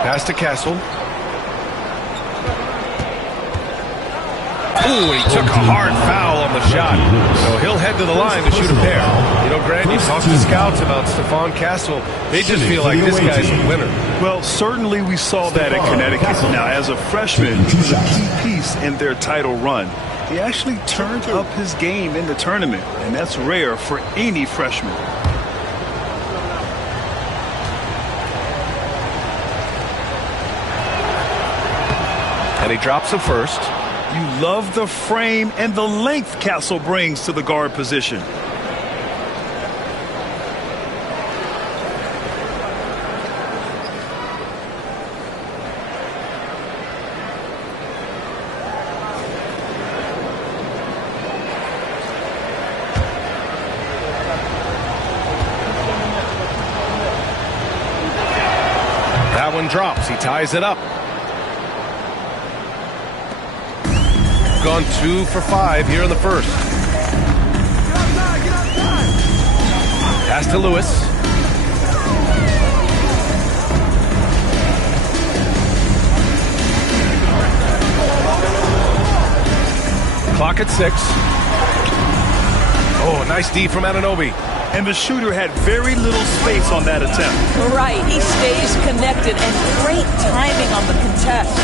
Pass to Castle. Ooh, he took a hard foul on the shot. So he'll head to the line to shoot a pair. You know, Grant, you talked to scouts about Stephon Castle. They just feel like this guy's a winner. Well, certainly we saw that in Connecticut. Now, as a freshman, he was a key piece in their title run. He actually turned up his game in the tournament, and that's rare for any freshman. And he drops the first. You love the frame and the length Castle brings to the guard position. That one drops. He ties it up. Gone 2 for 5 here in the first. Pass to Lewis. Clock at 6. Oh, nice D from Anunoby. And the shooter had very little space on that attempt. Right, he stays connected and great timing on the contest.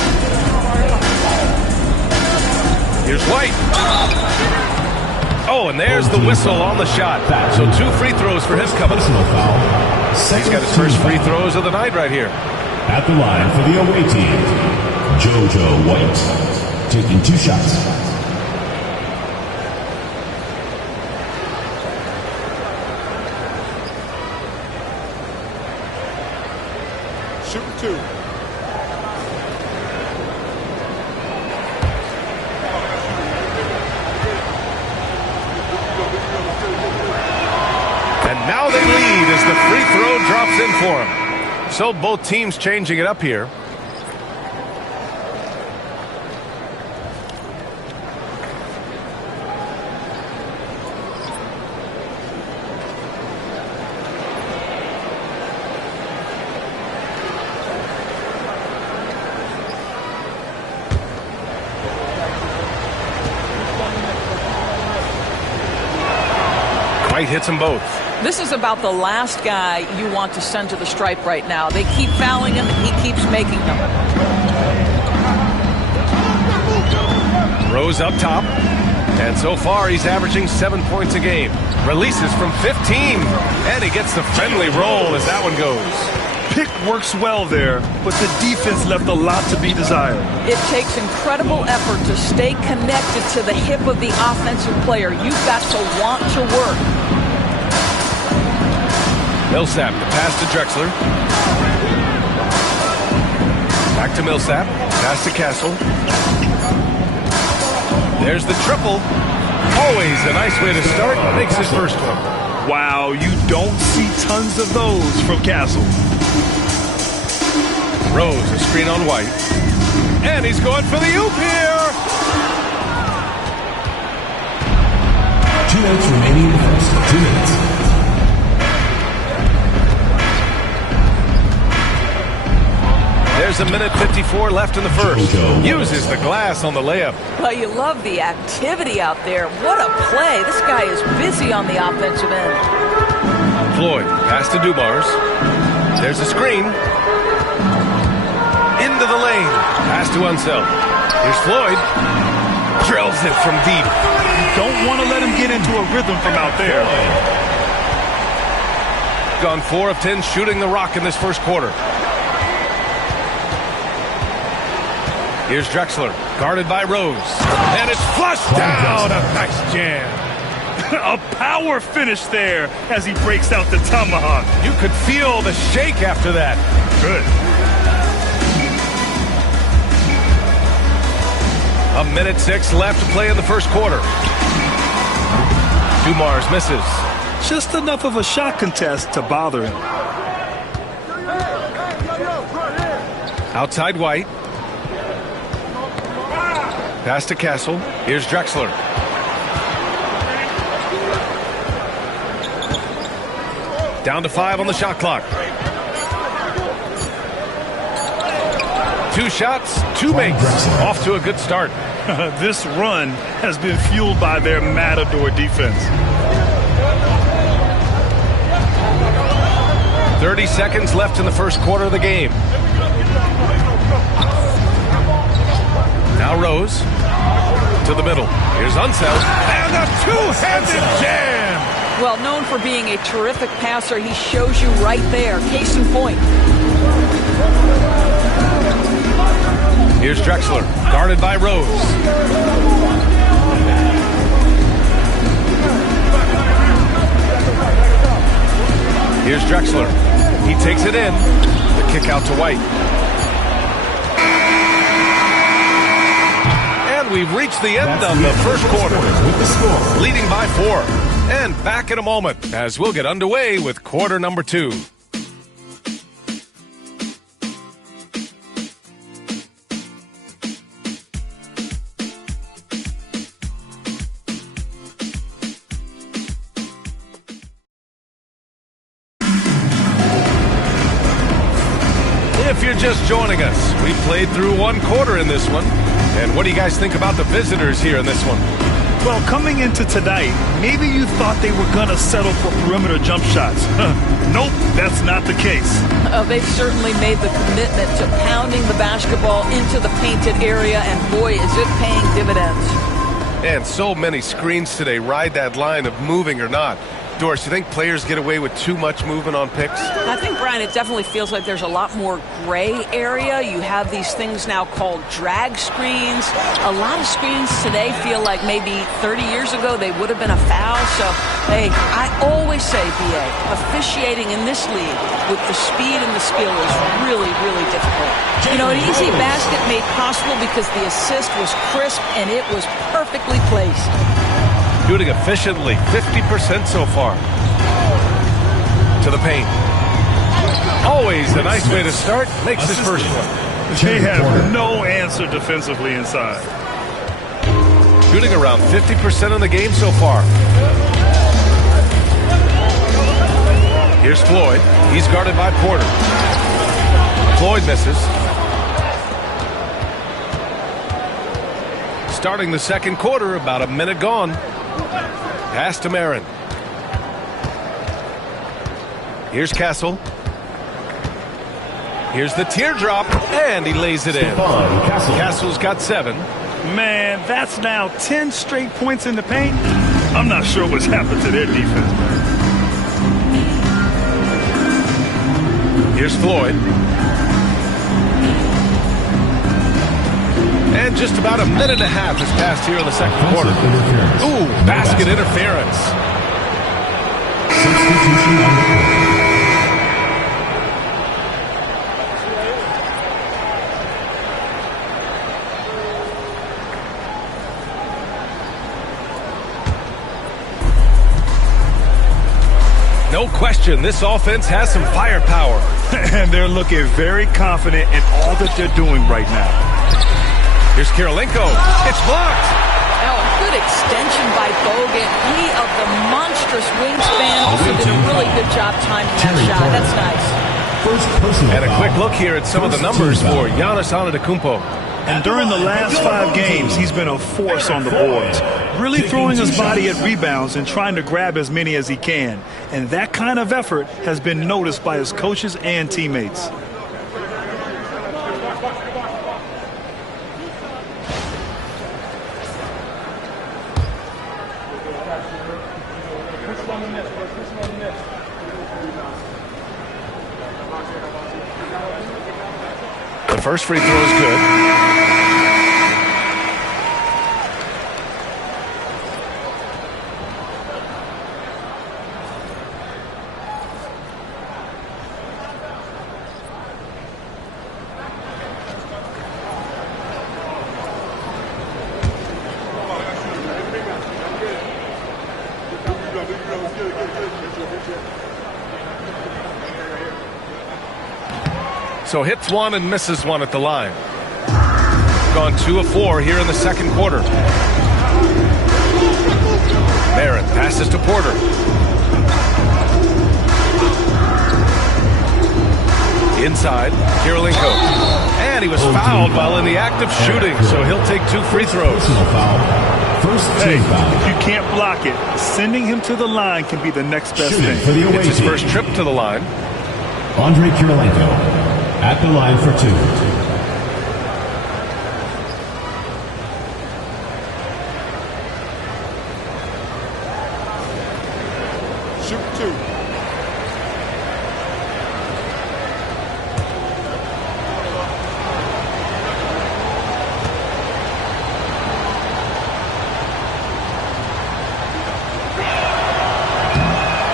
Here's White. Oh, and there's the whistle on the shot. So 2 free throws for him coming. He's got his first free throws of the night right here. At the line for the away team, JoJo White, taking 2 shots. Shooting 2. And now they lead as the free throw drops in for him. So both teams changing it up here. White hits them both. This is about the last guy you want to send to the stripe right now. They keep fouling him, and he keeps making them. Rose up top. And so far, he's averaging 7 points a game. Releases from 15. And he gets the friendly roll as that one goes. Pick works well there, but the defense left a lot to be desired. It takes incredible effort to stay connected to the hip of the offensive player. You've got to want to work. Millsap, the pass to Drexler. Back to Millsap. Pass to Castle. There's the triple. Always a nice way to start. Makes his first one. Wow, you don't see tons of those from Castle. Rose, a screen on White. And he's going for the oop here. 2 minutes remaining in the first. 2 minutes. There's a minute 54 left in the first. Uses the glass on the layup. Well, you love the activity out there. What a play. This guy is busy on the offensive end. Floyd, pass to Dumars. There's a screen. Into the lane. Pass to Unseld. Here's Floyd. Drills it from deep. You don't want to let him get into a rhythm from out there. Gone 4 of 10 shooting the rock in this first quarter. Here's Drexler, guarded by Rose. And it's flushed down. A nice jam. A power finish there as he breaks out the tomahawk. You could feel the shake after that. Good. A minute 6 left to play in the first quarter. Dumars misses. Just enough of a shot contest to bother him. Outside White. Pass to Castle. Here's Drexler. Down to 5 on the shot clock. 2 shots, 2 makes. Off to a good start. This run has been fueled by their Matador defense. 30 seconds left in the first quarter of the game. Now Rose to the middle. Here's Unseld. And a two-handed jam. Well, known for being a terrific passer, he shows you right there. Case in point. Here's Drexler, guarded by Rose. Here's Drexler. He takes it in. The kick out to White. And we've reached the end of the first quarter. Leading by 4. And back in a moment as we'll get underway with quarter number 2. If you're just joining us, we played through 1 quarter in this one. And what do you guys think about the visitors here in this one? Well, coming into tonight, maybe you thought they were going to settle for perimeter jump shots. Nope, that's not the case. They've certainly made the commitment to pounding the basketball into the painted area, and boy, is it paying dividends. And so many screens today ride that line of moving or not. Doris, you think players get away with too much movement on picks? I think, Brian, it definitely feels like there's a lot more gray area. You have these things now called drag screens. A lot of screens today feel like maybe 30 years ago they would have been a foul. So, hey, I always say, B.A., officiating in this league with the speed and the skill is really, really difficult. You know, an easy basket made possible because the assist was crisp and it was perfectly placed. Shooting efficiently, 50% so far. To the paint. Always a nice way to start. Makes his first one. They have no answer defensively inside. Shooting around 50% in the game so far. Here's Floyd. He's guarded by Porter. Floyd misses. Starting the second quarter, about a minute gone. Pass to Marin. Here's Castle. Here's the teardrop, and he lays it in. Castle's got 7. Man, that's now 10 straight points in the paint. I'm not sure what's happened to their defense, man. Here's Floyd. And just about a minute and a half has passed here in the second quarter. Ooh, basket interference. Substitution on the court. No question, this offense has some firepower. And they're looking very confident in all that they're doing right now. Here's Kirilenko. It's blocked. Oh, a good extension by Bogut. He of the monstrous wingspan also did a really good job timing that shot. That's nice. And a quick look here at some of the numbers for Giannis Antetokounmpo. And during the last 5 games, he's been a force on the boards, really throwing his body at rebounds and trying to grab as many as he can. And that kind of effort has been noticed by his coaches and teammates. The first free throw is good. So hits one and misses one at the line. Gone 2 of 4 here in the second quarter. Barron passes to Porter. Inside, Kirilenko. And he was fouled while in the act of shooting, so he'll take 2 free throws. Hey, if you can't block it, sending him to the line can be the next best thing. It's his first trip to the line. Andre Kirilenko at the line for 2. Shoot 2.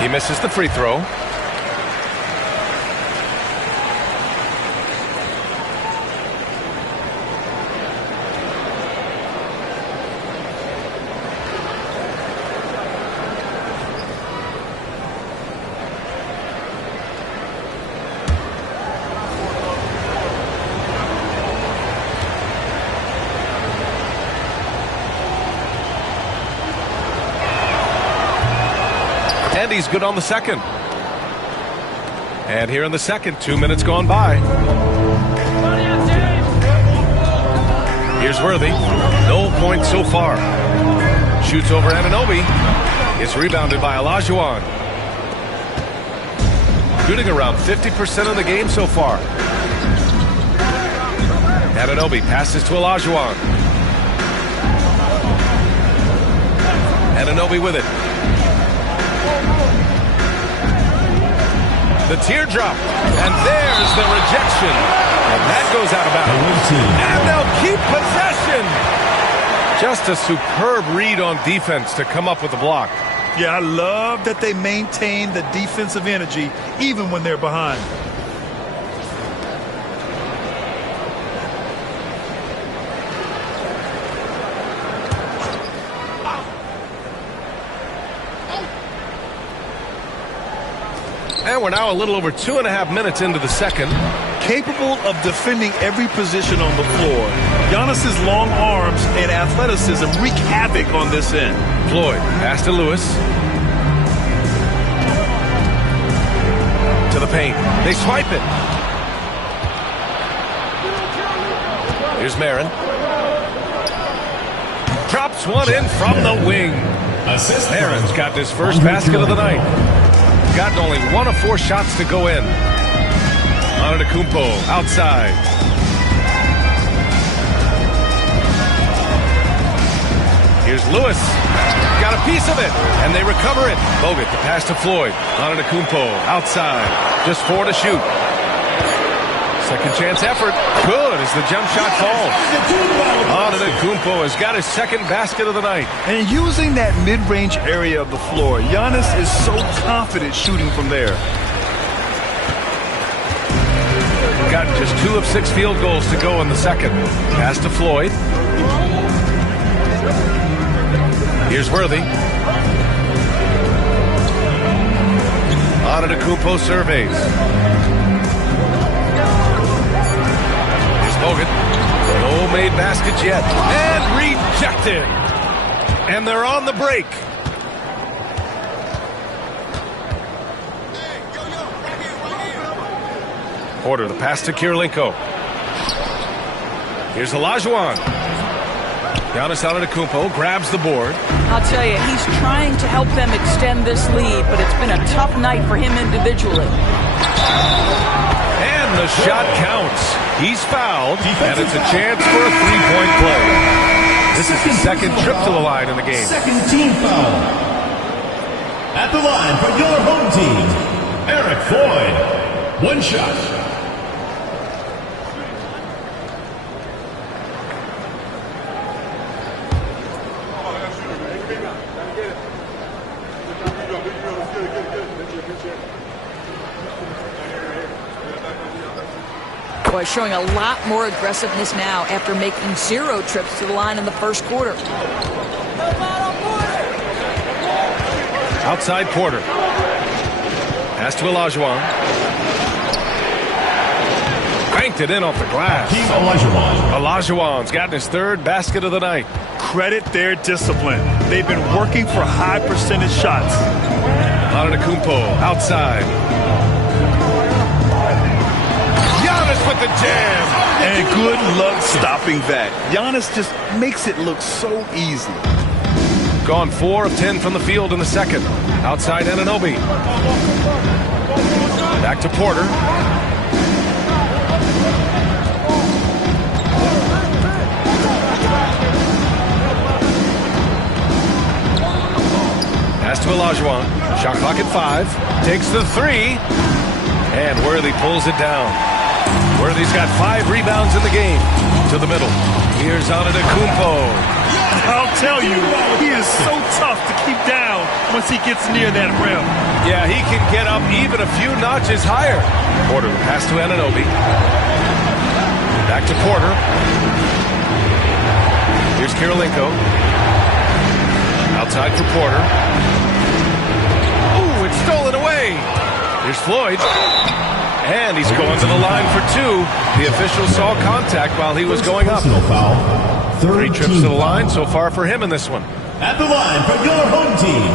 He misses the free throw. And he's good on the second. And here in the second, 2 minutes gone by. Here's Worthy. No points so far. Shoots over Anunoby. It's rebounded by Olajuwon. Shooting around 50% of the game so far. Anunoby passes to Olajuwon. Anunoby with it. The teardrop, and there's the rejection, and that goes out of bounds. And they'll keep possession. Just a superb read on defense to come up with the block. Yeah, I love that they maintain the defensive energy even when they're behind. And we're now a little over 2.5 minutes into the second. Capable of defending every position on the floor. Giannis's long arms and athleticism wreak havoc on this end. Floyd, pass to Lewis. To the paint. They swipe it. Here's Marin. Drops one in from the wing. Marin's got his first basket of the night. Gotten only 1 of 4 shots to go in. Antetokounmpo outside. Here's Lewis. Got a piece of it, and they recover it. Bogut, the pass to Floyd. Antetokounmpo outside. Just 4 to shoot. Second chance effort. Good as the jump shot falls. Antetokounmpo has got his second basket of the night. And using that mid-range area of the floor, Giannis is so confident shooting from there. Got just 2 of 6 field goals to go in the second. Pass to Floyd. Here's Worthy. Antetokounmpo surveys. Bogut. No made baskets yet. And rejected. And they're on the break. Porter, the pass to Kirilenko. Here's Olajuwon. Giannis Antetokounmpo grabs the board. I'll tell you, he's trying to help them extend this lead, but it's been a tough night for him individually. And the shot counts. He's fouled, and it's a chance for a three-point play. This is his second trip to the line in the game. Second team foul. At the line for your home team, Eric Floyd. One shot. Boy, showing a lot more aggressiveness now after making 0 trips to the line in the first quarter. Outside Porter. Pass to Olajuwon. Banked it in off the glass. Olajuwon's gotten his third basket of the night. Credit their discipline. They've been working for high percentage shots. Antetokounmpo outside. With the jam. And good luck stopping that. Giannis just makes it look so easy. Gone 4 of 10 from the field in the second. Outside Anunoby. Back to Porter. Pass to Olajuwon. Shot clock at 5. Takes the 3. And Worthy pulls it down. Worthy's got 5 rebounds in the game. To the middle. Here's Antetokounmpo. I'll tell you, he is so tough to keep down once he gets near that rim. Yeah, he can get up even a few notches higher. Porter, pass to Anunoby. Back to Porter. Here's Kirilenko. Outside for Porter. Ooh, it's stolen away. Here's Floyd. And he's going to the line for 2. The official saw contact while he was going up. 3 trips to the line so far for him in this one. At the line for your home team,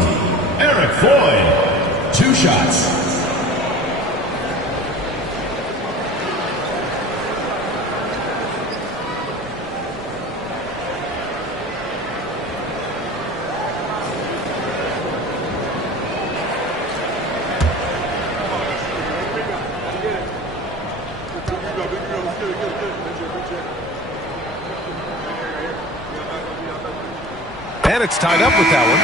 Eric Floyd. 2 shots. And it's tied up with that one.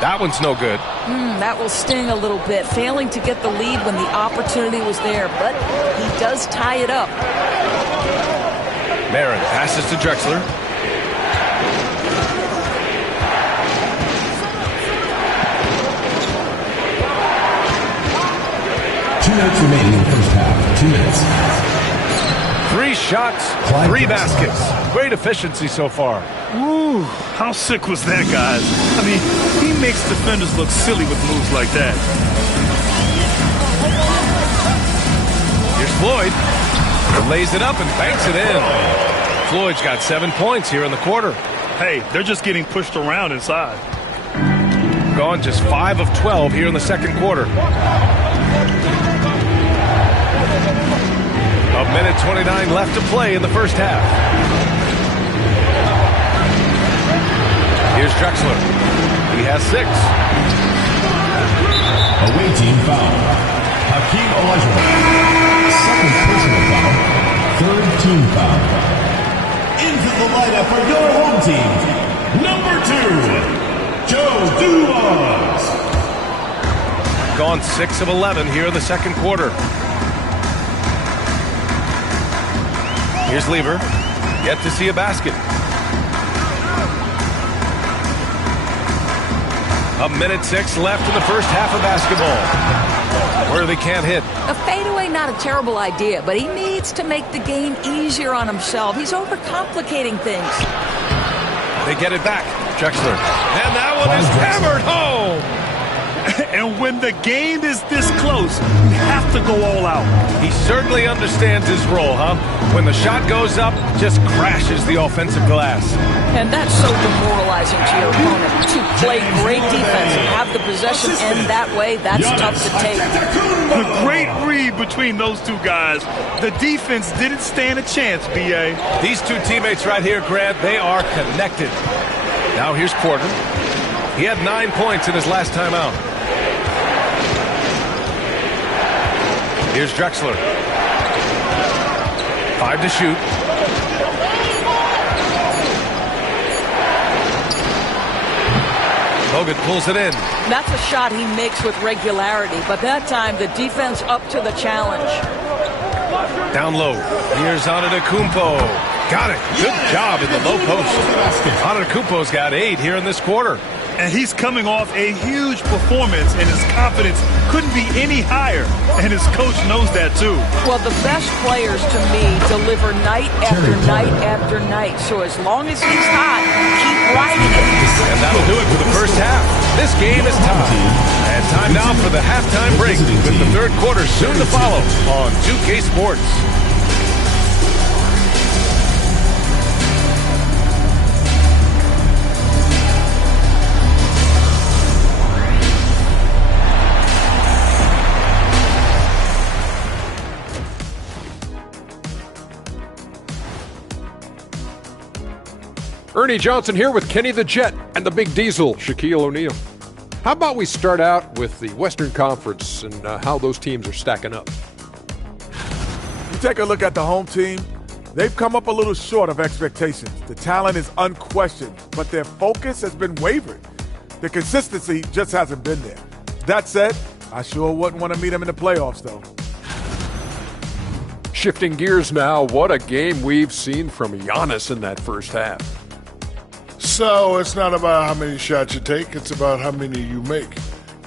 That one's no good. That will sting a little bit. Failing to get the lead when the opportunity was there, but he does tie it up. Marin passes to Drexler. Two minutes remaining in the first half. 2 minutes. 3 shots, 3 baskets. Great efficiency so far. Ooh, how sick was that, guys? I mean, he makes defenders look silly with moves like that. Here's Floyd. Lays it up and banks it in. Floyd's got 7 points here in the quarter. Hey, they're just getting pushed around inside. Gone just 5 of 12 here in the second quarter. A minute 29 left to play in the first half. Here's Drexler. He has 6. Away team foul. Hakeem Olajuwon. Second personal foul. Third team foul. Into the lineup for your home team. Number 2, Joe Dumars. Gone 6 of 11 here in the second quarter. Here's Lever. Yet to see a basket. 1:06 left in the first half of basketball. Worthy can't hit. A fadeaway, not a terrible idea, but he needs to make the game easier on himself. He's overcomplicating things. They get it back. Drexler. And that one is hammered home. And when the game is this close, you have to go all out. He certainly understands his role, huh? When the shot goes up, just crashes the offensive glass. And that's so demoralizing to your opponent. To play great defense and have the possession end that way, that's tough to take. A great read between those two guys. The defense didn't stand a chance, B.A. These two teammates right here, Grant, they are connected. Now here's Porter. He had 9 points in his last time out. Here's Drexler. 5 to shoot. Hogan pulls it in. That's a shot he makes with regularity, but that time the defense up to the challenge. Down low. Here's Antetokounmpo. Got it. Good job in the low post. Antetokounmpo's got 8 here in this quarter. And he's coming off a huge performance, and his confidence couldn't be any higher. And his coach knows that, too. Well, the best players, to me, deliver night after night after night. So as long as he's hot, keep riding it. And that'll do it for the first half. This game is tied. And time now for the halftime break, with the third quarter soon to follow on 2K Sports. Ernie Johnson here with Kenny the Jet and the Big Diesel, Shaquille O'Neal. How about we start out with the Western Conference and how those teams are stacking up? You take a look at the home team, they've come up a little short of expectations. The talent is unquestioned, but their focus has been wavering. The consistency just hasn't been there. That said, I sure wouldn't want to meet them in the playoffs, though. Shifting gears now, what a game we've seen from Giannis in that first half. So it's not about how many shots you take, it's about how many you make.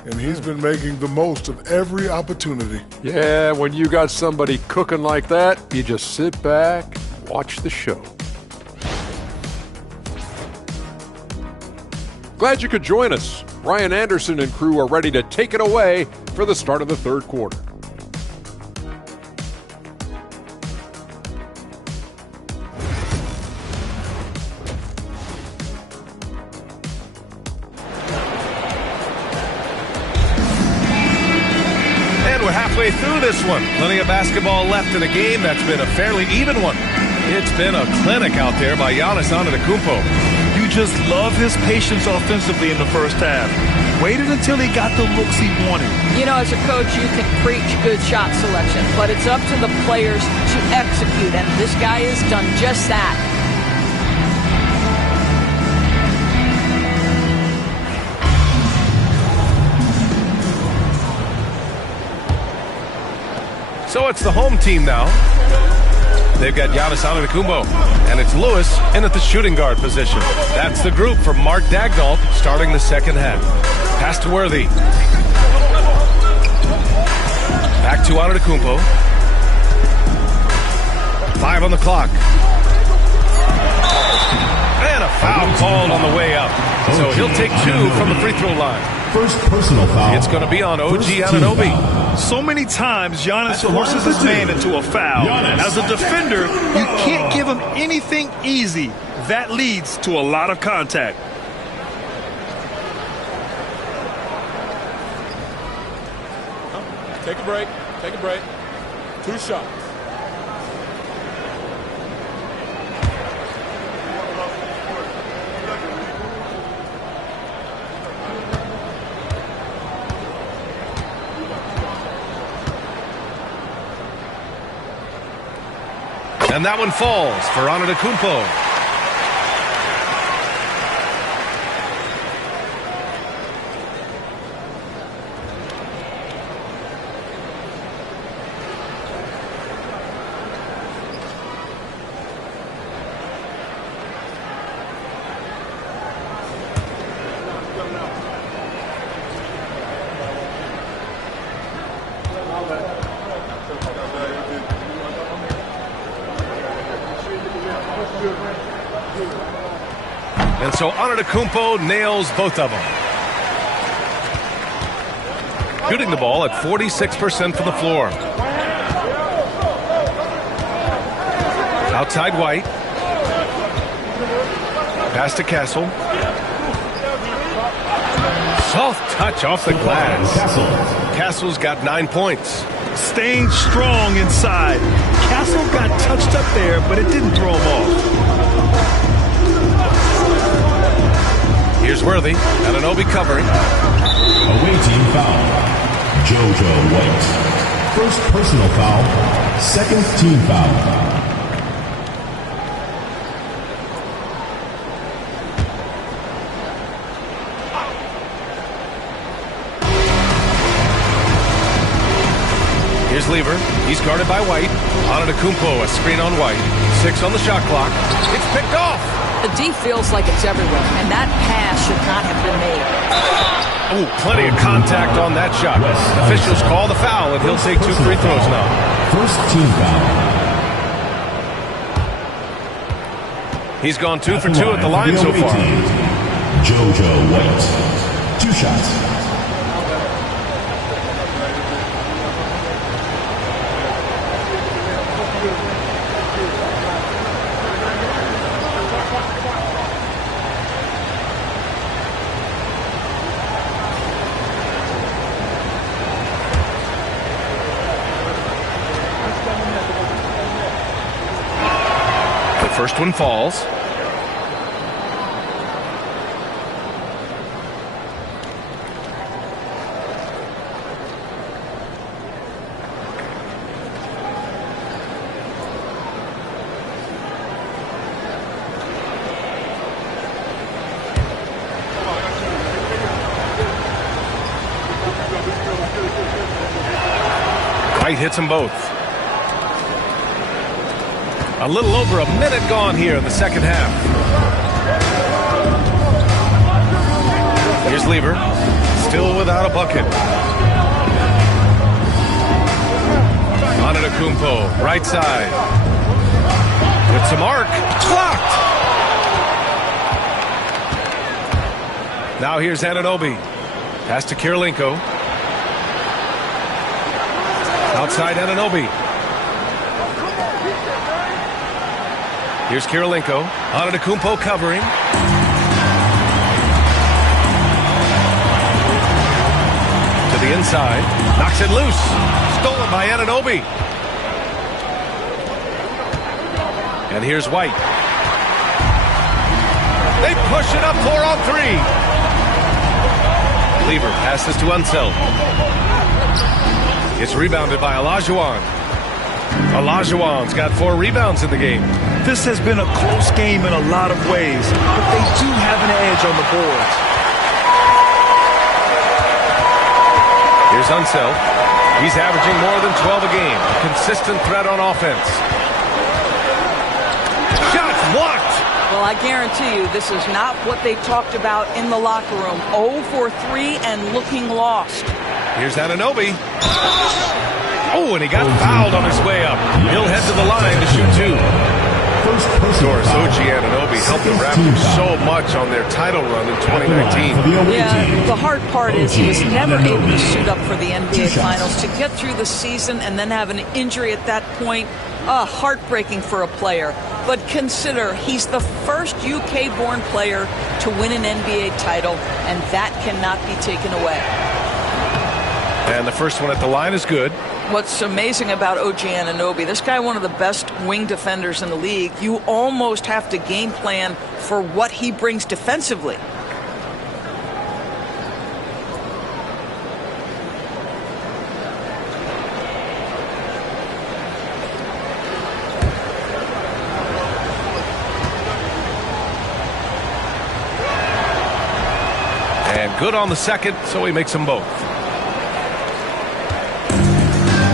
And he's been making the most of every opportunity. Yeah, when you got somebody cooking like that, you just sit back, watch the show. Glad you could join us. Ryan Anderson and crew are ready to take it away for the start of the third quarter. Halfway through this one. Plenty of basketball left in a game that's been a fairly even one. It's been a clinic out there by Giannis Antetokounmpo. You just love his patience offensively in the first half. Waited until he got the looks he wanted. You know, as a coach, you can preach good shot selection, but it's up to the players to execute, and this guy has done just that. So it's the home team now. They've got Giannis Antetokounmpo, and it's Lewis in at the shooting guard position. That's the group for Mark Daigneault starting the second half. Pass to Worthy. Back to Antetokounmpo. 5 on the clock. And a foul called on the way up. So he'll take 2 from the free throw line. First personal foul. It's going to be on OG Anunoby. So many times Giannis forces his man into a foul. As a defender, you can't give him anything easy. That leads to a lot of contact. Take a break. Take a break. 2 shots. And that one falls for Antetokounmpo. And so Antetokounmpo nails both of them. Shooting the ball at 46% from the floor. Outside White. Pass to Castle. Soft touch off the glass. Castle's got 9 points. Staying strong inside. Castle got touched up there, but it didn't throw him off. Here's Worthy. Anunoby covering. Away team foul. JoJo White. First personal foul. Second team foul. Here's Lever. He's guarded by White. Antetokounmpo, a screen on White. 6 on the shot clock. It's picked off. The D feels like it's everywhere, and that pass should not have been made. Oh, plenty of contact on that shot. Officials call the foul, and he'll take 2 free throws now. First team foul. He's gone 2 for 2 at the line so far. JoJo White. 2 shots. First one falls. White hits them both. A little over a minute gone here in the second half. Here's Lever, still without a bucket. Antetokounmpo, right side. It's a mark, clocked. Now here's Anunoby. Pass to Kirilenko. Outside Anunoby. Here's Kirilenko. Antetokounmpo covering. To the inside. Knocks it loose. Stolen by Anunoby. And here's White. They push it up 4-on-3. Lever passes to Unseld. It's rebounded by Olajuwon. Olajuwon's got 4 rebounds in the game. This has been a close game in a lot of ways, but they do have an edge on the boards. Here's Unseld. He's averaging more than 12 a game. A consistent threat on offense. Shots blocked. Well, I guarantee you this is not what they talked about in the locker room. 0 for 3 and looking lost. Here's Anunoby. Oh, and he got fouled on his way up. He'll head to the line to shoot 2. Doris OG Anunoby helped the Raptors so much on their title run in 2019. Yeah, the hard part is he was never able to suit up for the NBA Finals. To get through the season and then have an injury at that point, heartbreaking for a player. But consider, he's the first UK-born player to win an NBA title, and that cannot be taken away. And the first one at the line is good. What's amazing about OG Anunoby, this guy one of the best wing defenders in the league. You almost have to game plan for what he brings defensively. And good on the second, so he makes them both.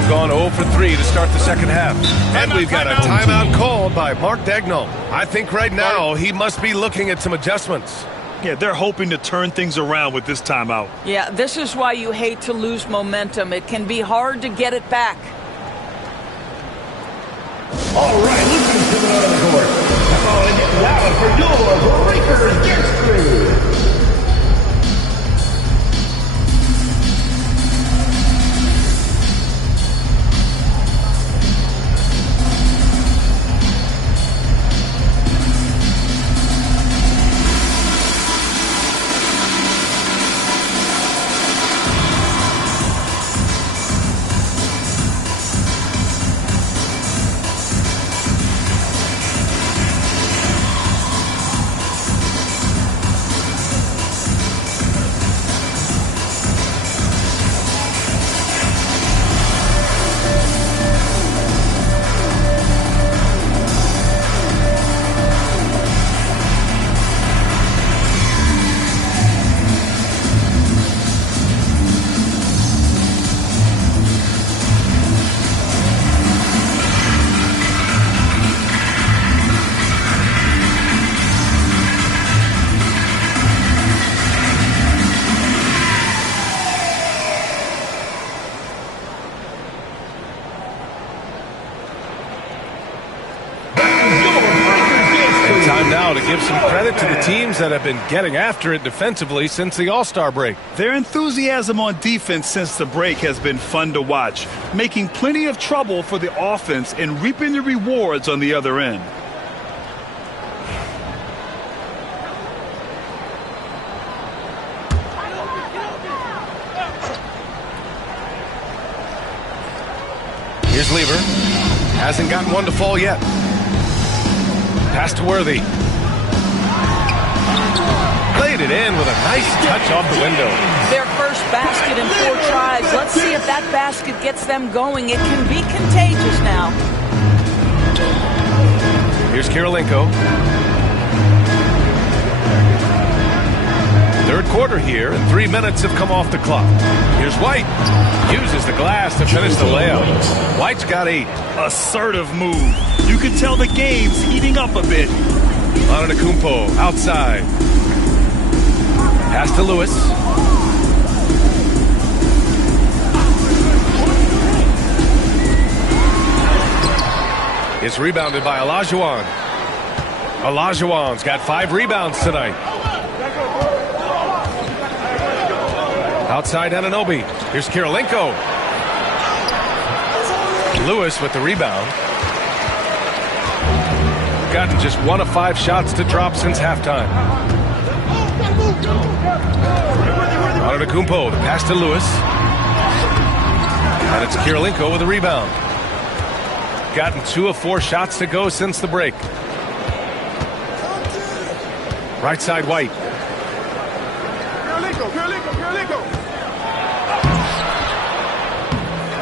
Gone 0 for 3 to start the second half. And we've got a timeout called by Mark Daigneault. I think right now he must be looking at some adjustments. Yeah, they're hoping to turn things around with this timeout. Yeah, this is why you hate to lose momentum. It can be hard to get it back. All right, listen to the middle of the court. Come on and get loud for your Breakers Dance Crew. Now to give some credit to the teams that have been getting after it defensively since the All-Star break. Their enthusiasm on defense since the break has been fun to watch, making plenty of trouble for the offense and reaping the rewards on the other end. Here's Lever. Hasn't gotten one to fall yet. Pass to Worthy. Played it in with a nice touch off the window. Their first basket in 4 tries. Let's see if that basket gets them going. It can be contagious now. Here's Kirilenko. Third quarter here, and 3 minutes have come off the clock. Here's White. Uses the glass to finish the layup. White's got 8. Assertive move. You can tell the game's heating up a bit. Antetokounmpo outside. Pass to Lewis. It's rebounded by Olajuwon. Olajuwon's got 5 rebounds tonight. Outside Anunoby. Here's Kirilenko. Lewis with the rebound. Gotten just 1 of 5 shots to drop since halftime. Antetokounmpo, the pass to Lewis. And it's Kirilenko with a rebound. Gotten 2 of 4 shots to go since the break. Right side White.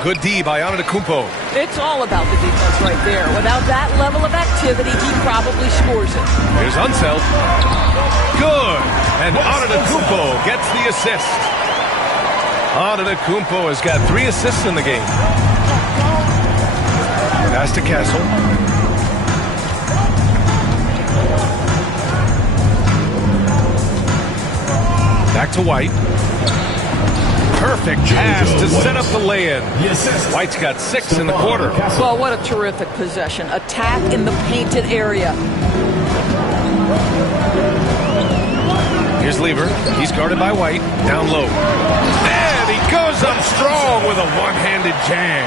Good D by Antetokounmpo. It's all about the defense right there. Without that level of activity, he probably scores it. Here's Unseld. Good. And Antetokounmpo gets the assist. Antetokounmpo has got 3 assists in the game. Pass to Castle. Back to White. Perfect pass to set up the lay-in. White's got 6 in the quarter. Well, what a terrific possession. Attack in the painted area. Here's Lever. He's guarded by White. Down low. And he goes up strong with a one-handed jam.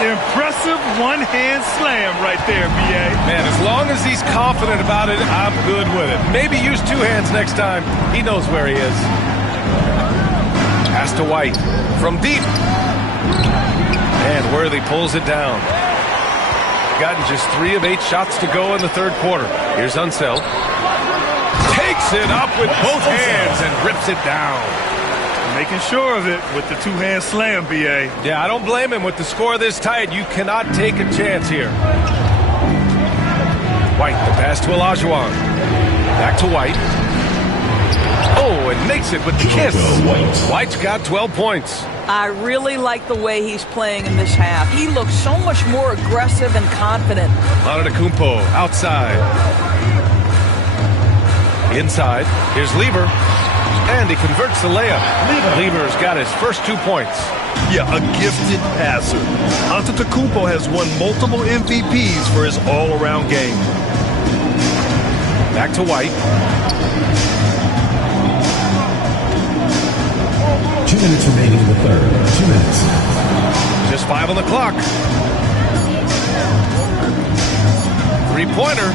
Impressive one-hand slam right there, B.A. Man, as long as he's confident about it, I'm good with it. Maybe use 2 hands next time. He knows where he is. Pass to White from deep. And Worthy pulls it down. Gotten just 3 of 8 shots to go in the third quarter. Here's Unseld. Takes it up with both hands and rips it down. Making sure of it with the 2-hand slam, B.A. Yeah, I don't blame him. With the score this tight, you cannot take a chance here. White, the pass to Olajuwon. Back to White. Oh, and makes it with the kiss. White's got 12 points. I really like the way he's playing in this half. He looks so much more aggressive and confident. Antetokounmpo outside. Inside, here's Lever, and he converts the layup. Lever's got his first 2 points. Yeah, a gifted passer. Antetokounmpo has won multiple MVPs for his all-around game. Back to White. 2 minutes remaining in the third. 2 minutes. Just 5 on the clock. Three-pointer.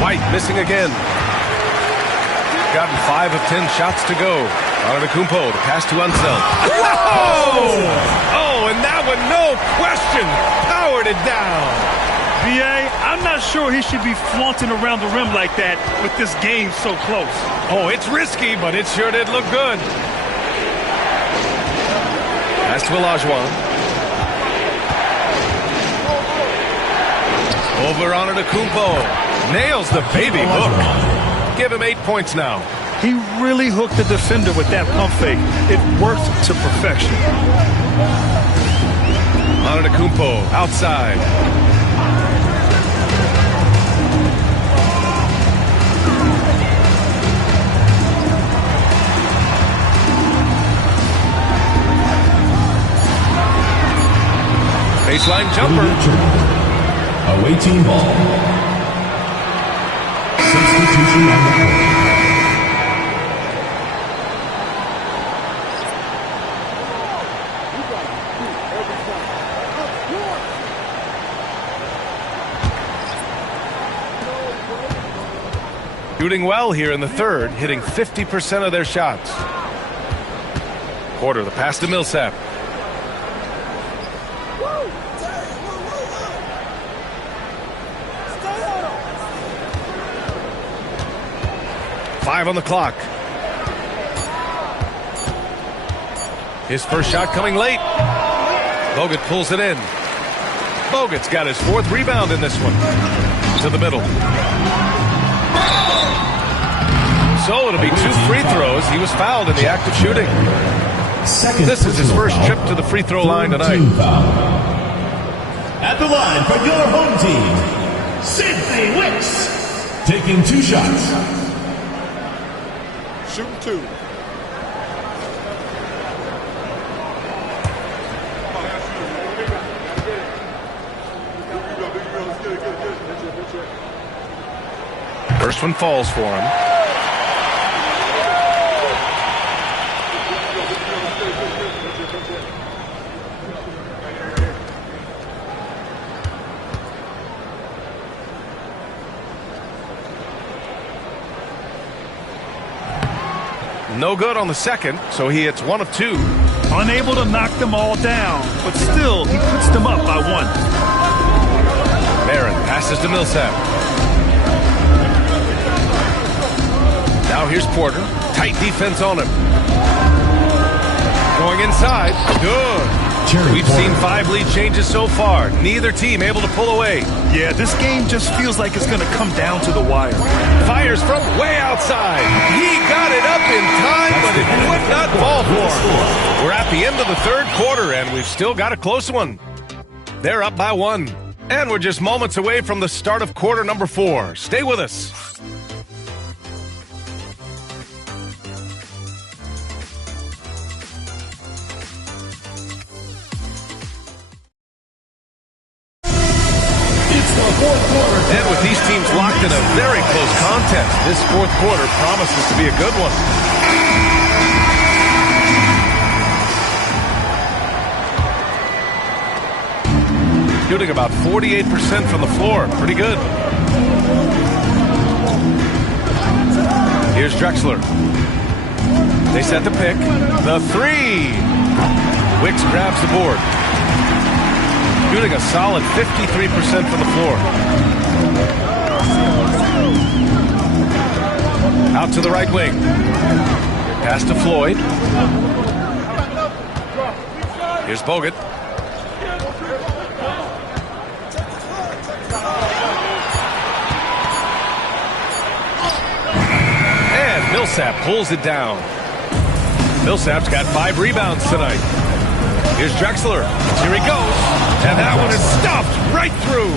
White missing again. Gotten 5 of 10 shots to go. Antetokounmpo, the pass to Unseld. Oh, and that one, no question, powered it down. B.A., I'm not sure he should be flaunting around the rim like that with this game so close. Oh, it's risky, but it sure did look good. Pass to Olajuwon. Over Antetokounmpo. Nails the baby hook. Give him 8 points now. He really hooked the defender with that pump fake. It worked to perfection. Antetokounmpo outside. Baseline jumper. Away team ball. Substitution on the court. Shooting well here in the third, hitting 50% of their shots. Porter, the pass to Millsap. Five on the clock. His first shot coming late. Bogut pulls it in. Bogut's got his 4th rebound in this one. To the middle. So it'll be 2 free throws. He was fouled in the act of shooting. This is his first trip to the free throw line tonight. At the line for your home team, Sidney Wicks. Taking 2 shots. Shooting 2. First one falls for him. No good on the second, so he hits 1 of 2. Unable to knock them all down, but still, he puts them up by 1. Barron passes to Millsap. Now here's Porter. Tight defense on him. Going inside. Good. We've seen 5 lead changes so far. Neither team able to pull away. Yeah, this game just feels like it's going to come down to the wire. Fires from way outside. He got it up in time, but it would not fall for him. We're at the end of the third quarter, and we've still got a close one. They're up by 1. And we're just moments away from the start of quarter number 4. Stay with us. And with these teams locked in a very close contest, this fourth quarter promises to be a good one. Shooting about 48% from the floor. Pretty good. Here's Drexler. They set the pick. The 3. Wicks grabs the board. Shooting a solid 53% from the floor. Out to the right wing. Pass to Floyd. Here's Bogut. And Millsap pulls it down. Millsap's got 5 rebounds tonight. Here's Drexler. Here he goes. And that one is stuffed right through.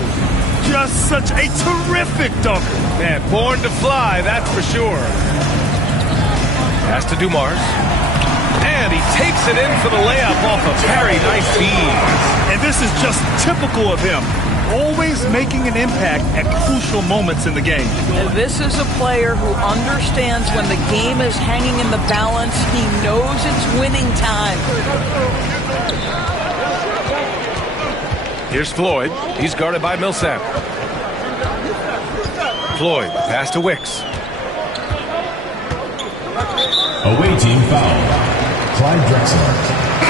just such a terrific dunker. Man, born to fly, that's for sure. Pass to Dumars. And he takes it in for the layup off a very nice feed. And this is just typical of him. Always making an impact at crucial moments in the game. And this is a player who understands when the game is hanging in the balance. He knows it's winning time. Here's Floyd. He's guarded by Millsap. Floyd, pass to Wicks. Away team foul. Clyde Drexler.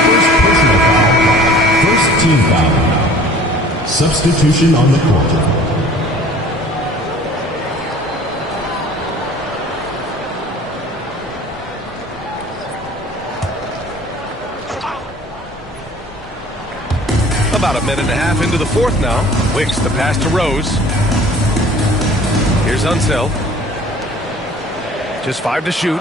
First personal foul. First team foul. Substitution on the court. About a minute and a half into the fourth now. Wicks the pass to Rose. Here's Unseld. Just 5 to shoot.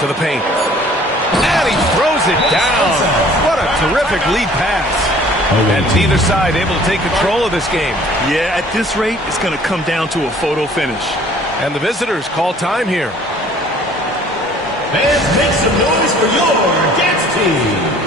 To the paint. And he throws it down. What a terrific lead pass. And neither side able to take control of this game. Yeah, at this rate, it's going to come down to a photo finish. And the visitors call time here. Fans, make some noise for your Gats team.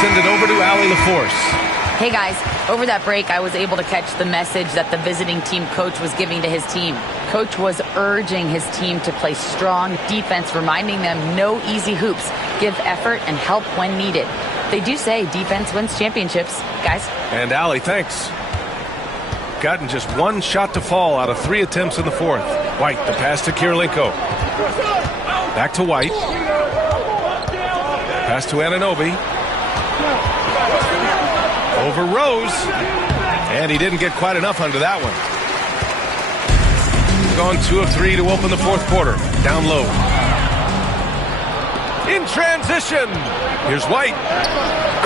Send it over to Allie LaForce. Hey guys, over that break I was able to catch the message that the visiting team coach was giving to his team. Coach was urging his team to play strong defense, reminding them no easy hoops, give effort and help when needed. They do say defense wins championships, guys. And Allie, thanks. Gotten just one shot to fall out of 3 attempts in the fourth. White, the pass to Kirilenko. Back to White. Pass to Anunoby. Over Rose. And he didn't get quite enough under that one. Gone 2 of 3 to open the fourth quarter. Down low. In transition. Here's White.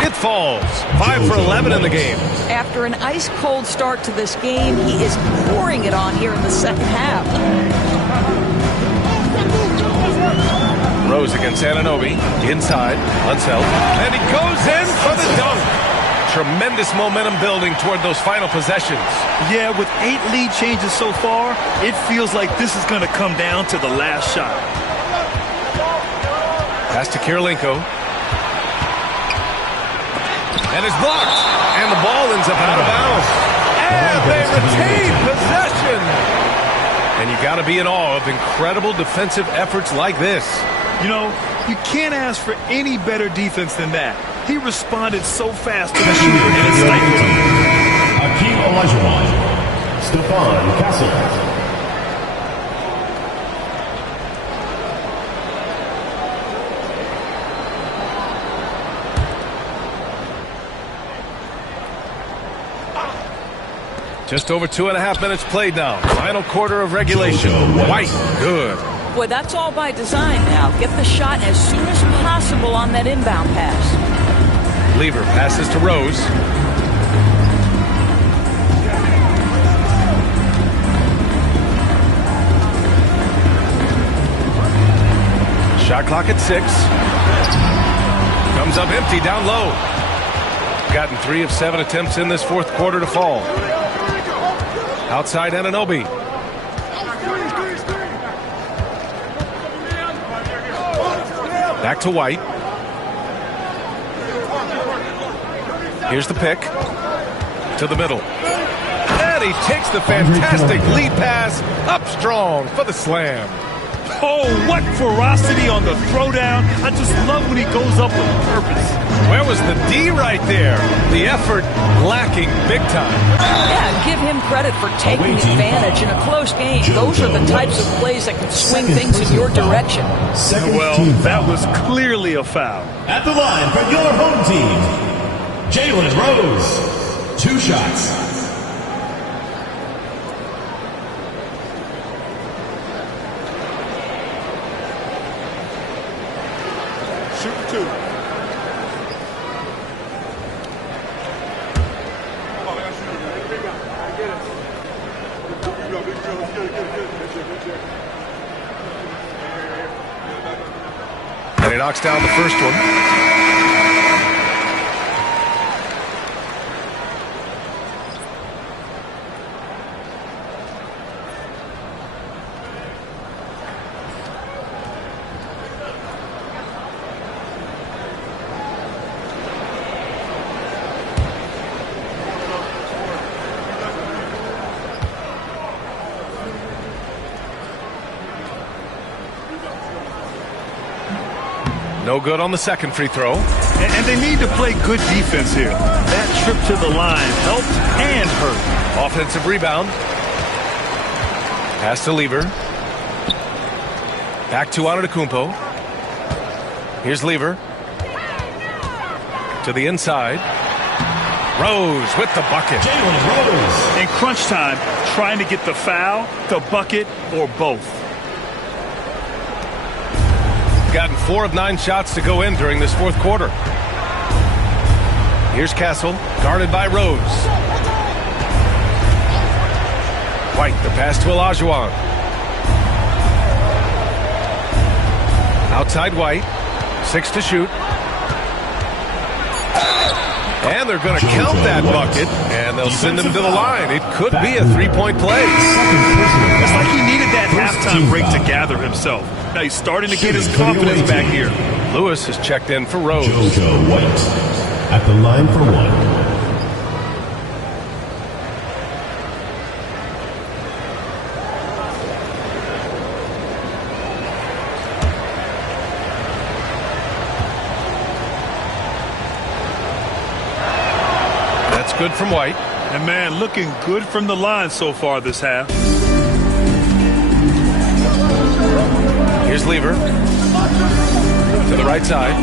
It falls. 5 for 11 in the game. After an ice-cold start to this game, he is pouring it on here in the second half. Rose against Anunoby. Inside. Unseld. And he goes in for the dunk. Tremendous momentum building toward those final possessions. Yeah, with 8 lead changes so far, it feels like this is going to come down to the last shot. Pass to Kirilenko. And it's blocked. And the ball ends up out of bounds. And they retain possession. And you got to be in awe of incredible defensive efforts like this. You know, you can't ask for any better defense than that. He responded so fast to the shooter and it's like Hakeem Olajuwon. Stephon Castle. Just over 2.5 minutes played now. Final quarter of regulation. White, good. Boy, that's all by design now. Get the shot as soon as possible on that inbound pass. Lever passes to Rose. Shot clock at 6. Comes up empty down low. Gotten 3 of 7 attempts in this fourth quarter to fall. Outside Anunoby. Back to White. Here's the pick. To the middle. And he takes the fantastic lead pass up strong for the slam. Oh, what ferocity on the throwdown. I just love when he goes up with purpose. Where was the D right there? The effort lacking big time. Yeah, give him credit for taking advantage in a close game. Those are the types of plays that can swing things in your direction. Well, that was clearly a foul. At the line for your home team, Jalen Rose. 2 shots. Shoot 2. And he knocks down the first one. No good on the second free throw. And they need to play good defense here. That trip to the line helped and hurt. Offensive rebound. Pass to Lever. Back to Antetokounmpo. Here's Lever. To the inside. Rose with the bucket. Jalen Rose. In crunch time, trying to get the foul, the bucket, or both. Gotten 4 of 9 shots to go in during this fourth quarter. Here's Castle, guarded by Rose. White, the pass to Olajuwon. Outside White, 6 to shoot. And they're going to count that bucket, and they'll send him to the line. It could be a 3-point play. It's like he needed that halftime break to gather himself. Now he's starting to get his confidence back here. Lewis has checked in for Rose. JoJo White at the line for 1. Good from White. And man, looking good from the line so far this half. Here's Lever. To the right side.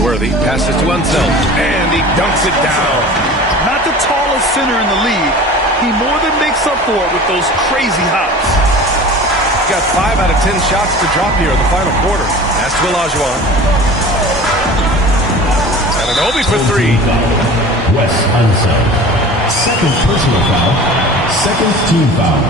Worthy passes to Unseld. And he dunks it down. Not the tallest center in the league. He more than makes up for it with those crazy hops. Got 5 out of 10 shots to drop here in the final quarter. Pass to Olajuwon. Anunoby for 3. Wes Unseld. Second personal foul. Second team foul.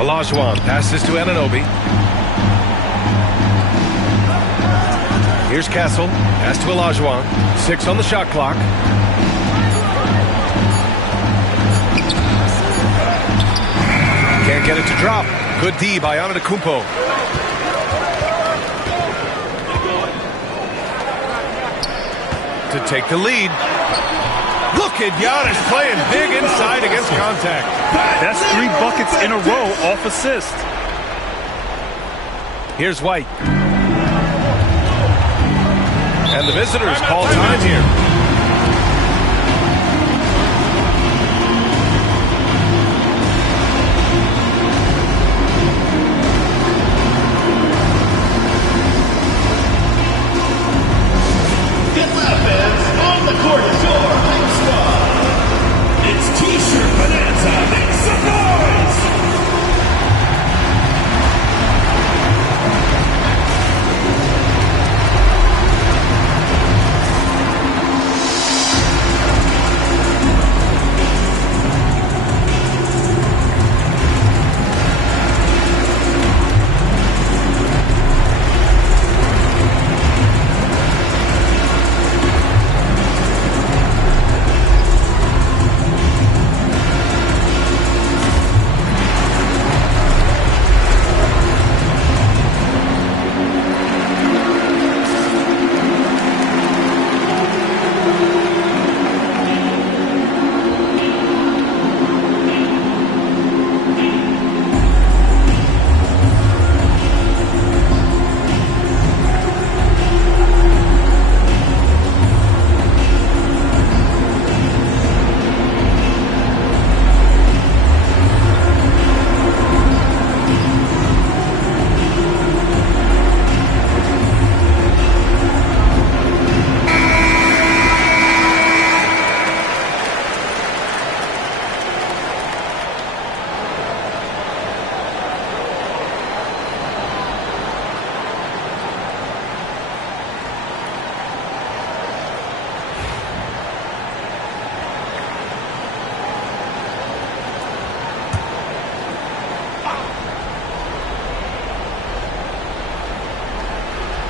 Olajuwon passes to Anunoby. Here's Castle. Pass to Olajuwon. 6 on the shot clock. Can't get it to drop. Good D by Antetokounmpo. To take the lead. Look at Giannis playing big inside against contact. That's 3 buckets in a row off assist. Here's White. And the visitors call time here.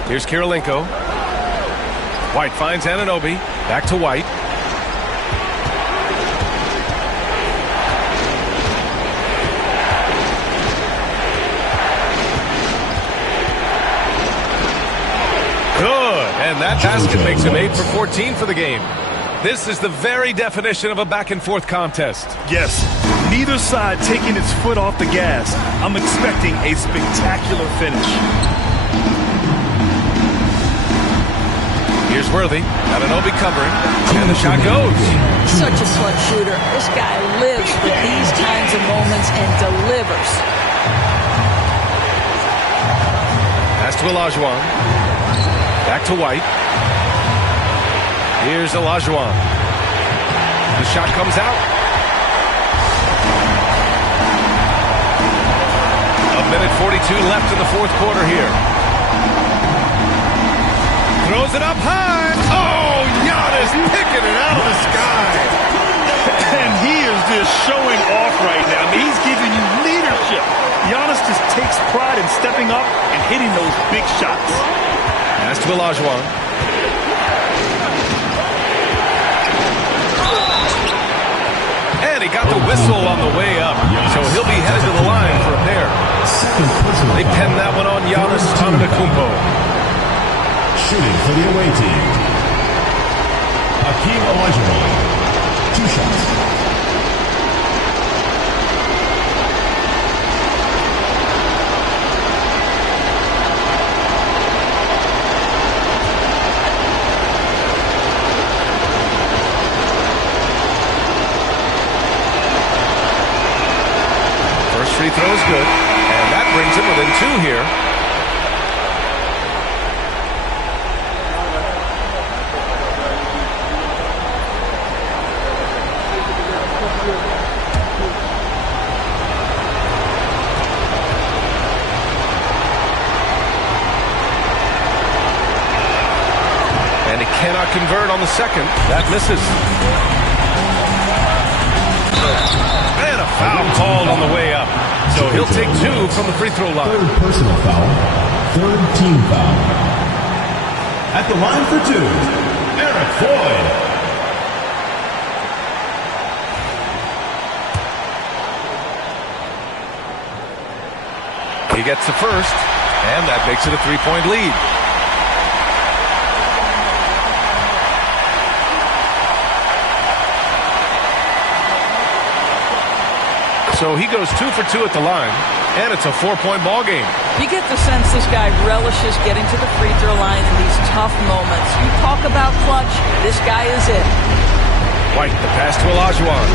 Here's Kirilenko. White finds Anunoby. Back to White. Good. And that basket makes him 8 for 14 for the game. This is the very definition of a back-and-forth contest. Yes, neither side taking its foot off the gas. I'm expecting a spectacular finish. Here's Worthy. Anunoby covering. And the shot goes. Such a clutch shooter. This guy lives for these kinds of moments and delivers. Pass to Olajuwon. Back to White. Here's Olajuwon. The shot comes out. A minute 42 left in the fourth quarter here. Throws it up high. Oh, Giannis picking it out of the sky. And he is just showing off right now. I mean, he's giving you leadership. Giannis just takes pride in stepping up and hitting those big shots. Pass to Olajuwon. And he got the whistle on the way up. So he'll be headed to the line for a pair. They penned that one on Giannis Antetokounmpo. Shooting for the away team, Hakeem Olajuwon. 2 shots. Free throw is good, and that brings him within 2 here. And he cannot convert on the second. That misses. And a foul called on the way up. So he'll take 2 from the free throw line. 3rd personal foul. 3rd team foul. At the line for 2, Eric Floyd. He gets the first, and that makes it a 3-point lead. So he goes 2 for 2 at the line, and it's a 4-point ball game. You get the sense this guy relishes getting to the free throw line in these tough moments. You talk about clutch, this guy is it. White, the pass to Olajuwon.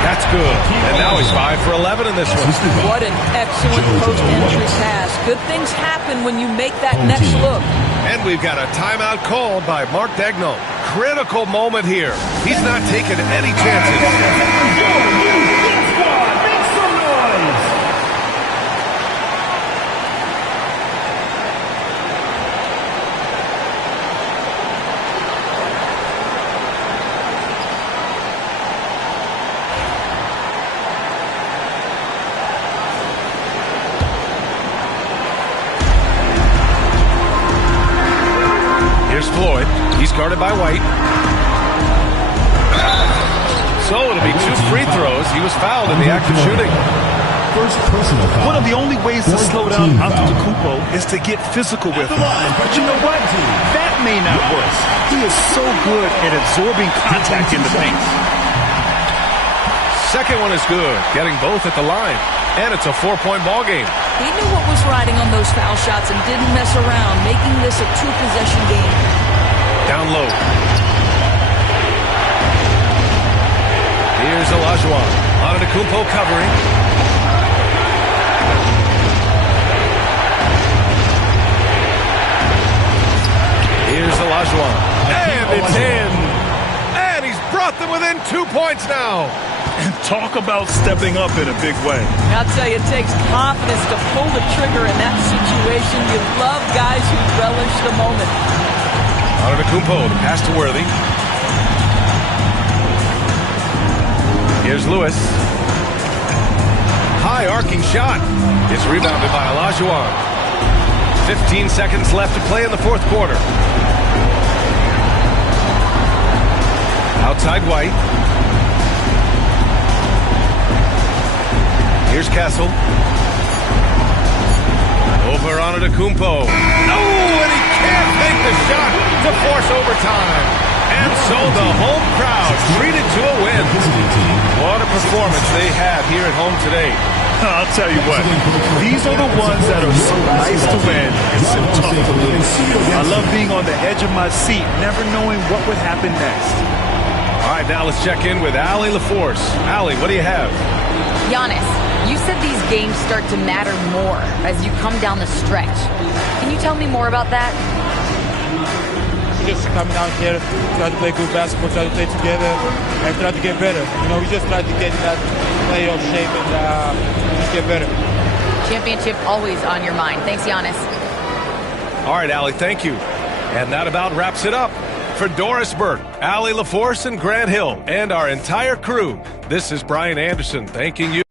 That's good. And now he's 5 for 11 in this one. What an excellent post-entry pass. Good things happen when you make that next look. And we've got a timeout called by Mark Daigneault. Critical moment here. He's not taking any chances. Here's Floyd. He's guarded by White. So it'll be 2 free throws. He was fouled in the act of shooting. First personal foul. One of the only ways to slow down Antetokounmpo is to get physical with him. But you know what? That may not work. He is so good at absorbing contact in the paint. Second one is good. Getting both at the line. And it's a 4-point ball game. He knew what was riding on those foul shots and didn't mess around, making this a 2-possession game. Down low. Here's Olajuwon. Antetokounmpo covering. Here's Olajuwon. And it's in. And he's brought them within 2 points now. And talk about stepping up in a big way. I'll tell you, it takes confidence to pull the trigger in that situation. You love guys who relish the moment. Antetokounmpo, the pass to Worthy. Here's Lewis. High arcing shot. It's rebounded by Olajuwon. 15 seconds left to play in the fourth quarter. Outside White. Here's Castle. Over on Antetokounmpo. No, and he can't make the shot to force overtime. And so the home crowd treated to a win. What a performance they have here at home today. I'll tell you what, these are the ones that are so nice to win and so tough to lose. I love being on the edge of my seat, never knowing what would happen next. All right, now let's check in with Allie LaForce. Allie, what do you have? Giannis, you said these games start to matter more as you come down the stretch. Can you tell me more about that? We just come down here, try to play good basketball, try to play together, and try to get better. You know, we just try to get in that playoff shape and just get better. Championship always on your mind. Thanks, Giannis. All right, Allie, thank you. And that about wraps it up. For Doris Burke, Allie LaForce, and Grant Hill, and our entire crew, this is Brian Anderson thanking you.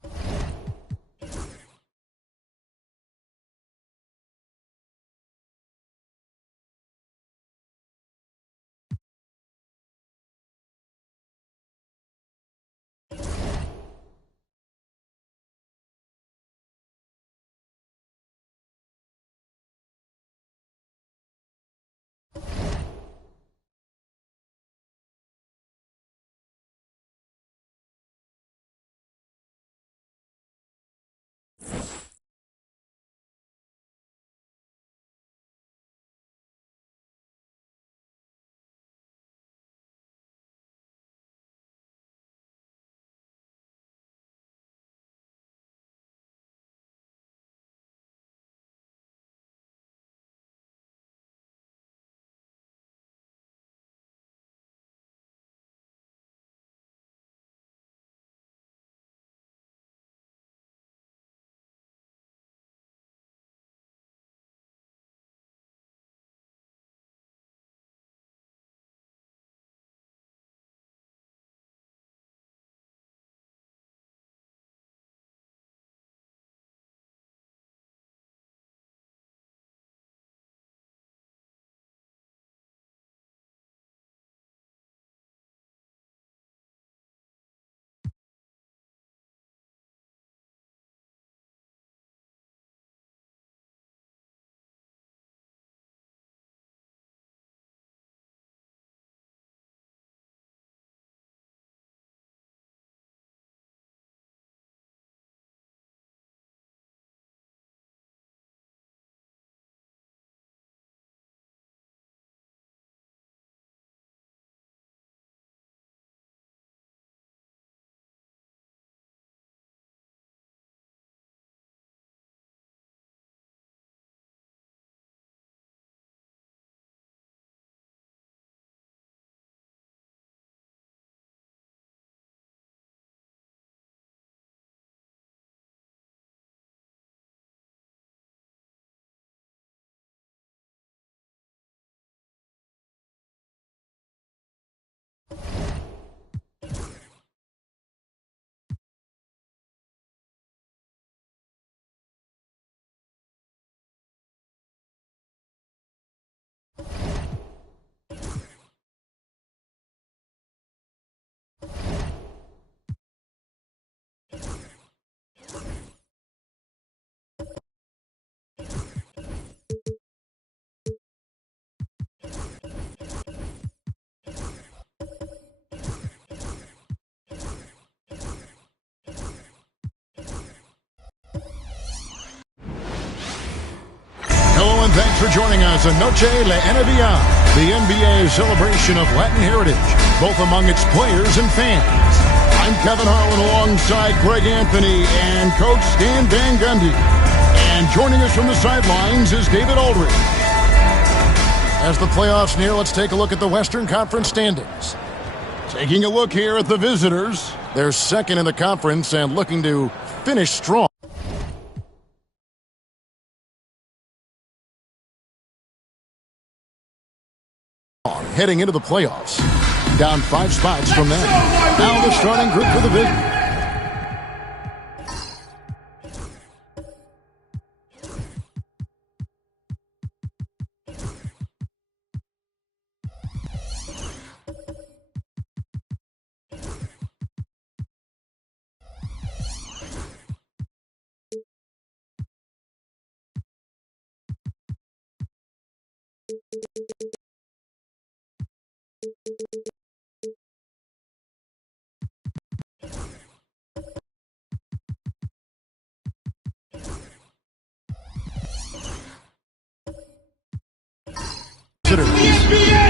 Hello and thanks for joining us on Noche La NBA, the NBA celebration of Latin heritage, both among its players and fans. I'm Kevin Harlan alongside Greg Anthony and Coach Stan Van Gundy. And joining us from the sidelines is David Aldridge. As the playoffs near, let's take a look at the Western Conference standings. Taking a look here at the visitors, they're second in the conference and looking to finish strong. Heading into the playoffs. Down 5 spots from them. Now the starting group for the visitors.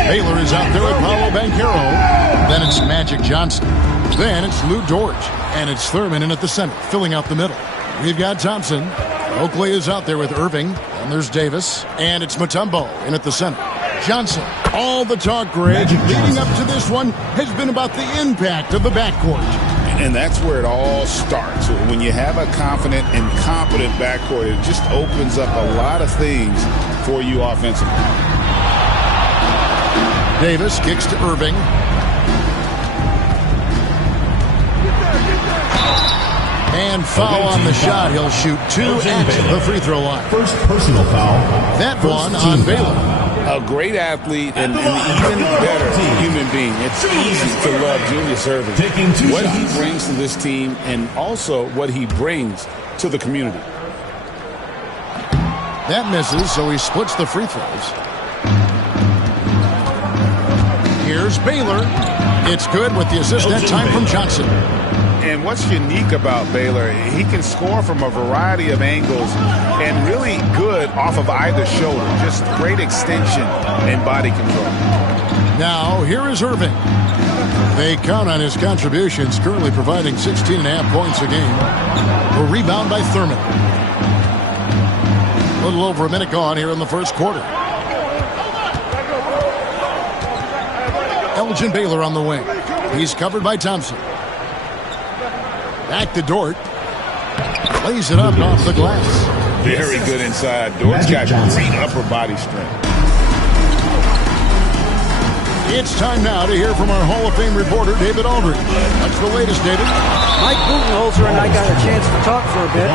Baylor is out there with Paolo Banchero. Then it's Magic Johnson. Then it's Lou Dort. And it's Thurman in at the center, filling out the middle. We've got Thompson. Oakley is out there with Irving. And there's Davis. And it's Mutombo in at the center. Johnson. All the talk, Greg, leading up to this one has been about the impact of the backcourt. And that's where it all starts. When you have a confident and competent backcourt, it just opens up a lot of things for you offensively. Davis kicks to Irving. And foul on the shot. He'll shoot 2 at the free throw line. First personal foul. That one on Baylor. A great athlete and even better human being. It's easy to love Julius Irving. What he brings to this team and also what he brings to the community. That misses, so he splits the free throws. Here's Baylor. It's good with the assist that time from Johnson. And what's unique about Baylor, he can score from a variety of angles and really good off of either shoulder. Just great extension and body control. Now, here is Irving. They count on his contributions, currently providing 16.5 points a game. A rebound by Thurman. A little over a minute gone here in the first quarter. Elgin Baylor on the wing. He's covered by Thompson. Back to Dort. Lays it up off the glass. Very good inside. Dort's got great upper body strength. It's time now to hear from our Hall of Fame reporter, David Aldridge. What's the latest, David? Mike Budenholzer and I got a chance to talk for a bit,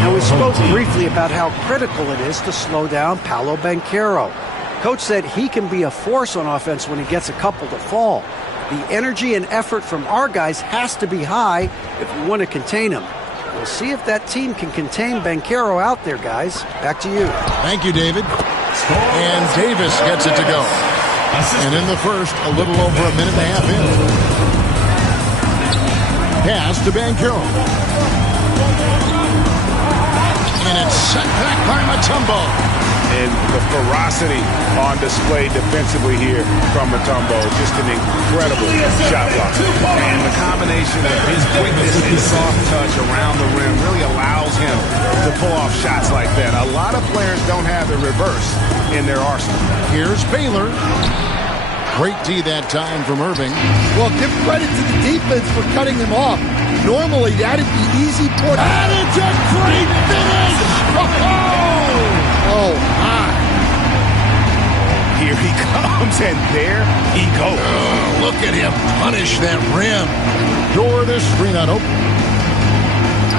and we spoke briefly about how critical it is to slow down Paolo Banchero. Coach said he can be a force on offense when he gets a couple to fall. The energy and effort from our guys has to be high if we want to contain him. We'll see if that team can contain Banchero out there, guys. Back to you. Thank you, David. And Davis gets it to go. And in the first, a little over a minute and a half in. Pass to Banchero. And it's set back by Mutombo. And the ferocity on display defensively here from Mutombo. Just an incredible shot block. And the combination of his quickness and soft touch around the rim really allows him to pull off shots like that. A lot of players don't have the reverse in their arsenal. Here's Baylor. Great D that time from Irving. Well, give credit to the defense for cutting him off. Normally, that'd be easy for... And it's a great finish! Oh, my. Here he comes, and there he goes. Oh, look at him punish that rim. Door to screen on open.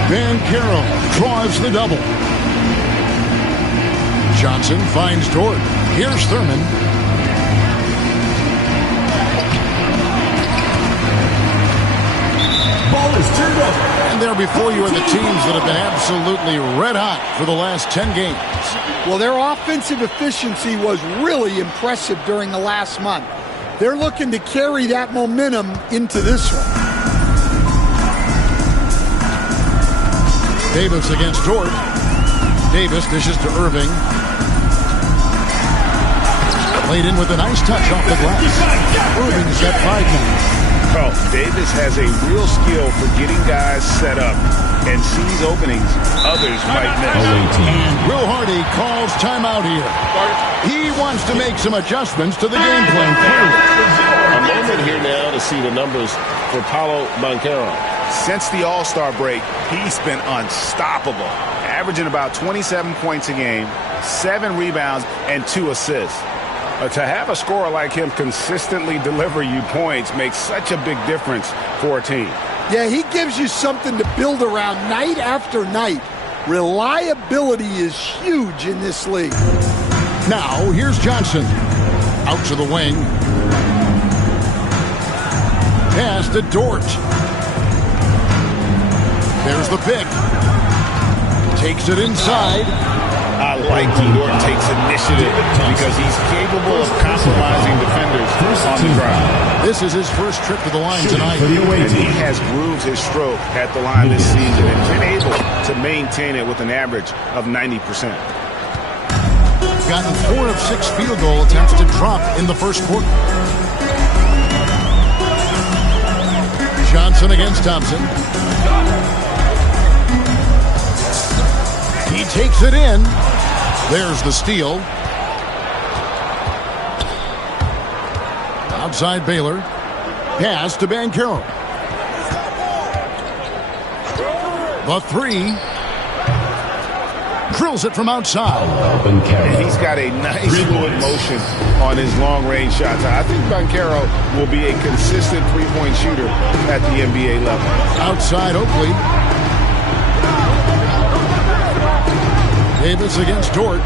Banchero draws the double. Johnson finds Dort. Here's Thurman. Ball is turned over. And there before you are the teams that have been absolutely red hot for the last 10 games. Well, their offensive efficiency was really impressive during the last month. They're looking to carry that momentum into this one. Davis against Dort. Davis dishes to Irving. Played in with a nice touch off the glass. Irving's got 5 now. Oh, Davis has a real skill for getting guys set up and sees openings others might miss. And Will Hardy calls timeout here. He wants to make some adjustments to the game plan. A moment here now to see the numbers for Paolo Banchero. Since the All-Star break, he's been unstoppable, averaging about 27 points a game, 7 rebounds, and 2 assists. To have a scorer like him consistently deliver you points makes such a big difference for a team. Yeah, he gives you something to build around night after night. Reliability is huge in this league. Now, here's Johnson. Out to the wing. Pass to Dort. There's the pick. Takes it inside. I like Dort takes initiative because he's capable of compromising defenders on the ground. This is his first trip to the line tonight. And he has grooved his stroke at the line this season and been able to maintain it with an average of 90%. Gotten 4 of 6 field goal attempts to drop in the first quarter. Johnson against Thompson. He takes it in. There's the steal. Outside Baylor. Pass to Banchero. The 3. Drills it from outside. And he's got a nice fluid motion on his long-range shots. I think Banchero will be a consistent three-point shooter at the NBA level. Outside Oakley. Davis against Dort.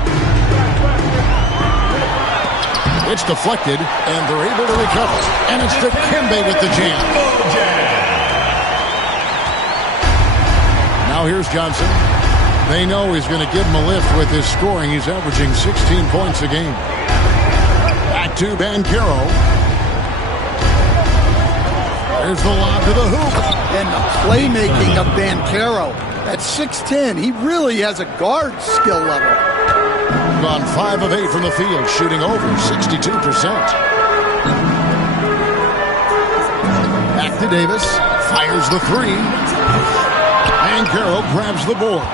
It's deflected, and they're able to recover. And it's Dikembe with the jam. Now here's Johnson. They know he's going to give him a lift with his scoring. He's averaging 16 points a game. Back to Banchero. There's the lob to the hoop. And the playmaking of Banchero. At 6'10", he really has a guard skill level. Gone 5 of 8 from the field, shooting over 62%. Back to Davis. Fires the 3. Banchero grabs the board.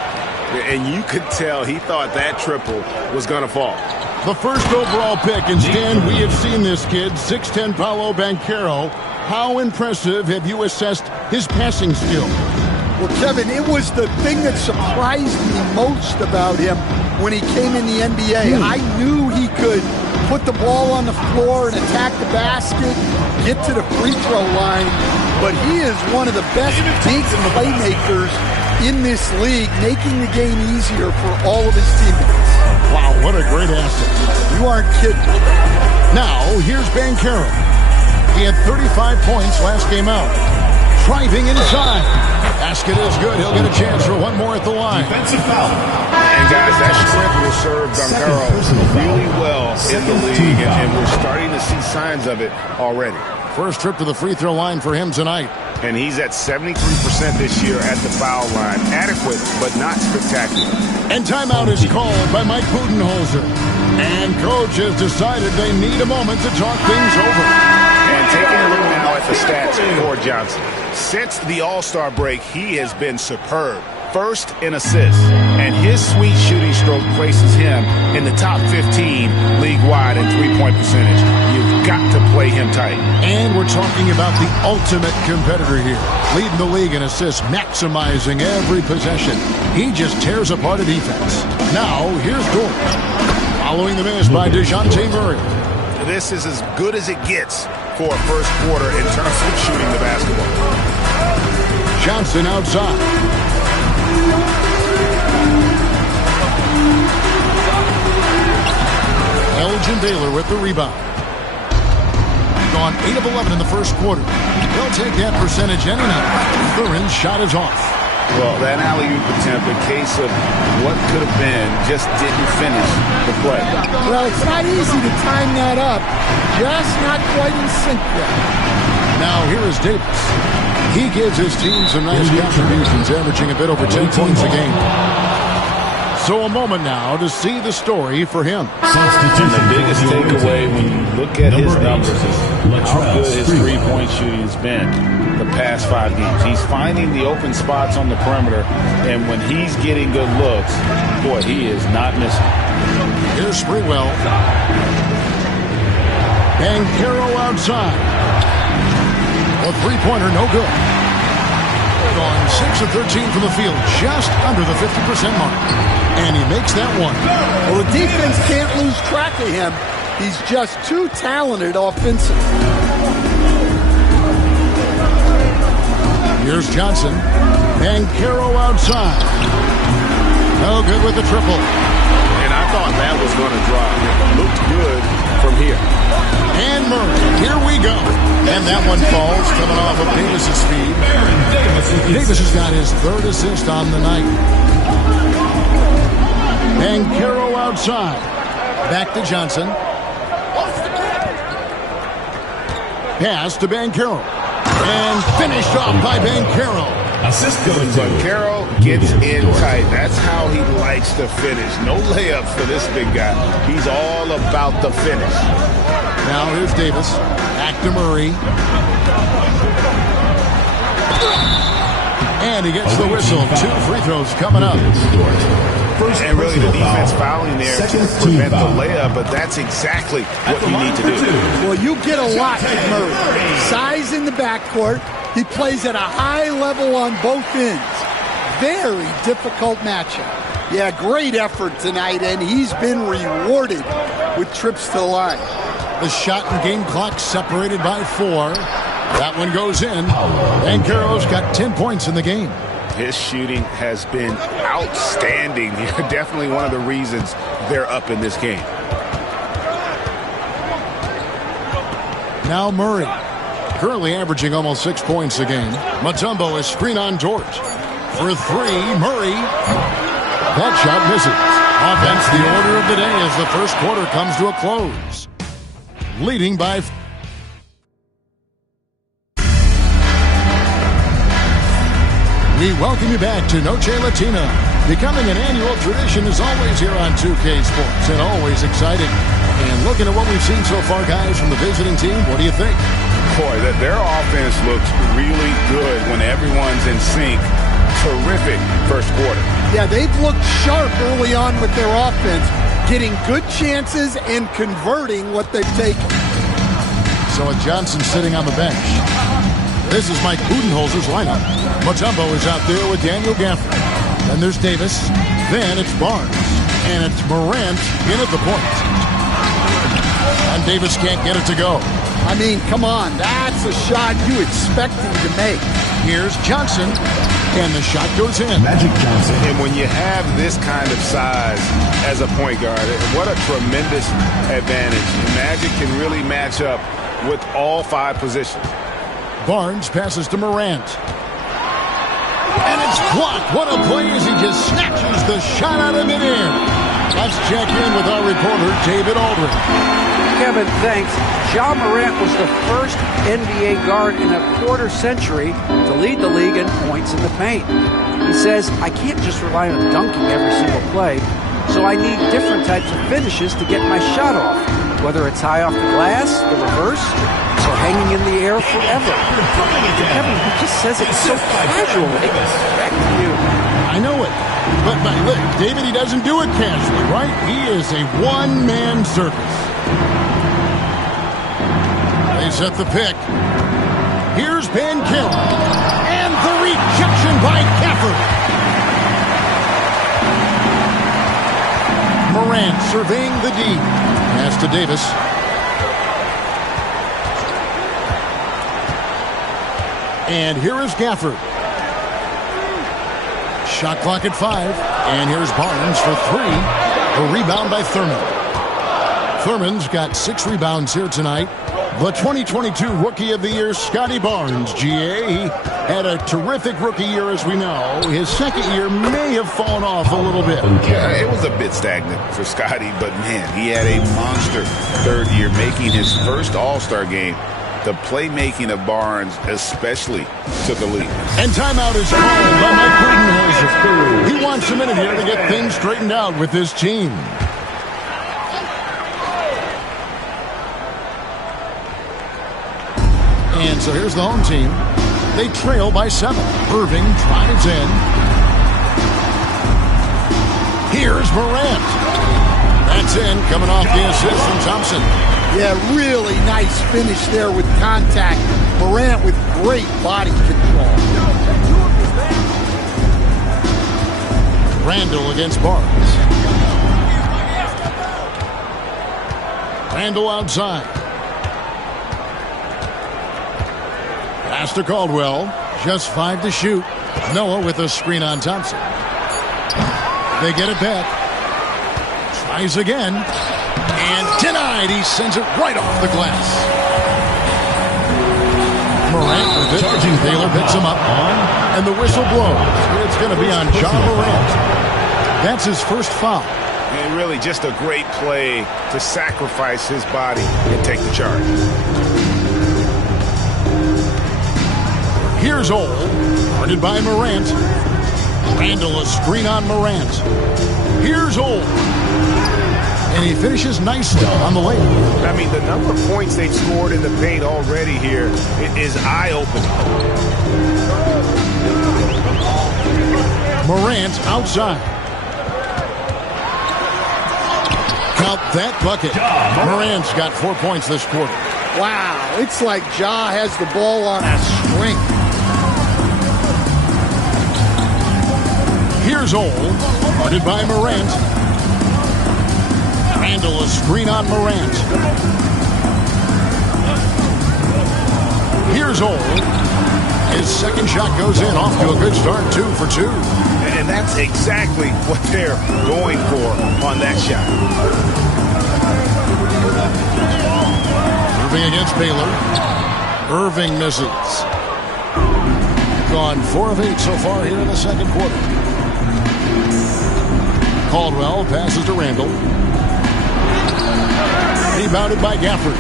And you could tell he thought that triple was going to fall. The first overall pick, and Stan, we have seen this kid, 6'10" Paolo Banchero. How impressive have you assessed his passing skill? Well, Kevin, it was the thing that surprised me most about him when he came in the NBA. I knew he could put the ball on the floor and attack the basket, get to the free throw line, but he is one of the best big playmakers in this league, making the game easier for all of his teammates. Wow, what a great asset. You aren't kidding. Now, here's Banchero. He had 35 points last game out. Driving inside. Basket is good. He'll get a chance for one more at the line. Defensive foul. And guys, that strength will serve Banchero really well in the league, and we're starting to see signs of it already. First trip to the free throw line for him tonight. And he's at 73% this year at the foul line. Adequate, but not spectacular. And timeout is called by Mike Budenholzer. And coach has decided they need a moment to talk things over. And taking a look now at the stats for Johnson. Since the All-Star break, he has been superb. First in assists, and his sweet shooting stroke places him in the top 15 league-wide in three-point percentage. You've got to play him tight. And we're talking about the ultimate competitor here. Leading the league in assists, maximizing every possession. He just tears apart a defense. Now, here's Dort. Following the miss by DeJounte Murray. This is as good as it gets for a first quarter in terms of shooting the basketball. Johnson outside. Elgin Baylor with the rebound. Gone 8 of 11 in the first quarter. They'll take that percentage any night. Thurin's shot is off. Well, that alley-oop attempt, a case of what could have been, just didn't finish the play. Well, it's not easy to time that up. Just not quite in sync yet. Now here is Davis. He gives his team some nice contributions, averaging a bit over 10 points a game. So a moment now to see the story for him. And the biggest takeaway when you look at his numbers is how good his three-point shooting has been the past 5 games. He's finding the open spots on the perimeter, and when he's getting good looks, boy, he is not missing. Here's Sprewell. Banchero outside. A three-pointer, no good. Gone 6 of 13 from the field, just under the 50% mark. And he makes that one. Well, the defense can't lose track of him. He's just too talented offensively. Here's Johnson. Banchero outside. No good with the triple. And I thought that was going to drop. It looked good from here. And Murray, here we go. And that one falls, coming off of Davis' speed. Davis has got his 3rd assist on the night. Banchero outside. Back to Johnson. Pass to Banchero. And finished off by Banchero. Assist going to Banchero gets in tight. That's how he likes to finish. No layups for this big guy. He's all about the finish. Now here's Davis. Back to Murray. And he gets the whistle. 2 free throws coming up. And really the defense fouling there to prevent the layup, but that's exactly what you need to do. Well, you get a lot from Murray. Size in the backcourt. He plays at a high level on both ends. Very difficult matchup. Yeah, great effort tonight, and he's been rewarded with trips to the line. The shot and game clock separated by 4. That one goes in. Banchero's got 10 points in the game. His shooting has been outstanding. Definitely one of the reasons they're up in this game. Now Murray. Currently averaging almost 6 points a game. Mutombo is screen on George. For 3, Murray. That shot misses. Offense, the order of the day as the first quarter comes to a close. Leading by... We welcome you back to Noche Latina. Becoming an annual tradition is always here on 2K Sports and always exciting. And looking at what we've seen so far, guys, from the visiting team, what do you think? Boy, their offense looks really good when everyone's in sync. Terrific first quarter. Yeah, they've looked sharp early on with their offense, getting good chances and converting what they've taken. So with Johnson sitting on the bench, this is Mike Budenholzer's lineup. Mutombo is out there with Daniel Gafford. Then there's Davis. Then it's Barnes. And it's Morant in at the point. And Davis can't get it to go. I mean, come on. That's a shot you expect him to make. Here's Johnson. And the shot goes in. Magic Johnson. And when you have this kind of size as a point guard, what a tremendous advantage. Magic can really match up with all 5 positions. Barnes passes to Morant. And it's blocked. What a play as he just snatches the shot out of midair. Let's check in with our reporter, David Aldridge. Kevin, thanks. Ja Morant was the first NBA guard in a quarter century to lead the league in points in the paint. He says, I can't just rely on dunking every single play, so I need different types of finishes to get my shot off, whether it's high off the glass, the reverse, or hanging in the air forever. Kevin, he just says it so casually. Back to you. I know it. But look, David, he doesn't do it casually, right? He is a one-man circus. They set the pick. Here's Banchero. And the rejection by Gafford. Morant surveying the D. Pass to Davis. And here is Gafford. Shot clock at 5. And here's Barnes for 3. A rebound by Thurman. Thurman's got 6 rebounds here tonight. The 2022 Rookie of the Year, Scotty Barnes, GA. He had a terrific rookie year, as we know. His second year may have fallen off a little bit. Yeah, it was a bit stagnant for Scotty, but man, he had a monster third year, making his first All-Star game. The playmaking of Barnes especially took a lead. And timeout is called by Mike Budenholzer. He wants a minute here to get things straightened out with his team. And so here's the home team. They trail by 7. Irving drives in. Here's Morant. That's in, coming off the assist from Thompson. Yeah, really nice finish there with contact. Morant with great body control. Randall against Barnes. Randall outside. Pass to Caldwell. Just 5 to shoot. Noah with a screen on Thompson. They get it back. Tries again. And denied. He sends it right off the glass. Morant with it. Taylor picks him up. And the whistle blows. It's going to be on Ja Morant. That's his first foul. And really just a great play to sacrifice his body and take the charge. Here's Ole, guarded by Morant. Randall, a screen on Morant. Here's Ole. And he finishes nicely on the layup. I mean, the number of points they've scored in the paint already here is eye-opening. Morant outside. Count that bucket. Morant's got 4 points this quarter. Wow, it's like Ja has the ball on a string. Here's Ole, guarded by Morant. Randall, a screen on Morant. Here's Ole. His second shot goes in, off to a good start, 2 for 2. And that's exactly what they're going for on that shot. Irving against Baylor. Irving misses. Gone 4 of 8 so far here in the second quarter. Caldwell passes to Randall. Rebounded by Gafford.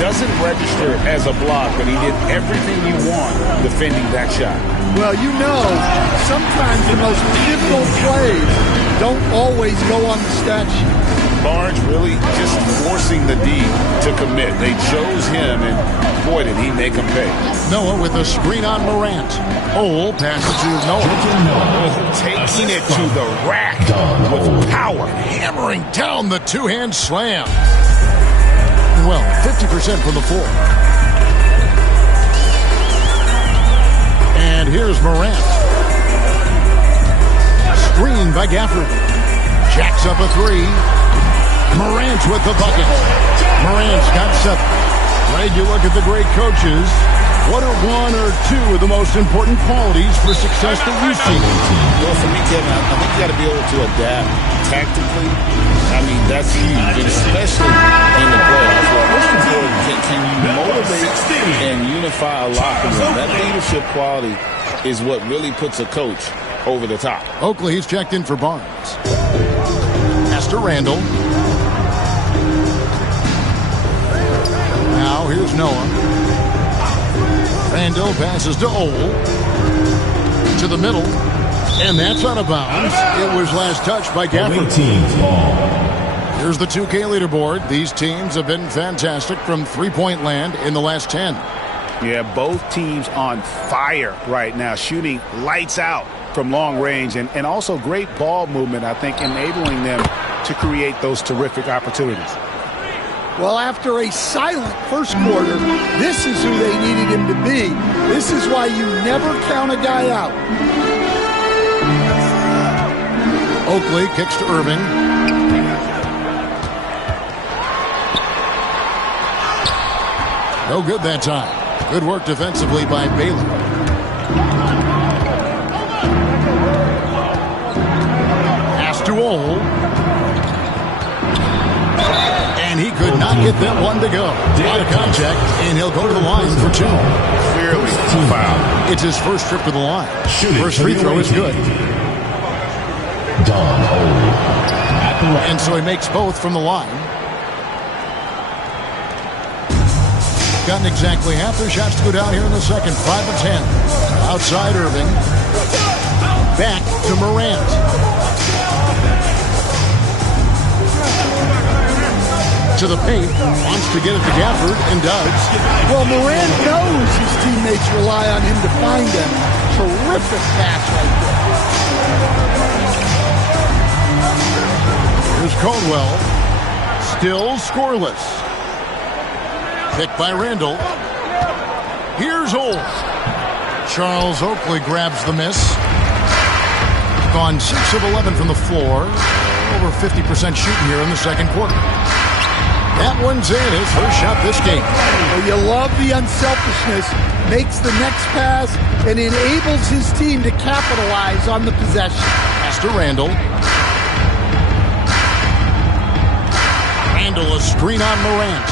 Doesn't register as a block, but he did everything you want defending that shot. Well, you know, sometimes the most difficult plays don't always go on the stat sheet. Barnes really just forcing the D to commit. They chose him, and boy, did he make him pay. Noah with a screen on Morant. Ole passes to Noah. Taking it to the rack with power. Hammering down the two-hand slam. Well, 50% from the floor. And here's Morant. Screen by Gafford. Jacks up a 3. Morant with the bucket. Morant's got 7. Greg, you look at the great coaches. What are 1 or 2 of the most important qualities for success that you see? Well, for me, Kevin, I think you got to be able to adapt tactically. I mean, that's huge, and especially in the playoffs. Well, most important, can you motivate and unify a locker room? That leadership quality is what really puts a coach over the top. Oakley, he's checked in for Barnes. Pass to Randall. Now here's Noah. Randall passes to Ole. To the middle. And that's out of bounds. It was last touched by Gafford. Here's the 2K leaderboard. These teams have been fantastic from three-point land in the last 10. Yeah, both teams on fire right now, shooting lights out from long range, and also great ball movement, I think, enabling them to create those terrific opportunities. Well, after a silent first quarter, this is who they needed him to be. This is why you never count a guy out. Oakley kicks to Irving. No good that time. Good work defensively by Baylor. Pass to Ole. And he could not get that one to go. Out of contact, and he'll go to the line for 2. Clearly foul. It's his first trip to the line. First free throw is good. And so he makes both from the line. Gotten exactly half their shots to go down here in the second. 5 of 10. Outside Irving. Back to Morant. To the paint. Wants to get it to Gafford and does. Well, Morant knows his teammates rely on him to find them. Terrific pass right there. Here's Caldwell. Still scoreless. Picked by Randall. Here's Ole. Charles Oakley grabs the miss. Gone 6 of 11 from the floor. Over 50% shooting here in the second quarter. That one's in. His first shot this game. Well, you love the unselfishness. Makes the next pass and enables his team to capitalize on the possession. Pass to Randall. Randall, a screen on Morant.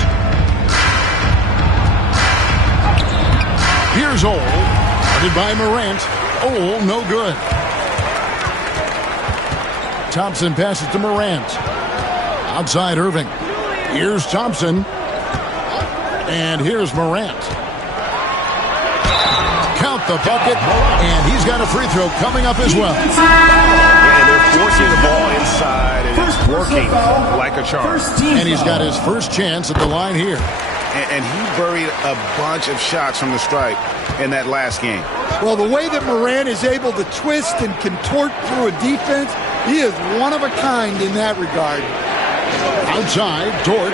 Here's Ole. Guarded by Morant. Ole, no good. Thompson passes to Morant. Outside Irving. Here's Thompson. And here's Morant. Count the bucket. And he's got a free throw coming up as well. And they're forcing the ball inside, and it's working like a charm. And he's got his first chance at the line here. And he buried a bunch of shots from the stripe in that last game. Well, the way that Morant is able to twist and contort through a defense, he is one of a kind in that regard. Outside, Dort.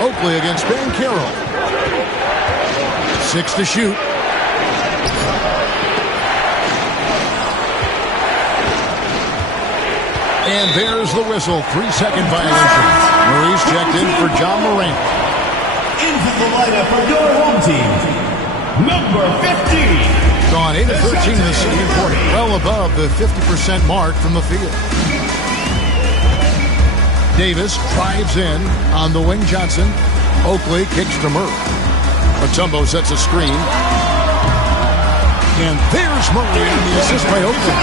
Oakley against Banchero. 6 to shoot. And there's the whistle. 3-second violation. Murray's checked in for John Morant. Into the lineup for your home team, number 15. Gone 8 of 13 in the second quarter. Well above the 50% mark from the field. Davis drives in on the wing. Johnson. Oakley kicks to Murray. Mutombo sets a screen. And there's Murray in the assist by Oakley.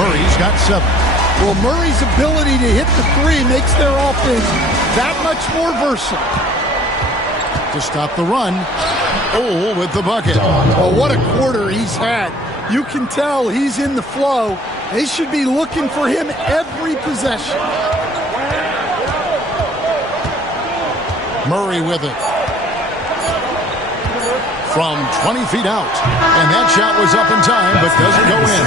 Murray's got 7. Well, Murray's ability to hit the three makes their offense that much more versatile. To stop the run. Oh, with the bucket. Well, what a quarter he's had. You can tell he's in the flow. They should be looking for him every possession. Murray with it. From 20 feet out. And that shot was up in time, but doesn't go in.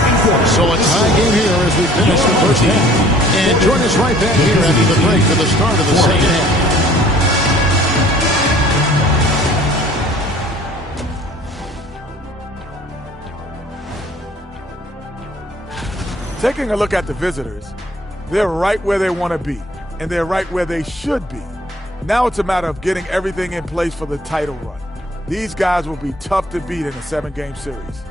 So a tie game here as we finish the first half. And join us right back here after the break for the start of the second half. Taking a look at the visitors, they're right where they want to be, and they're right where they should be. Now it's a matter of getting everything in place for the title run. These guys will be tough to beat in a 7-game series.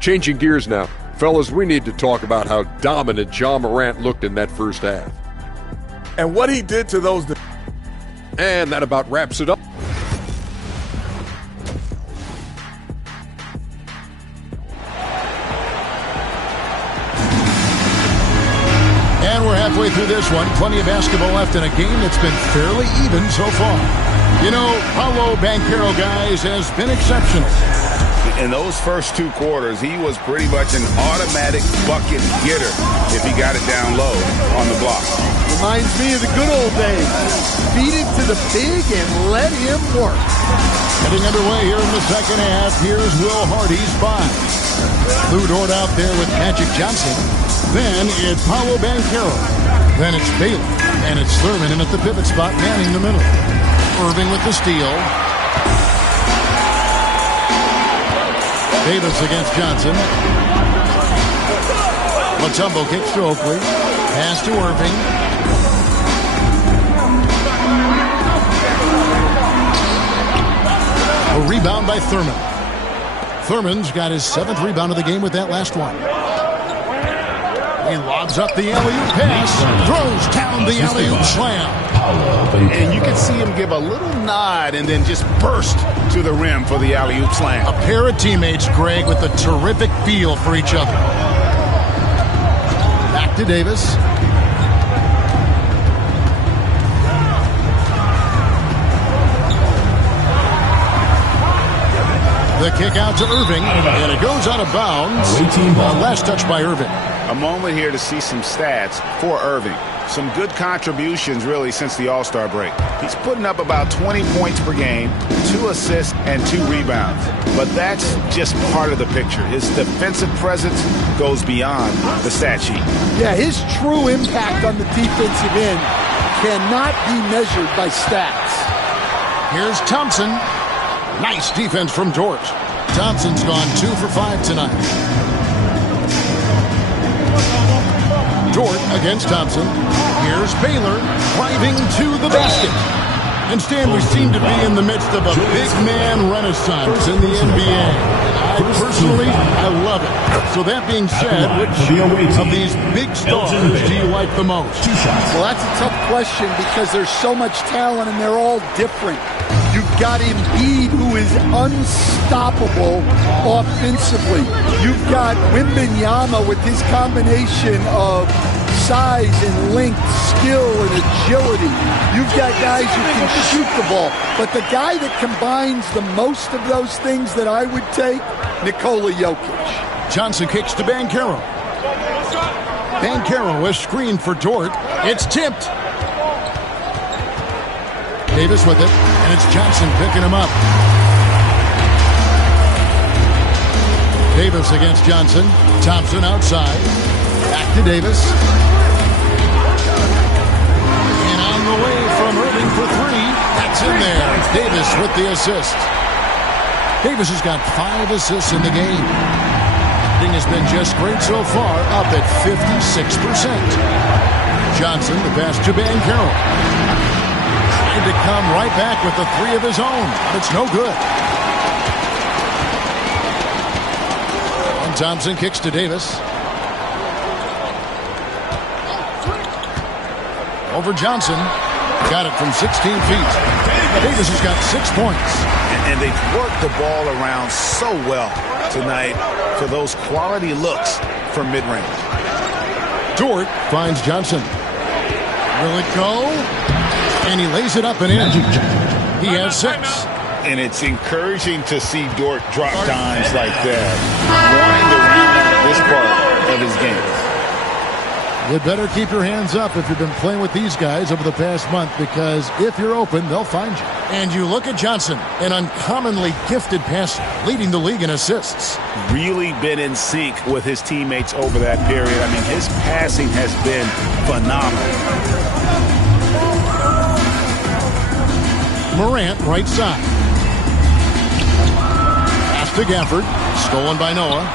Changing gears now. Fellas, we need to talk about how dominant John Morant looked in that first half. And what he did to those... And that about wraps it up. And we're halfway through this one. Plenty of basketball left in a game that's been fairly even so far. You know, Paolo Banchero, guys, has been exceptional. In those first 2 quarters, he was pretty much an automatic bucket getter if he got it down low on the block. Reminds me of the good old days. Feed it to the big and let him work. Getting underway here in the second half. Here's Will Hardy's 5. Lou Dort out there with Magic Johnson. Then it's Paolo Banchero. Then it's Baylor. And it's Thurman in at the pivot spot, manning the middle. Irving with the steal. Davis against Johnson. Mutombo kicks to Oakley. Pass to Irving. A rebound by Thurman. Thurman's got his 7th rebound of the game with that last one. He lobs up the alley-oop pass, throws down the alley-oop slam. And you can see him give a little nod and then just burst to the rim for the alley-oop slam. A pair of teammates, Greg, with a terrific feel for each other. Back to Davis. The kick out to Irving, and it goes out of bounds. Last touch by Irving. A moment here to see some stats for Irving. Some good contributions, really, since the All-Star break. He's putting up about 20 points per game, 2 assists, and 2 rebounds. But that's just part of the picture. His defensive presence goes beyond the stat sheet. Yeah, his true impact on the defensive end cannot be measured by stats. Here's Thompson. Nice defense from Dort. Thompson's gone 2 for 5 tonight. Dort against Thompson. Here's Baylor driving to the basket. And Stan, we seem to be in the midst of a big man renaissance in the NBA. I love it. So that being said, which of these big stars do you like the most? Well, that's a tough question because there's so much talent and they're all different. You've got Embiid, who is unstoppable offensively. You've got Wembanyama with his combination of size and length, skill and agility. You've got guys who can shoot the ball. But the guy that combines the most of those things that I would take, Nikola Jokic. Johnson kicks to Banchero. Banchero is screened for Dort. It's tipped. Davis with it, and it's Johnson picking him up. Davis against Johnson. Thompson outside. Back to Davis. And on the way from Irving for three. That's in there. Davis with the assist. Davis has got 5 assists in the game. Thing has been just great so far, up at 56%. Johnson, the pass to Banchero. To come right back with the 3 of his own. It's no good. And Thompson kicks to Davis. Over Johnson. Got it from 16 feet. Davis has got 6 points. And they've worked the ball around so well tonight for those quality looks from mid-range. Dort finds Johnson. Will it go? And he lays it up and in. He has 6. And it's encouraging to see Dort drop dimes like that, wanting to round out this part of his game. You better keep your hands up if you've been playing with these guys over the past month, because if you're open, they'll find you. And you look at Johnson, an uncommonly gifted passer, leading the league in assists. Really been in sync with his teammates over that period. I mean, his passing has been phenomenal. Morant, right side. Pass to Gafford. Stolen by Noah.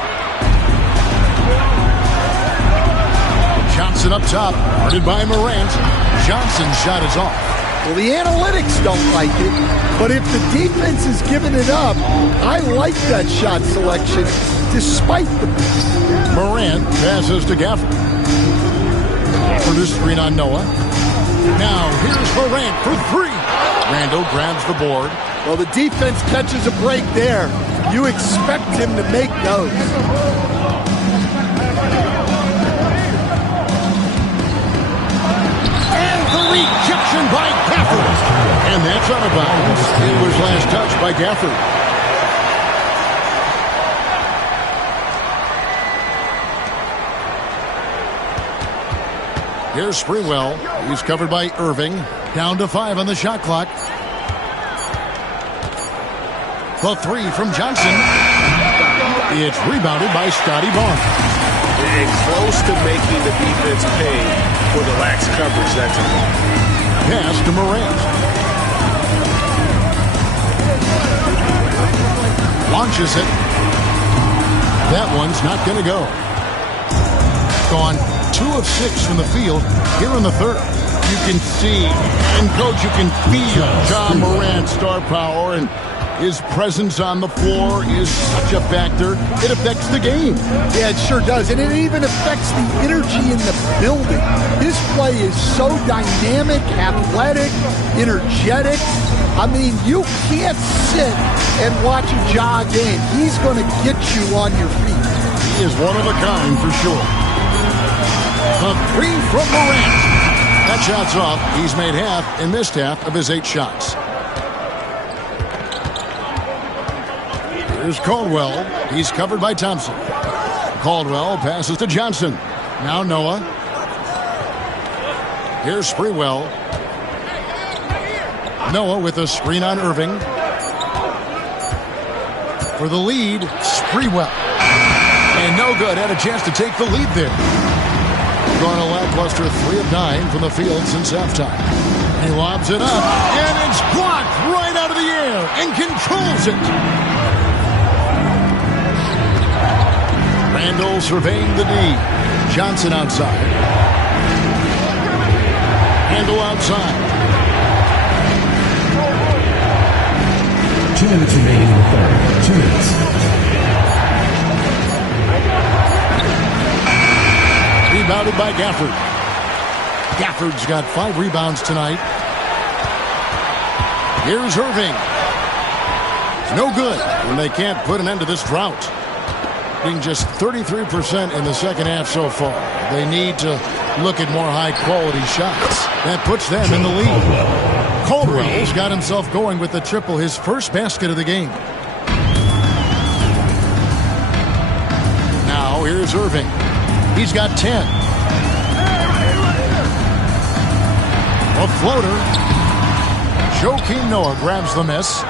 Johnson up top. Guarded by Morant. Johnson's shot is off. Well, the analytics don't like it, but if the defense is giving it up, I like that shot selection despite the miss. Morant passes to Gafford. For the screen on Noah. Now here's Morant for 3. Randall grabs the board. Well, the defense catches a break there. You expect him to make those. And the rejection by Gafford. And that's out of bounds. It was last touched by Gafford. Here's Sprewell. He's covered by Irving. Down to 5 on the shot clock. The 3 from Johnson. It's rebounded by Scotty Barnes. And close to making the defense pay for the lax coverage that time. Pass to Morant. Launches it. That one's not going to go. Gone 2 of 6 from the field here in the third. You can see, and coach, you can feel John Morant's star power, and his presence on the floor is such a factor. It affects the game. Yeah, it sure does, and it even affects the energy in the building. His play is so dynamic, athletic, energetic. I mean, you can't sit and watch a Ja game. He's going to get you on your feet. He is one of a kind for sure. A 3 from Morant. That shot's off. He's made half and missed half of his 8 shots. Here's Caldwell. He's covered by Thompson. Caldwell passes to Johnson. Now Noah. Here's Sprewell. Noah with a screen on Irving. For the lead, Sprewell. And no good. Had a chance to take the lead there. Gone a lackluster 3 of 9 from the field since halftime. He lobs it up, and it's blocked right out of the air and controls it. Randall surveying the D. Johnson outside. Randall outside. 2 minutes remaining in the third. 2 minutes. Rebounded by Gafford. Gafford's got 5 rebounds tonight. Here's Irving. No good, and they can't put an end to this drought. Being just 33% in the second half so far. They need to look at more high-quality shots. That puts them in the lead. Caldwell's got himself going with the triple, his first basket of the game. Now here's Irving. He's got 10. A floater. Joakim Noah grabs the miss.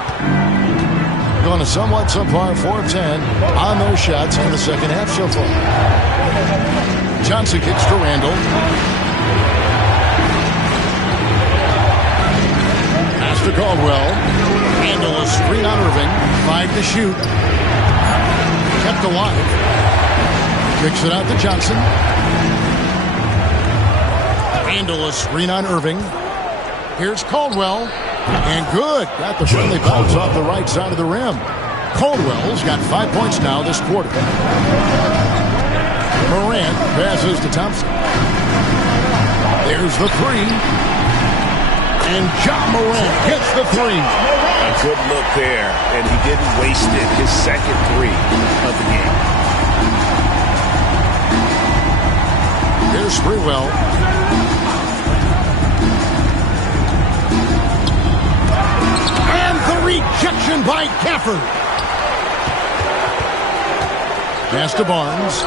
Going a somewhat subpar 4 of 10 on those shots in the second half so far. Johnson kicks to Randall. Pass to Caldwell. Randall a screen on Irving. 5 to shoot. Kept alive. Kicks it out to Johnson. Randall a screen on Irving. Here's Caldwell. And good. Got the friendly bounce off the right side of the rim. Caldwell's got 5 points now this quarter. Morant passes to Thompson. There's the three. And John Morant hits the three. A good look there, and he didn't waste it. His second three of the game. Here's Sprewell. And the rejection by Gafford. Pass to Barnes.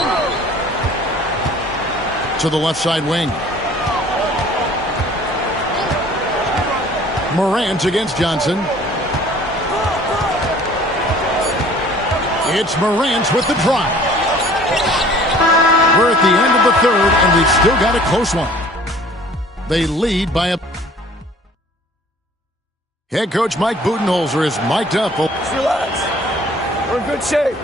To the left side wing. Morant against Johnson. It's Morant with the drive. We're at the end of the third, and we've still got a close one. They lead by a... Head coach Mike Budenholzer is mic'd up. Just relax. We're in good shape.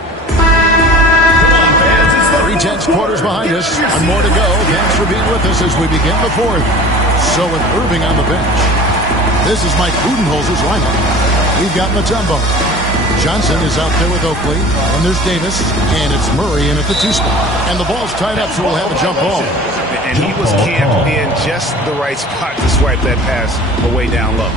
3/10 quarters behind us. One more to go. Thanks for being with us as we begin the fourth. So with Irving on the bench. This is Mike Budenholzer's lineup. We've got Mutombo. Johnson is out there with Oakley. And there's Davis. And it's Murray in at the 2 spot. And the ball's tied up, so we'll have a jump ball. And he was camped in just the right spot to swipe that pass away down low.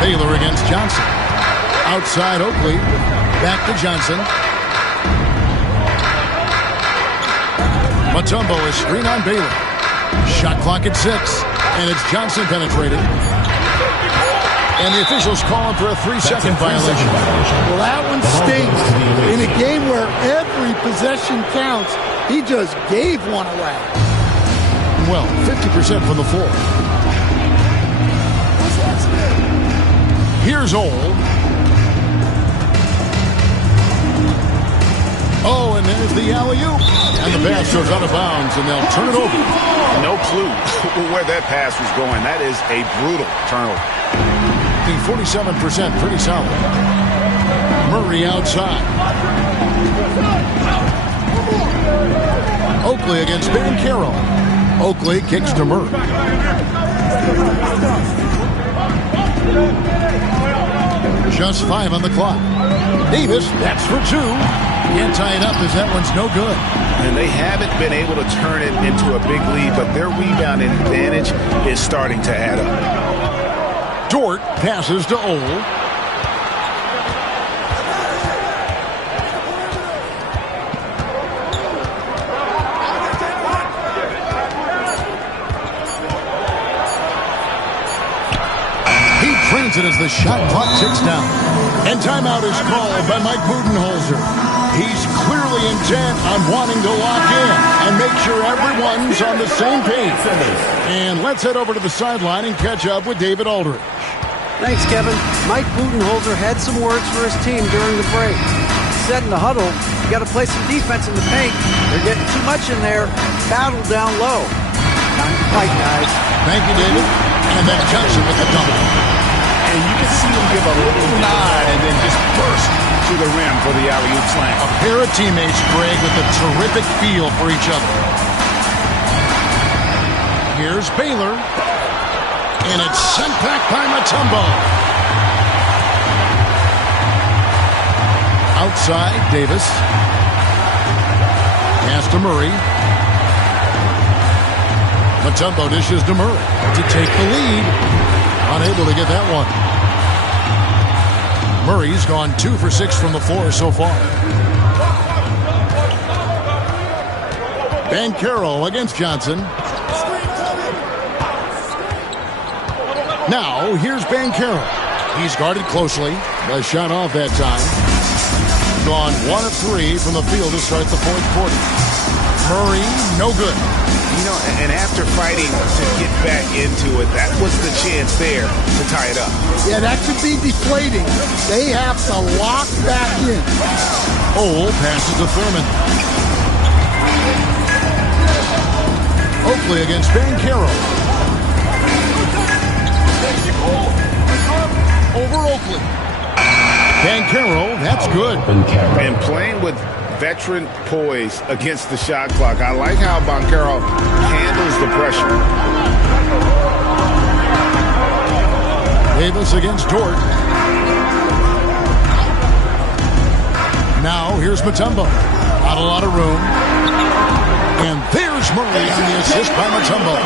Baylor against Johnson. Outside Oakley. Back to Johnson. Mutombo is screen on Baylor. Shot clock at 6. And it's Johnson penetrating. And the officials calling for a 3-second violation. Well, that one stinks. In a game where every possession counts, he just gave one away. Well, 50% from the floor. Here's Old. Oh, and there's the alley-oop. And the pass goes out of bounds, and they'll turn it over. No clue where that pass was going. That is a brutal turnover. The 47%, pretty solid. Murray outside. Oakley against Ben Carroll. Oakley kicks to Murray. Just 5 on the clock. Davis, that's for 2. Can't tie it up as that one's no good. And they haven't been able to turn it into a big lead, but their rebounding advantage is starting to add up. Dort passes to Old. It as the shot clock ticks down. And timeout is called by Mike Budenholzer. He's clearly intent on wanting to lock in and make sure everyone's on the same page. And let's head over to the sideline and catch up with David Aldridge. Thanks, Kevin. Mike Budenholzer had some words for his team during the break. He said in the huddle, you got to play some defense in the paint. They're getting too much in there. Battle down low. Time to fight, guys. Thank you, David. And then Johnson with the double. And you can see him give a little nod and then just burst to the rim for the alley-oop slam. A pair of teammates, Greg, with a terrific feel for each other. Here's Baylor. And it's sent back by Mutombo. Outside, Davis. Pass to Murray. Mutombo dishes to Murray to take the lead. Unable to get that one. Murray's gone 2 for 6 from the floor so far. Banchero against Johnson. Now, here's Banchero. He's guarded closely. The shot off that time. Gone 1 of 3 from the field to start the fourth quarter. Murray, no good. You know, and after fighting to get back into it, that was the chance there to tie it up. Yeah, that could be deflating. They have to lock back in. Cole passes to Thurman. Oakley against Banchero. Over Oakley. Banchero, that's good. And playing with veteran poise against the shot clock. I like how Banchero handles the pressure. Davis against Dort. Now here's Mutombo. Not a lot of room. And there's Murray on the assist by Mutombo.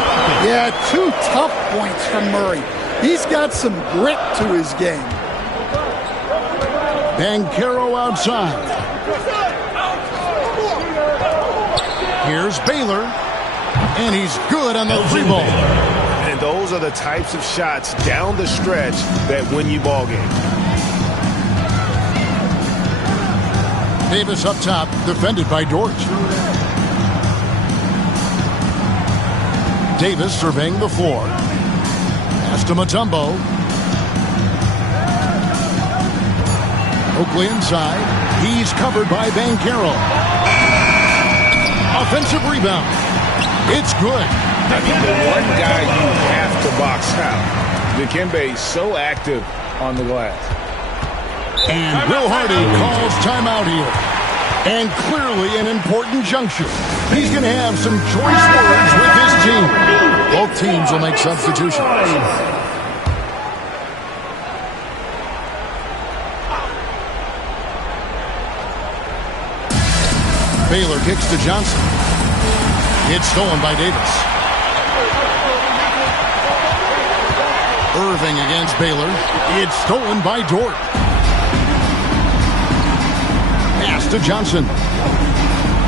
Yeah, 2 tough points from Murray. He's got some grit to his game. Banchero outside. Here's Baylor. And he's good on the three ball. And those are the types of shots down the stretch that win you ball games. Davis up top, defended by Dort. Davis surveying the floor. Pass to Mutombo. Oakley inside. He's covered by Banchero. Offensive rebound. It's good. I mean, the one guy you have to box out. Dikembe so active on the glass. And Will Hardy calls timeout here. And clearly an important juncture. He's going to have some choice words with his team. Both teams will make substitutions. Baylor kicks to Johnson. It's stolen by Davis. Irving against Baylor. It's stolen by Dort. Pass to Johnson.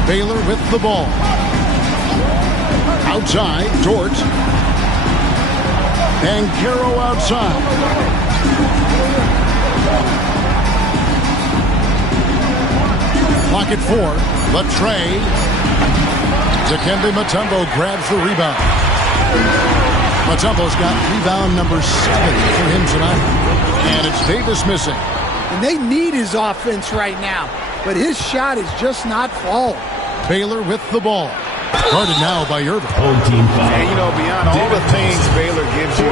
Baylor with the ball. Outside, Dort. Banchero outside. Clock at 4. Latrey. Dikembe Mutombo grabs the rebound. Mutombo's got rebound number 7 for him tonight. And it's Davis missing. And they need his offense right now. But his shot is just not falling. Baylor with the ball. Guarded now by Irving. And, you know, beyond all the things Baylor gives you,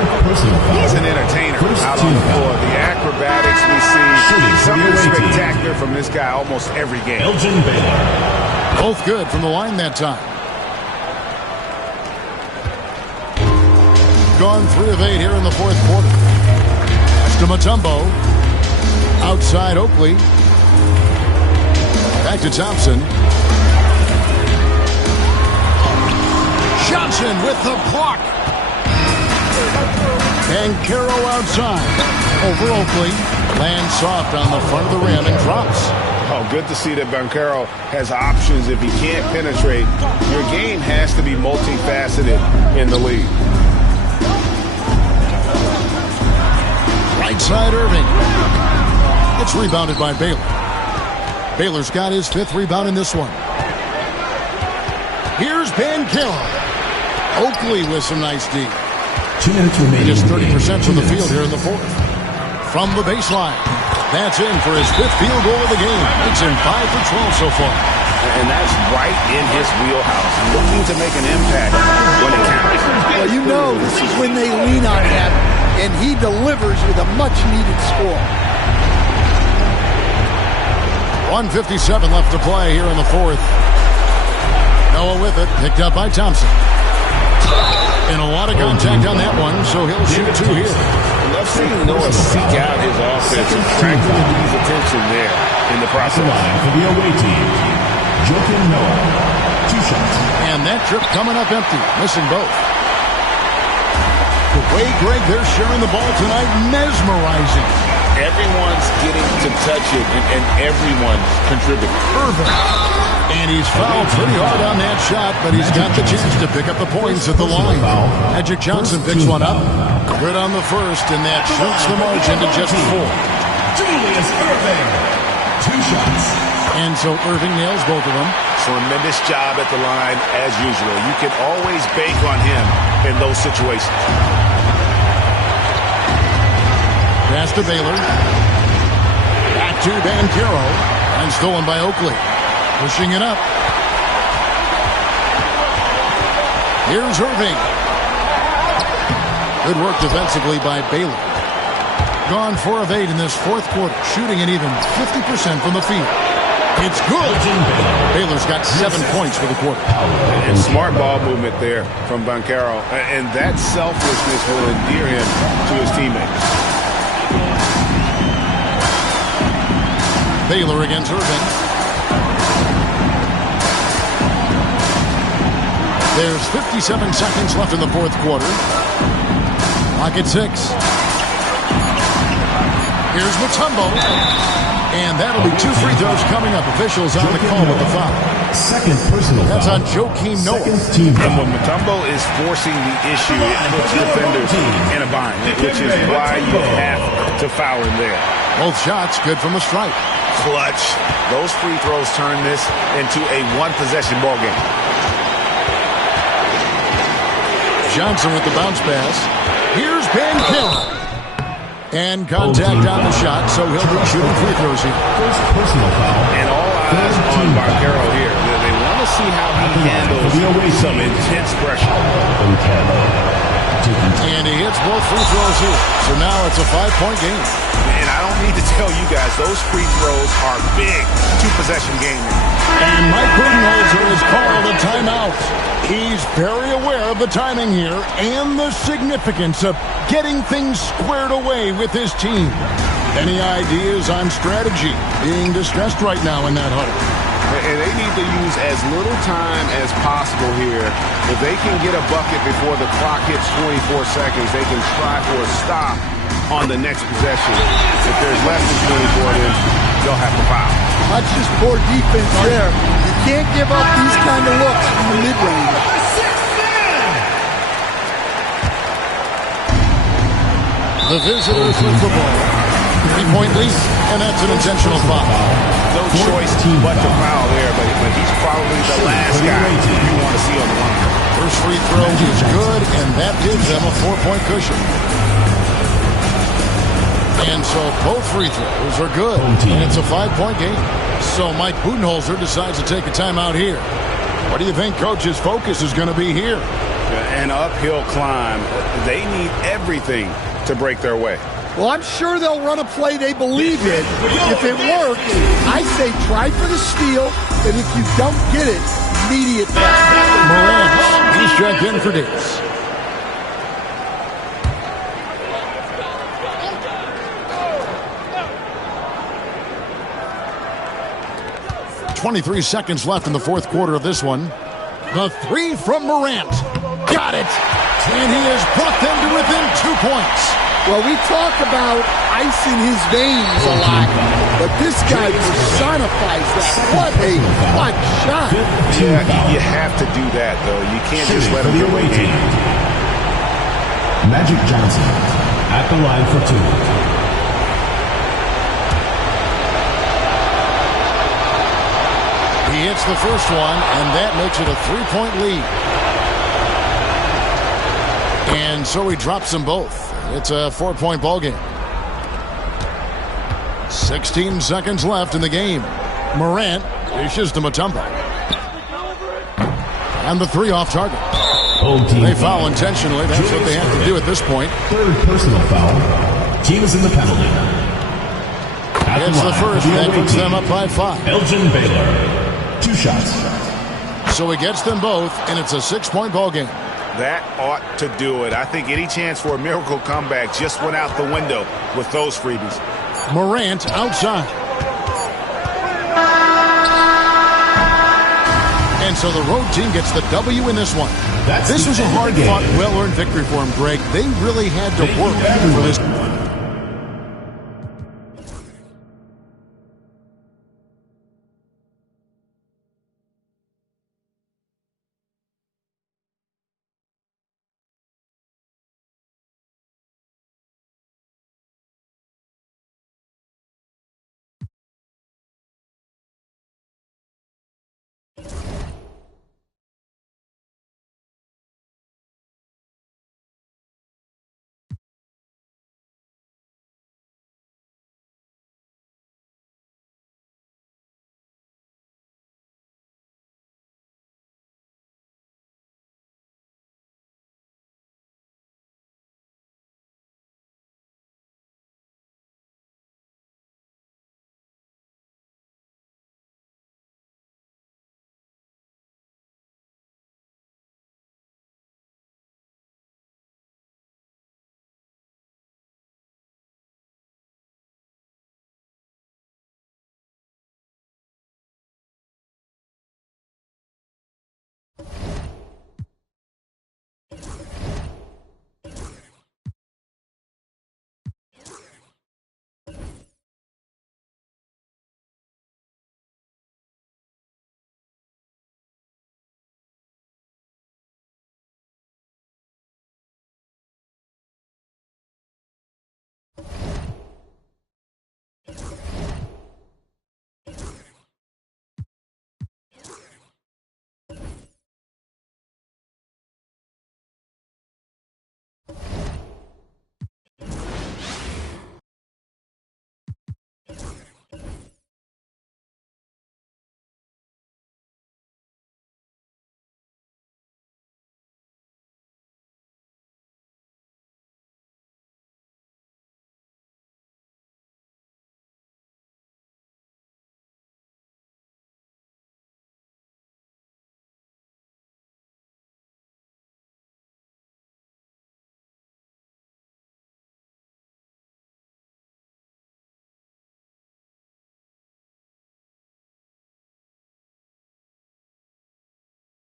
he's an entertainer out on the floor. The acrobatics we see, something spectacular from this guy almost every game. Both good from the line that time. Gone 3 of 8 here in the fourth quarter. Pass to Mutombo. Outside Oakley. Back to Thompson. Johnson with the block. Banchero outside. Over Oakley. Lands soft on the front of the rim and drops. Oh, good to see that Banchero has options if he can't penetrate. Your game has to be multifaceted in the league. Right side Irving. It's rebounded by Baylor. Baylor's got his 5th rebound in this one. Here's Banchero. Oakley with some nice D. 2 minutes remaining. Just 30% from the field here in the fourth. From the baseline. That's in for his 5th field goal of the game. It's in 5 for 12 so far. And that's right in his wheelhouse. Looking to make an impact when it counts. Well, you know, this is when they lean on him, and he delivers with a much-needed score. 1:57 left to play here in the fourth. Noah with it, picked up by Thompson. And a lot of contact on that one, so he'll shoot 2 here. Love seeing Noah seek out his offense and frankly lose attention there in the process. For the away team, Joakim Noah, 2 shots. And that trip coming up empty, missing both. The way, Greg, they're sharing the ball tonight, mesmerizing. Everyone's getting to touch it, and everyone's contributing. Irving. And he's fouled pretty hard on that shot, but he's got the chance to pick up the points at the line. Magic Johnson picks one up. Good on the first, and that shrinks the margin to just 4. Julius Irving, 2 shots. And so Irving nails both of them. Tremendous job at the line, as usual. You can always bank on him in those situations. Pass to Baylor. Back to Banchero. And stolen by Oakley. Pushing it up. Here's Irving. Good work defensively by Baylor. Gone 4 of 8 in this fourth quarter, shooting an even 50% from the field. It's good. Baylor's got 7 points for the quarter. And smart ball movement there from Banchero. And that selflessness will endear him to his teammates. Baylor against Irving. There's 57 seconds left in the fourth quarter. Clock at 6. Here's Mutombo. And that'll be 2 free throws coming up. Officials on the call with the foul. Second personal foul. That's on Joakim Noah. And when Mutombo is forcing the issue, it puts defenders in a bind, which is why you have to foul him there. Both shots good from the stripe. Clutch. Those free throws turn this into a one-possession ball game. Johnson with the bounce pass. Here's Banchero. And contact on the shot, so he'll be shooting free throws here. First personal foul. And all eyes on Banchero here. They want to see how he handles some intense pressure. And he hits both free throws here. So now it's a 5-point game. And I don't need to tell you guys, those free throws are big two-possession game. And Mike Budenholzer has called a timeout. He's very aware of the timing here and the significance of getting things squared away with his team. Any ideas on strategy? Being distressed right now in that huddle. And they need to use as little time as possible here. If they can get a bucket before the clock hits 24 seconds, they can try for a stop on the next possession. If there's less than 24, then they'll have to foul. That's just poor defense there. You can't give up these kind of looks from the mid-range. The visitors with the ball. 3-point lead, and that's an intentional foul. No choice but to foul there, but he's probably the last guy you want to see on the line. First free throw is good, and that gives them a 4-point cushion. And so both free throws are good, and it's a 5-point game. So Mike Budenholzer decides to take a timeout here. What do you think Coach's focus is going to be here? An uphill climb. They need everything to break their way. Well, I'm sure they'll run a play they believe in. If it works, I say try for the steal, and if you don't get it, immediate foul. Morant, he's checked in for this. .23 seconds left in the fourth quarter of this one. The 3 from Morant. Got it. And he has brought them to within 2 points. Well, we talk about ice in his veins a lot, but this guy personifies that. What a clutch shot. Yeah, you have to do that, though. You can't just let him get away. Magic Johnson at the line for 2. He hits the first one, and that makes it a 3-point lead. And so he drops them both. It's a 4-point ball game. 16 seconds left in the game. Morant dishes to Mutombo. And the 3 off target. They foul intentionally. That's what they have to do at this point. Third personal foul. Team is in the penalty. It's the first. That puts them up by 5. Elgin Baylor. 2 shots. So he gets them both, and it's a 6-point ball game. That ought to do it. I think any chance for a miracle comeback just went out the window with those freebies. Morant outside. And so the road team gets the W in this one. This was a hard-fought, well-earned victory for them, Greg. They really had to work for this.